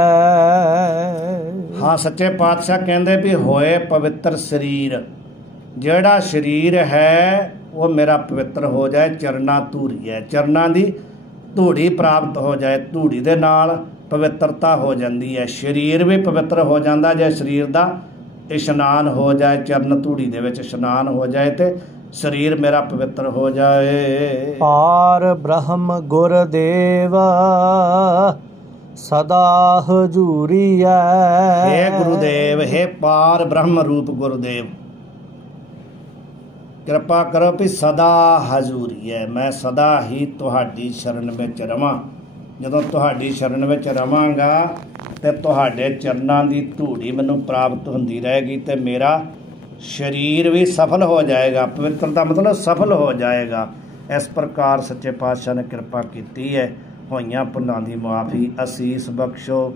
ਹਾਂ, ਸੱਚੇ ਪਾਤਸ਼ਾਹ ਕਹਿੰਦੇ ਵੀ ਹੋਏ ਪਵਿੱਤਰ ਸਰੀਰ, ਜਿਹੜਾ ਸਰੀਰ ਹੈ ਉਹ ਮੇਰਾ ਪਵਿੱਤਰ ਹੋ ਜਾਏ। ਚਰਨਾ ਧੂਰੀਐ, ਚਰਨਾਂ ਦੀ ਧੂੜੀ ਪ੍ਰਾਪਤ ਹੋ ਜਾਏ। ਧੂੜੀ ਦੇ ਨਾਲ ਪਵਿੱਤਰਤਾ ਹੋ ਜਾਂਦੀ ਹੈ, ਸਰੀਰ ਵੀ ਪਵਿੱਤਰ ਹੋ ਜਾਂਦਾ। ਜੇ ਸਰੀਰ ਦਾ ਇਸ਼ਨਾਨ ਹੋ ਜਾਏ, ਚਰਨ ਧੂੜੀ ਦੇ ਵਿੱਚ ਇਸ਼ਨਾਨ ਹੋ ਜਾਏ ਤੇ ਸਰੀਰ ਮੇਰਾ ਪਵਿੱਤਰ ਹੋ ਜਾਏ। ਪਾਰ ਬ੍ਰਹਮ ਗੁਰਦੇਵ ਸਦਾ ਹਜੂਰੀਐ। ਹੇ ਗੁਰੂਦੇਵ, ਹੇ ਪਾਰ ਬ੍ਰਹਮ ਰੂਪ ਗੁਰਦੇਵ, ਕਿਰਪਾ ਕਰੋ ਵੀ ਸਦਾ ਹਜ਼ੂਰੀ ਹੈ। ਮੈਂ ਸਦਾ ਹੀ ਤੁਹਾਡੀ ਸ਼ਰਨ ਵਿੱਚ ਰਵਾਂ। ਜਦੋਂ ਤੁਹਾਡੀ ਸ਼ਰਨ ਵਿੱਚ ਰਵਾਂਗਾ ਤੇ ਤੁਹਾਡੇ ਚਰਨਾਂ ਦੀ ਧੂੜੀ ਮੈਨੂੰ ਪ੍ਰਾਪਤ ਹੁੰਦੀ ਰਹੇਗੀ ਤੇ ਮੇਰਾ ਸਰੀਰ ਵੀ ਸਫਲ ਹੋ ਜਾਏਗਾ। ਪਵਿੱਤਰ ਦਾ ਮਤਲਬ ਸਫਲ ਹੋ ਜਾਏਗਾ। ਇਸ ਪ੍ਰਕਾਰ ਸੱਚੇ ਪਾਤਸ਼ਾਹ ਨੇ ਕਿਰਪਾ ਕੀਤੀ ਹੈ। ਹੋਈਆਂ ਭੁੱਲਾਂ ਦੀ ਮੁਆਫੀ ਅਸੀਸ ਬਖਸ਼ੋ।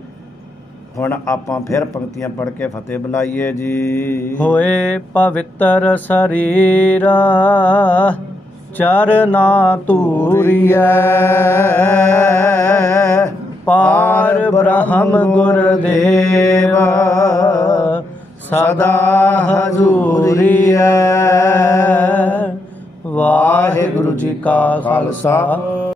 ਹੁਣ ਆਪਾਂ ਫਿਰ ਪੰਕਤੀਆਂ ਪੜ੍ਹ ਕੇ ਫਤਿਹ ਬੁਲਾਈਏ ਜੀ। ਹੋਏ ਪਵਿੱਤਰ ਸਰੀਰ ਚਰਨਾ ਧੂਰੀਐ। ਪਾਰ ਬ੍ਰਹਮ ਗੁਰਦੇਵ ਸਦਾ ਹਜ਼ੂਰੀਐ। ਵਾਹਿਗੁਰੂ ਜੀ ਕਾ ਖਾਲਸਾ